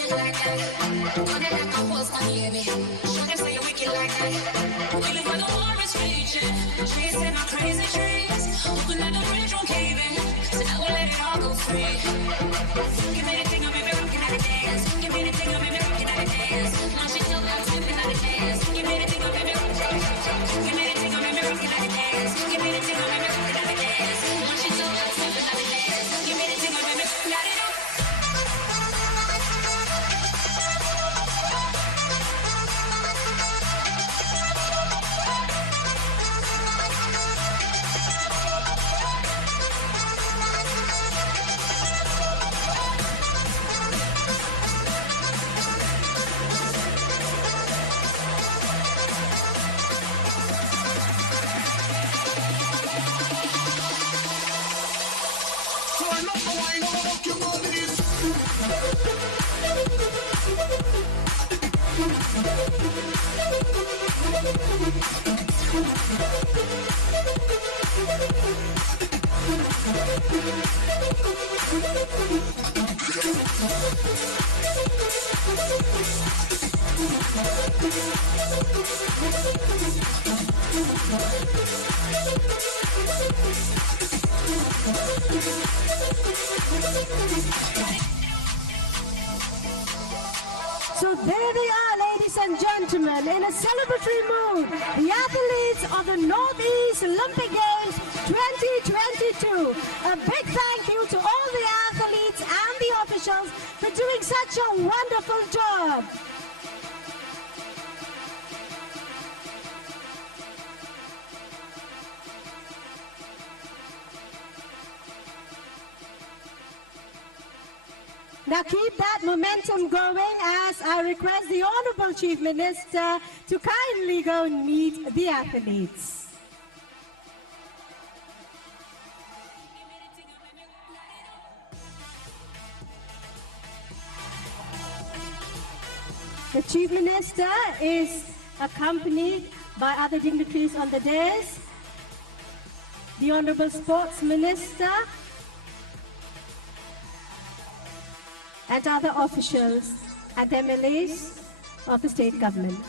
it like that. Run it like a horse, my baby. Show them say you're wicked like that. Feeling where the war is raging. Chasing our crazy dreams. Hoping that the bridge won't cave in. So now we'll let it all go free. Give me the thing, I'll be rocking at the dance. Give me the thing, I'll be rocking at the dance. Now she's still out slipping at the dance. Give me the thing, I'll be rocking. Give me the thing, I'll be rocking at the dance. Give me the thing, I'll be rocking at the dance. Now she's still out slipping at the dance. Give me the thing, I'll be rocking at the dance. So there they are, ladies and gentlemen, in a celebratory mood, the athletes of the Northeast Olympic Games 2022. A big thank you to all the athletes and the officials for doing such a wonderful job. Now keep that momentum going as I request the Honorable Chief Minister to kindly go and meet the athletes. The Chief Minister is accompanied by other dignitaries on the dais, the Honorable Sports Minister, and other officials and MLAs of the state government.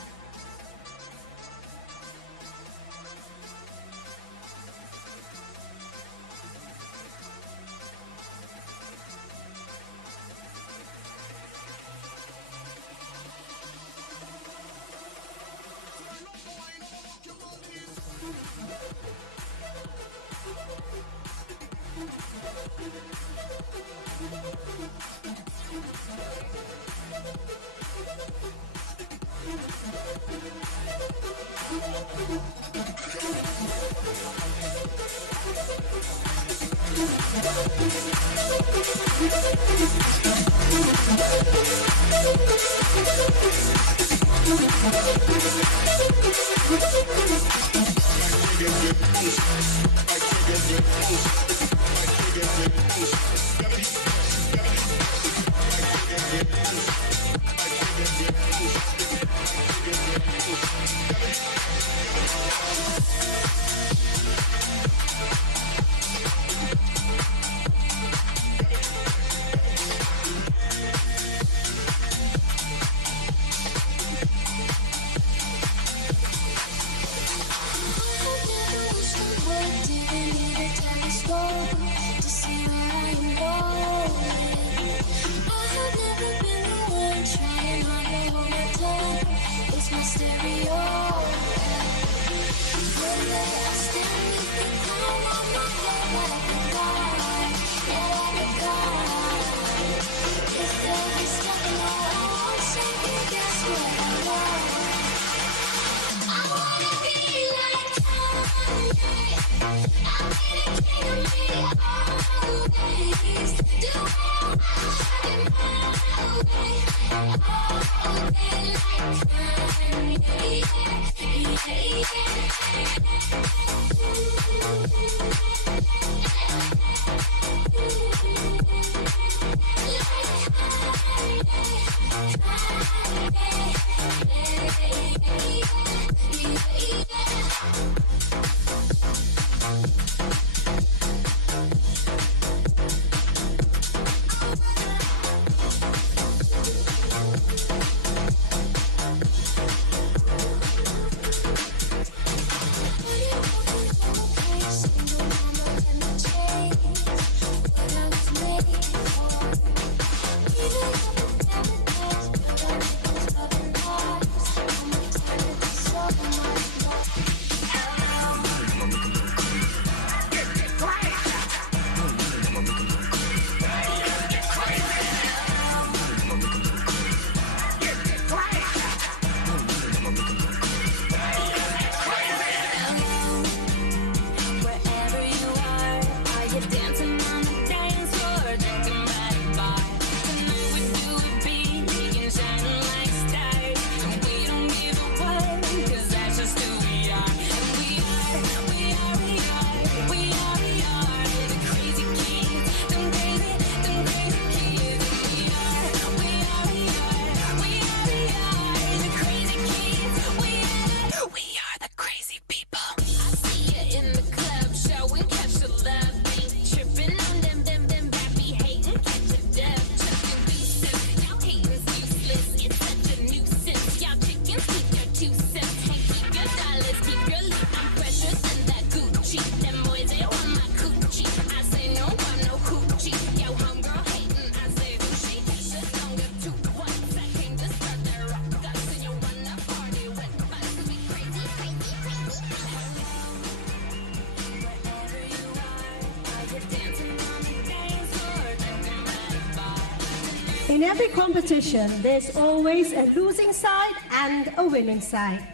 In every competition, there's always a losing side and a winning side.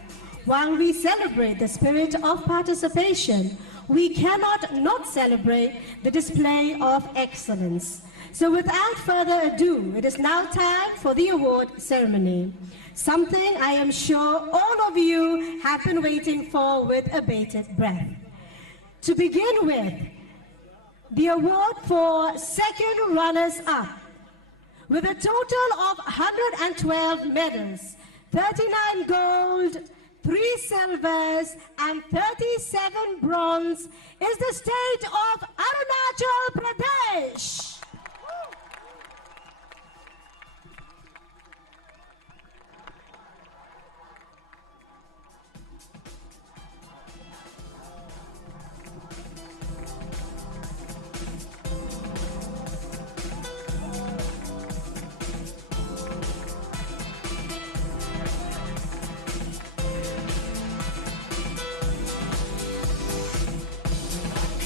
While we celebrate the spirit of participation, we cannot not celebrate the display of excellence. So without further ado, it is now time for the award ceremony. Something I am sure all of you have been waiting for with a bated breath. To begin with, the award for second runners-up. With a total of 112 medals, 39 gold, 3 silvers, and 37 bronze, is the state of Arunachal Pradesh.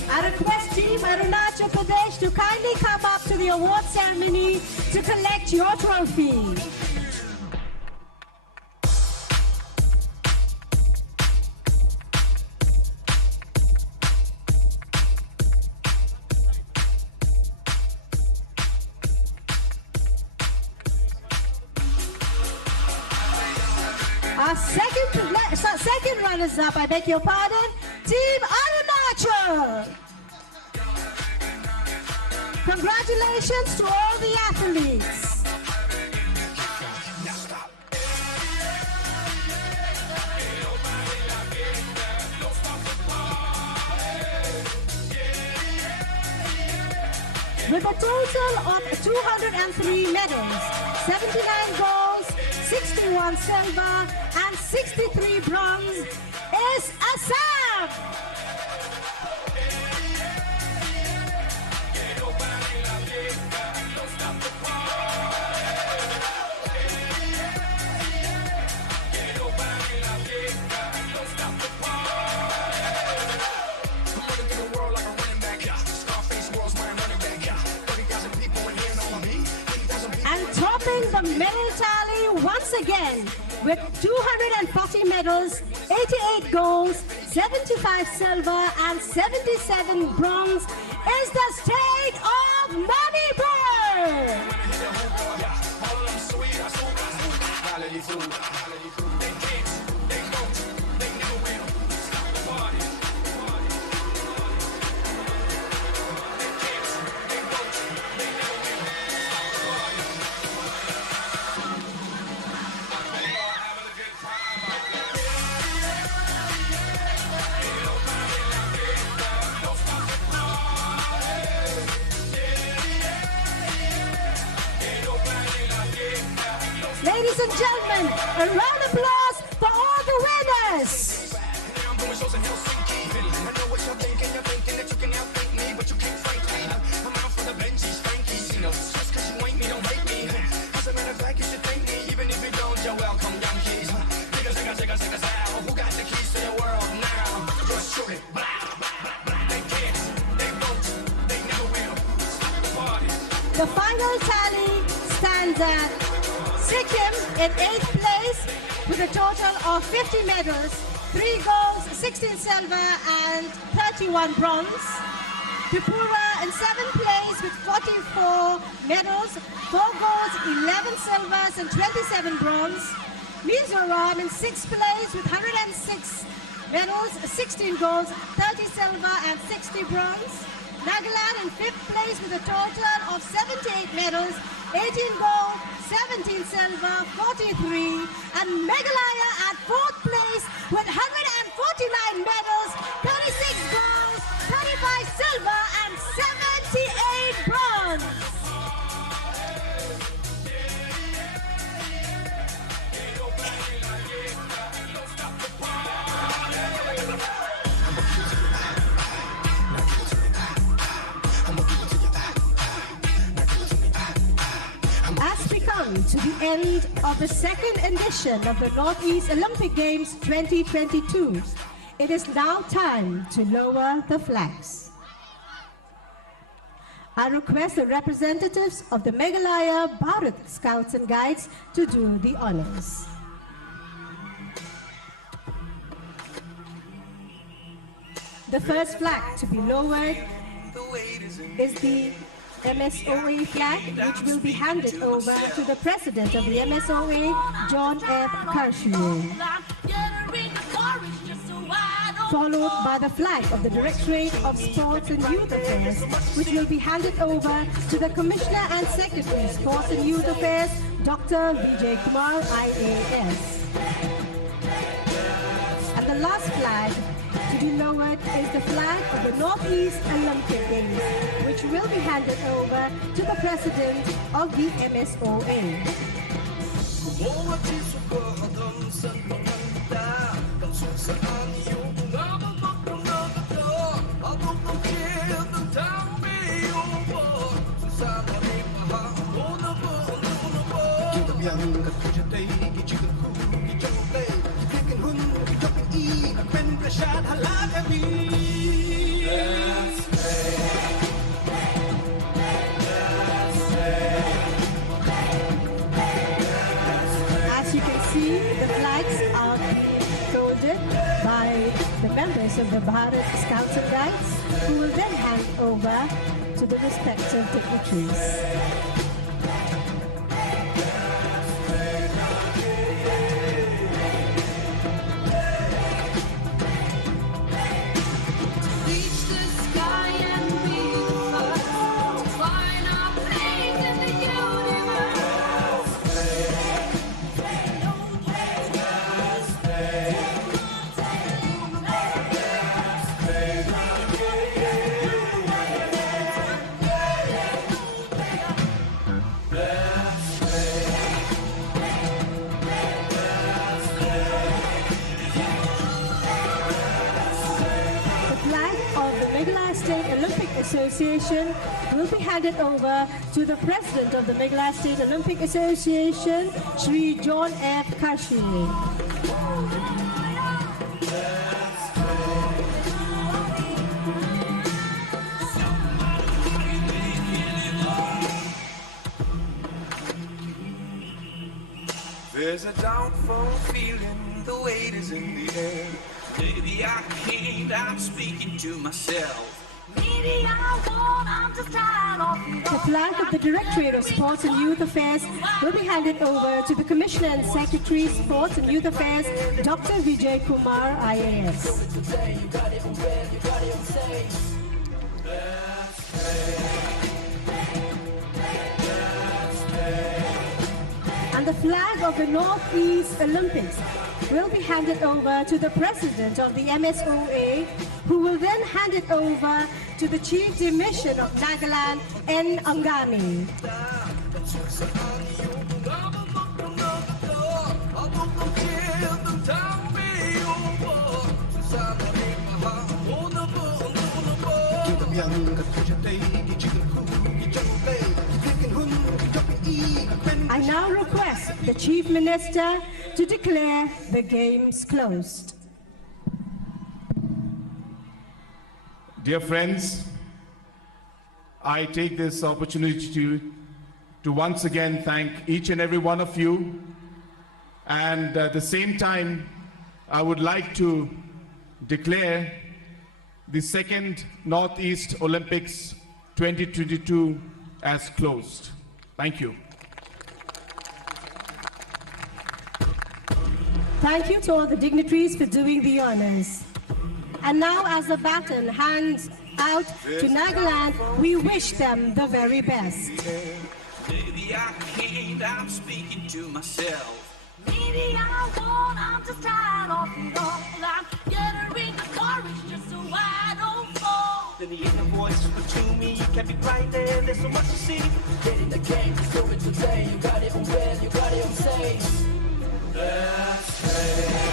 I request Team Arunachal Pradesh to kindly come up to the award ceremony to collect your trophy. Our second runners-up, I beg your pardon, Team Arunachal. Congratulations to all the athletes. With a total of 203 medals, 79 golds, 61 silver, and 63 bronze, is Assam. Topping the medal tally once again with 240 medals, 88 golds, 75 silver, and 77 bronze is the state of Manipur. Ladies and gentlemen, a round of applause for all the winners. The final tally stands at Sikkim in 8th place with a total of 50 medals, 3 golds, 16 silver, and 31 bronze. Tripura in 7th place with 44 medals, 4 golds, 11 silvers, and 27 bronze. Mizoram in 6th place with 106 medals, 16 golds, 30 silver, and 60 bronze. Nagaland in 5th place with a total of 78 medals, 18 gold, 17 silver, 43, and Meghalaya at 4th place with 149 medals, 36 gold, 35 silver, and 78 bronze. As we come to the end of the second edition of the Northeast Olympic Games 2022, it is now time to lower the flags. I request the representatives of the Meghalaya Bharat Scouts and Guides to do the honors. The first flag to be lowered is the MSOA flag, which will be handed over to the President of the MSOA, John F. Karshian, followed by the flag of the Directorate of Sports and Youth Affairs, which will be handed over to the Commissioner and Secretary, Sports and Youth Affairs, Dr. Vijay Kumar, IAS. And the last flag to be lowered is the flag of the Northeast Olympic Games, which will be handed over to the President of the MSOA. As you can see, the flags are being folded by the members of the Bharat Scouts and Guides, who will then hand over to the respective dignitaries. Association will be handed over to the President of the Meghalaya State Olympic Association, Shri John F. Karshian. There's a doubtful feeling, the weight is in the air. Maybe I can't, I'm speaking to myself. The flag of the Directorate of Sports and Youth Affairs will be handed over to the Commissioner and Secretary, Sports and Youth Affairs, Dr. Vijay Kumar, IAS. And the flag of the Northeast Olympics will be handed over to the President of the MSOA, who will then hand it over to the Chief de Mission of Nagaland, N. Angami. I now request the Chief Minister to declare the games closed. Dear friends, I take this opportunity to once again thank each and every one of you. And at the same time, I would like to declare the second Northeast Olympics 2022 as closed. Thank you. Thank you to all the dignitaries for doing the honors. And now, as the baton hands out to Nagaland, we wish them the very best. Maybe I can't, I'm speaking to myself. Maybe I won't, I'm just tired of it all. I'm gathering the courage just so I don't fall. Then the inner voice whisper to me, you can't be right there, there's so much to see. Get in the game, just do it today. You got it on red, you got it on safe. Let's play.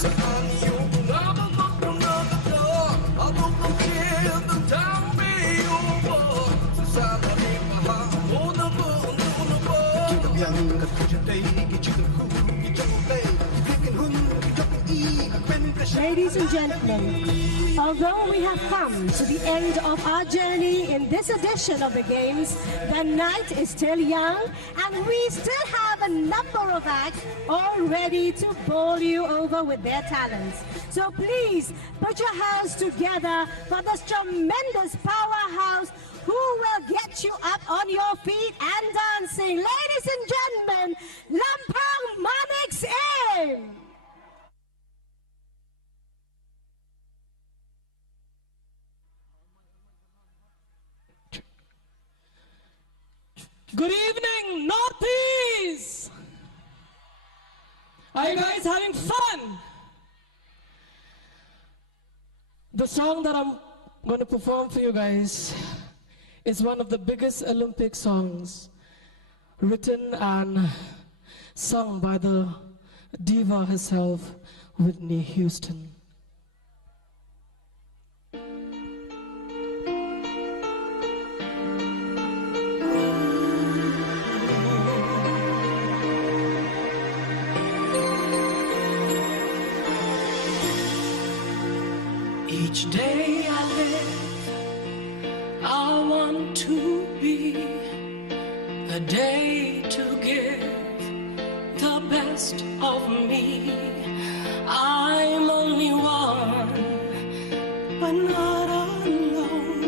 Sa kanyo, umabot ng nagdala, abot ng kiyot ng Ladies and gentlemen, although we have come to the end of our journey in this edition of the Games, the night is still young and we still have a number of acts all ready to bowl you over with their talents. So please put your hands together for this tremendous powerhouse who will get you up on your feet and dancing. Ladies and gentlemen, Lampang Manix in! Good evening, Northeast! Are you guys having fun? The song that I'm going to perform for you guys is one of the biggest Olympic songs written and sung by the diva herself, Whitney Houston. Each day I live, I want to be a day to give the best of me. I'm only one, but not alone.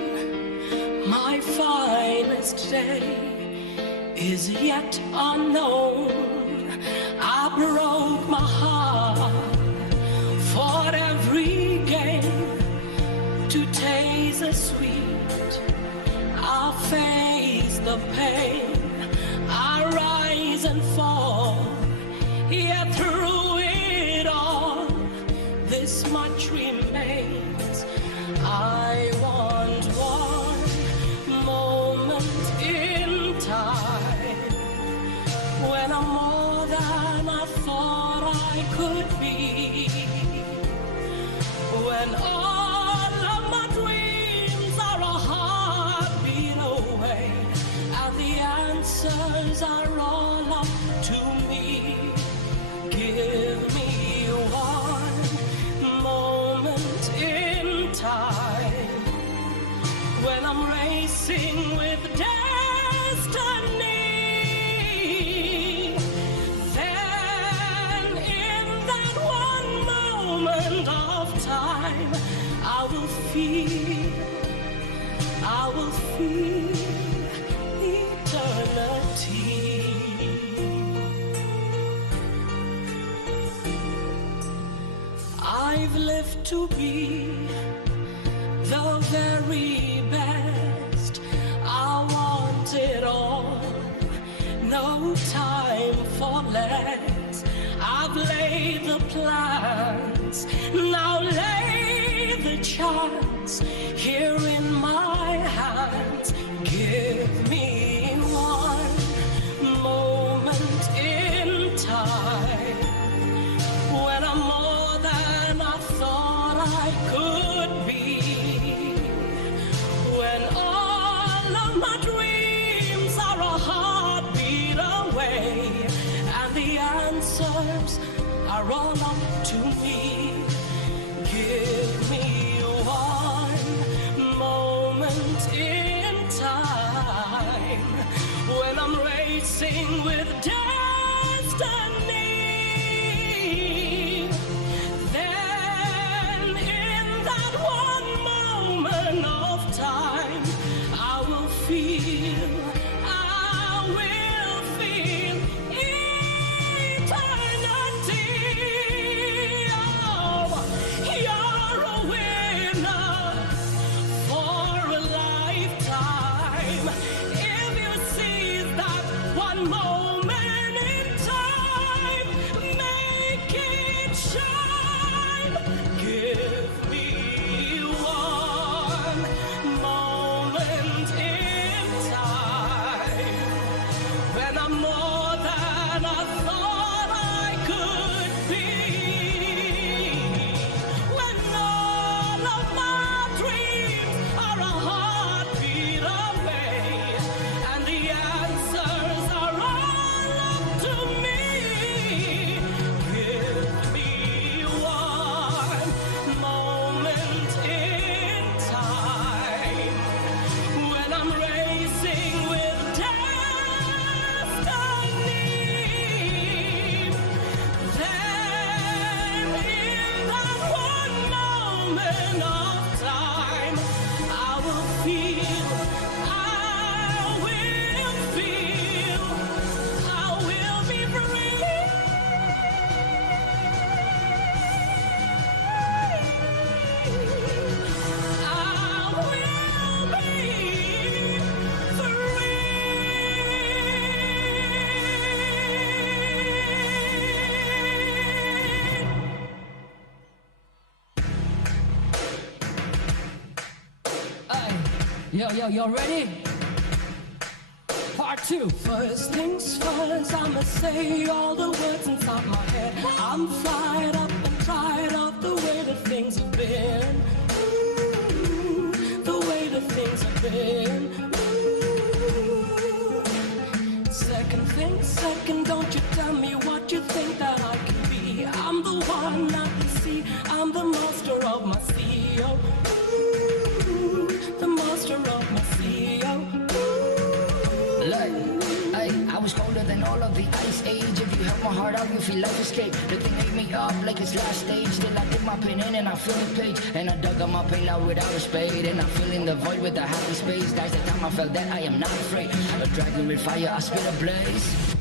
My finest day is yet unknown. I broke my heart for every game to taste the sweet. I face the pain, I rise and fall, yet through it all, this much remains. I want one moment in time when I'm more than I thought I could be, when all of my dreams are a heartbeat away, and the answers are all up to me. Give me one moment in time when I'm racing with destiny. Then in that one moment of time, I will feel eternity. I've lived to be the very best. I want it all, no time for less. I've laid the plans, now lay the chance here in my hands. Give me one moment in time when I'm more than I thought I could be, when all of my dreams are a heartbeat away, and the answers are all up to me. Give me one moment in time when I'm racing with destiny. Then in that one moment of time, I will feel eternity. Oh, you're a winner for a lifetime. If you seize that one moment in time, make it shine. Give me one moment Yo, you're ready? Part 2. First things first, I'ma say all the words inside my head. I'm fired up and tired of the way that things have been. Ooh, the way that things have been. Ooh. Second thing, second, don't you tell me what you think that I can be. I'm the one I can see, I'm the master of my CEO. Ooh, the master of my CEO. Look, I was colder than all of the ice age. If you help my heart out, you feel like escape. The thing ate me up like it's last stage. Still I dip my pen in and I feel the page. And I dug up my pain out without a spade. And I'm filling the void with the happy space. That's the time I felt that I am not afraid. A dragon with fire, I spit a blaze.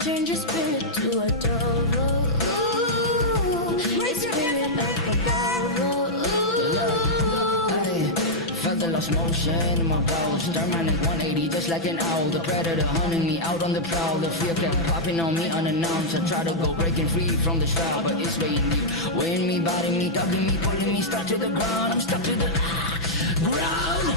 Change your spirit to a dove. Ooh, your spirit like a dove. Felt the lost motion in my balls. Turn my neck 180 just like an owl. The predator hunting me out on the prowl. The fear kept popping on me unannounced. I try to go breaking free from the shroud, but it's weighing me, biting me, tugging me, pulling me, stuck to the ground. I'm stuck to the ground.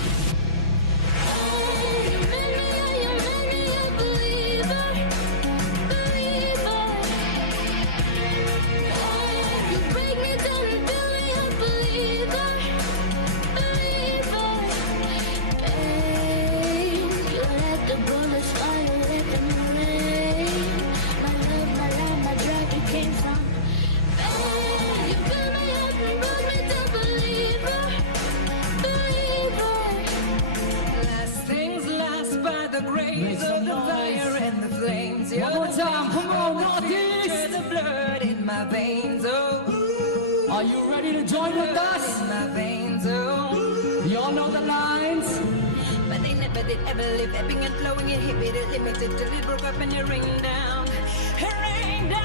One more time, come on, Northeast! The blood in my veins, oh. Are you ready to join with us? In my veins, oh. Y'all know the lines? But they never did ever live, ebbing and flowing, inhibited, limited, till it broke up and it rained down. It rained down.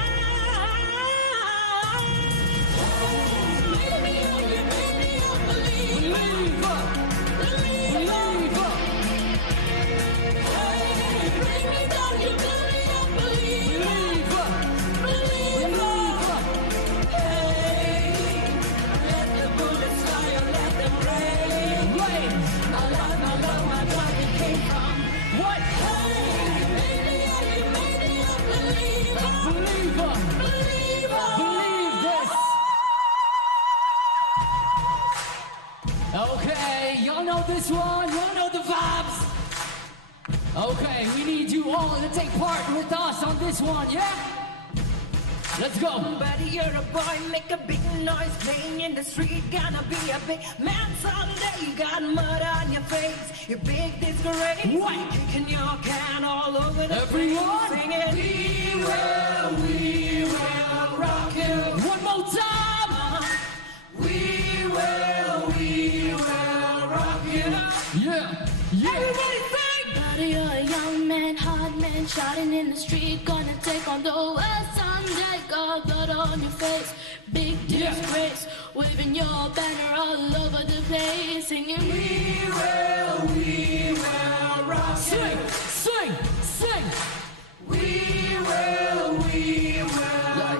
Okay, y'all know this one, y'all know the vibes. Okay, we need you all to take part with us on this one, yeah? Let's go. Buddy, you're a boy, make a big noise, playing in the street, gonna be a big man someday. You got mud on your face, your big disgrace. What? Kicking your can all over the Everyone, place, singing, we will rock you. One more time. We will rock you. Yeah, yeah. Everybody sing. Buddy, you're a young man, hard man, shouting in the street, gonna take on the world someday. Got blood on your face, big disgrace, waving your banner all over the place, singing, we will rock you. Sing. We will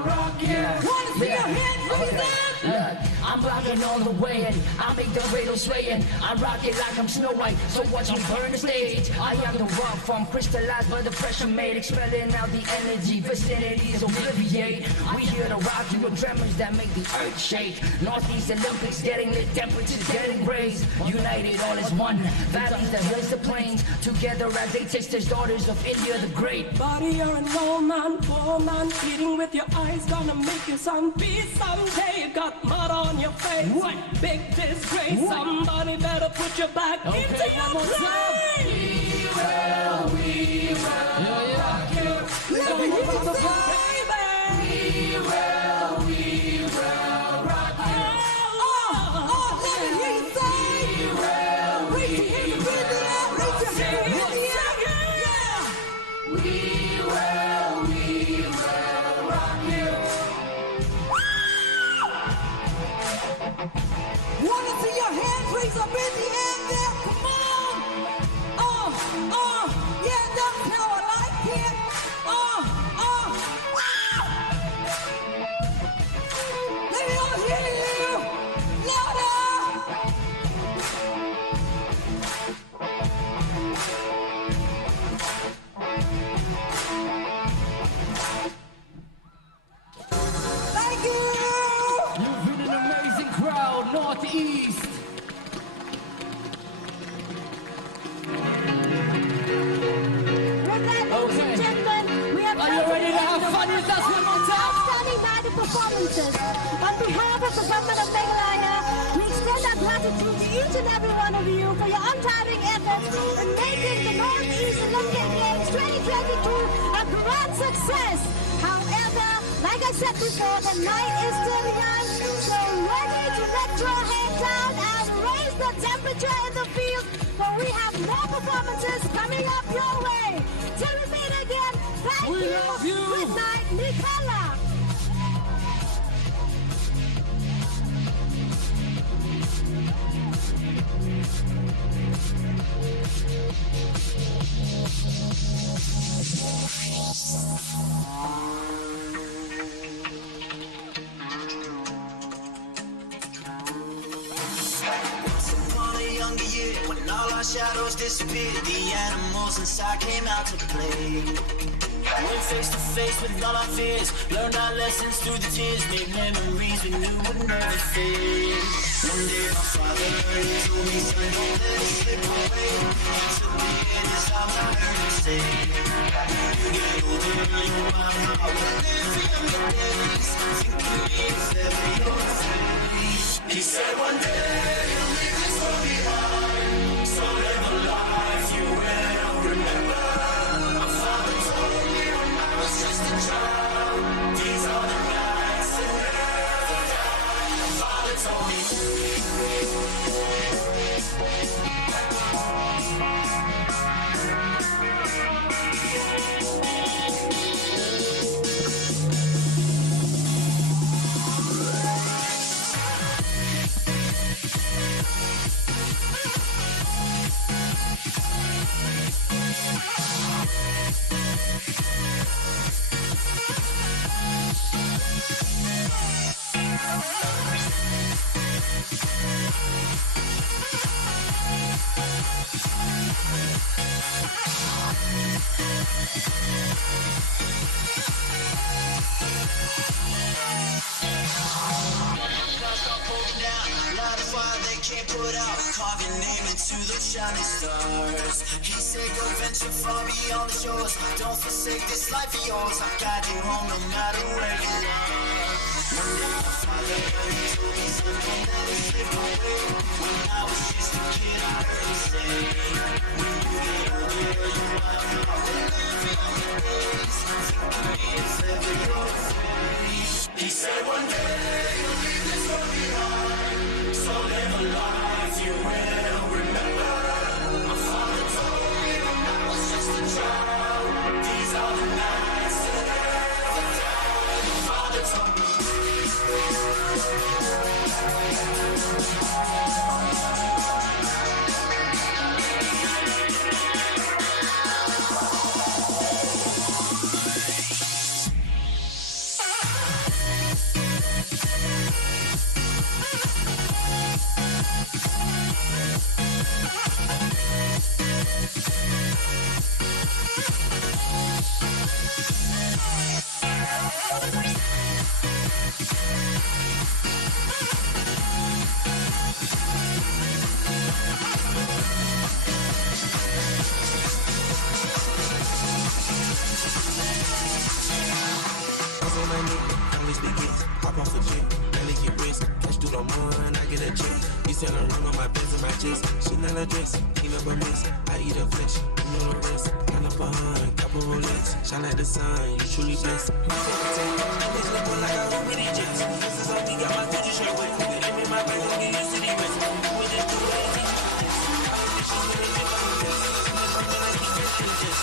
rock you. Wanna see your hands raised up? I'm rocking all the way and I make the radio sway and I rock it like I'm Snow White, so watch me burn the stage. I am the rock from crystallized by the pressure made, expelling out the energy, vicinities obliviate. We here to rock you with tremors that make the earth shake. Northeast Olympics getting lit, temperatures getting raised. United all as one, valleys that raise the plains. Together as they taste as daughters of India the Great. Buddy, you're an old man, poor man, eating with your eyes, gonna make you some peace someday. You got mud on your face. What? Big disgrace. What? Somebody better put your back into your place. We will rock you. Let me hear you say, baby. We hands up in the air there, come on. Yeah, that's how I like it. Wow. Let me all hear you. Louder. Thank you. You've been an amazing crowd, Northeast. Ladies and gentlemen, we have Are you ready to have fun with us one more time? outstanding night of performances. On behalf of the government of Meghalaya, we extend our gratitude to each and every one of you for your untiring efforts in making the Northeast Olympic Games 2022 a grand success. However, like I said before, the night is still young, so ready to let your head down and raise the temperature in the field, for we have more performances coming up your way. Till we meet again, thank We love you. Good night, Nicola. Once upon a younger year, when all our shadows disappeared, the animals inside came out to play. Went face to face with all our fears, learned our lessons through the tears, made memories we knew would never fade. One day my father, he told me, son, don't let it slip away. He took me in his arms, I heard him say, you get older, your mind will live for younger days. Think of me if ever you're afraid. He said one day you'll leave this world behind, so live a life you will remember. My father told me when I was just a child, these are the nights that never die. My father told me. Can't put out, carve your name into those shining stars. He said go venture far beyond the shores, don't forsake this life of yours. I'll guide you home no matter where you are. One day my father, he told me, son, don't let it slip away. When I was just a kid, I heard him say, when you get older, you might not live your days. Think of me if ever you're afraid. He said one day you'll leave this world behind, so live a life you will remember. My father told me when I was just a child, these are the nights that never die. My father told me. Always begins, hop off a jet, barely get rest. Cash through the morning, I get a check. You sell a run on my pants and my chest. She not a dress, he never miss. I eat her flesh, you know the rest. Got up behind, couple Rolex. Shine like the sun, you truly blessed. I bitch look like I run with the jets. This is on me, got my Gucci shirt with. I'm in my bag, I'm get used to the rest. We just do it, I'm bitches with a dip on the best. I'm gonna keep it in this.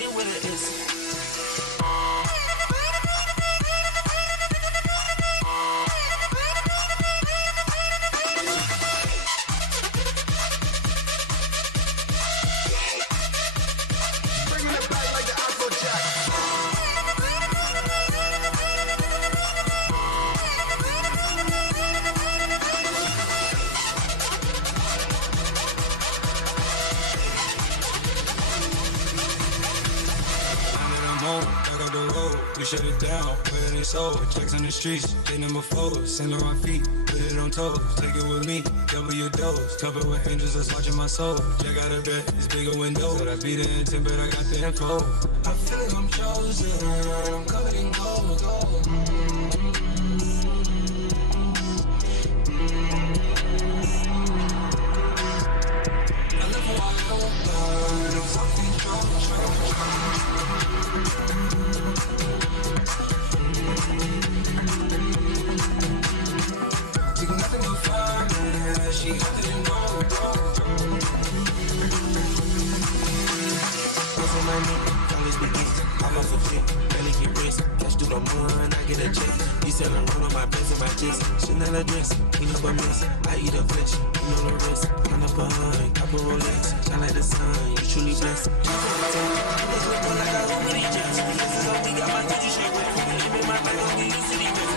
I'm with an S. We shut it down, put it in soul. Checks on the streets, they number 4. Sand on my feet, put it on toes. Take it with me, double your dose. Covered with angels that's watching my soul. Check out a bed, it's bigger windows. Said I beat the intent, but I got the info. I feel like I'm chosen, I'm covered in gold. I love how I open, I'm something she got it in gold. What's on my knee? College begins. I'm off a flick, barely get rich. Cash through the moon, I get a check. You sell a run on my pants and my chest. Chanel a dress, clean up a mess. I eat a flesh, you know the rest. Run up a hunt, couple Rolex. Shine like the sun, you truly blessed. Let's look like I own many jets. This is how we got my digit shit. Living my life, I'll get used to the rest.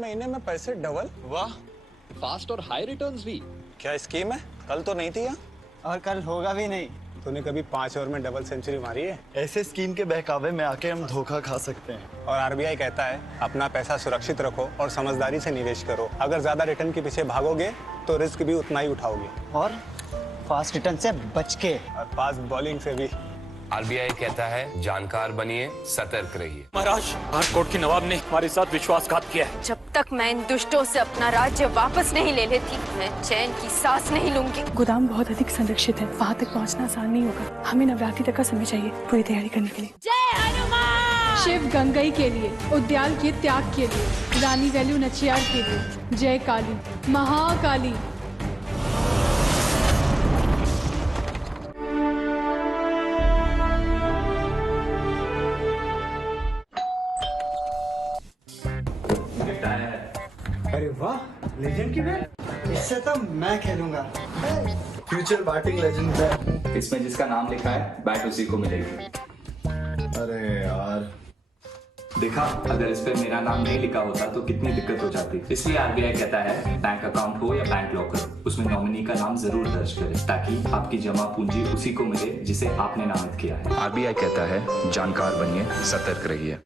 महीने में पैसे double. वाह, fast और high returns भी। क्या scheme है? कल तो नहीं थी यहाँ और कल होगा भी नहीं। तूने कभी 5 ओवर में डबल सेंचुरी मारी है? ऐसे स्कीम के बहकावे में आके हम धोखा खा सकते हैं। और आरबीआई कहता है अपना पैसा सुरक्षित रखो और समझदारी से निवेश करो। अगर ज्यादा रिटर्न के पीछे भागोगे तो रिस्क भी उतना ही उठाओगे। और फास्ट रिटर्न से बच के। और फास्ट बॉलिंग से भी। आरबीआई कहता है जानकार बनिए, सतर्क रहिए। महाराज, हार्ट के नवाब ने हमारे साथ विश्वासघात किया है। जब तक मैं इन दुष्टों से अपना राज्य वापस नहीं ले लेती, मैं चैन की सांस नहीं लूंगी। गोदाम बहुत अधिक संरक्षित है, वहाँ तक पहुँचना आसान नहीं होगा। हमें नवरात्रि तक का समय चाहिए पूरी तैयारी करने के लिए। जय हनुमान। शिव गंगई के लिए, उद्याल के त्याग के लिए, रानी वैल्यू नचियार के लिए, जय काली, महाकाली। अरे वाह, लेजेंड की बैट। इससे तो मैं खेलूंगा। Future batting legend bat. इसमें जिसका नाम लिखा है बैट उसी को मिलेगी। अरे यार, देखा, अगर इस पे मेरा नाम नहीं लिखा होता तो कितनी दिक्कत हो जाती। इसलिए आरबीआई कहता है बैंक अकाउंट हो या बैंक लॉकर, उसमें नॉमिनी का नाम जरूर दर्ज करें ताकि आपकी जमा पूंजी उसी को मिले जिसे आपने नामित किया है। आरबीआई कहता है जानकार बनिए, सतर्क रहिए।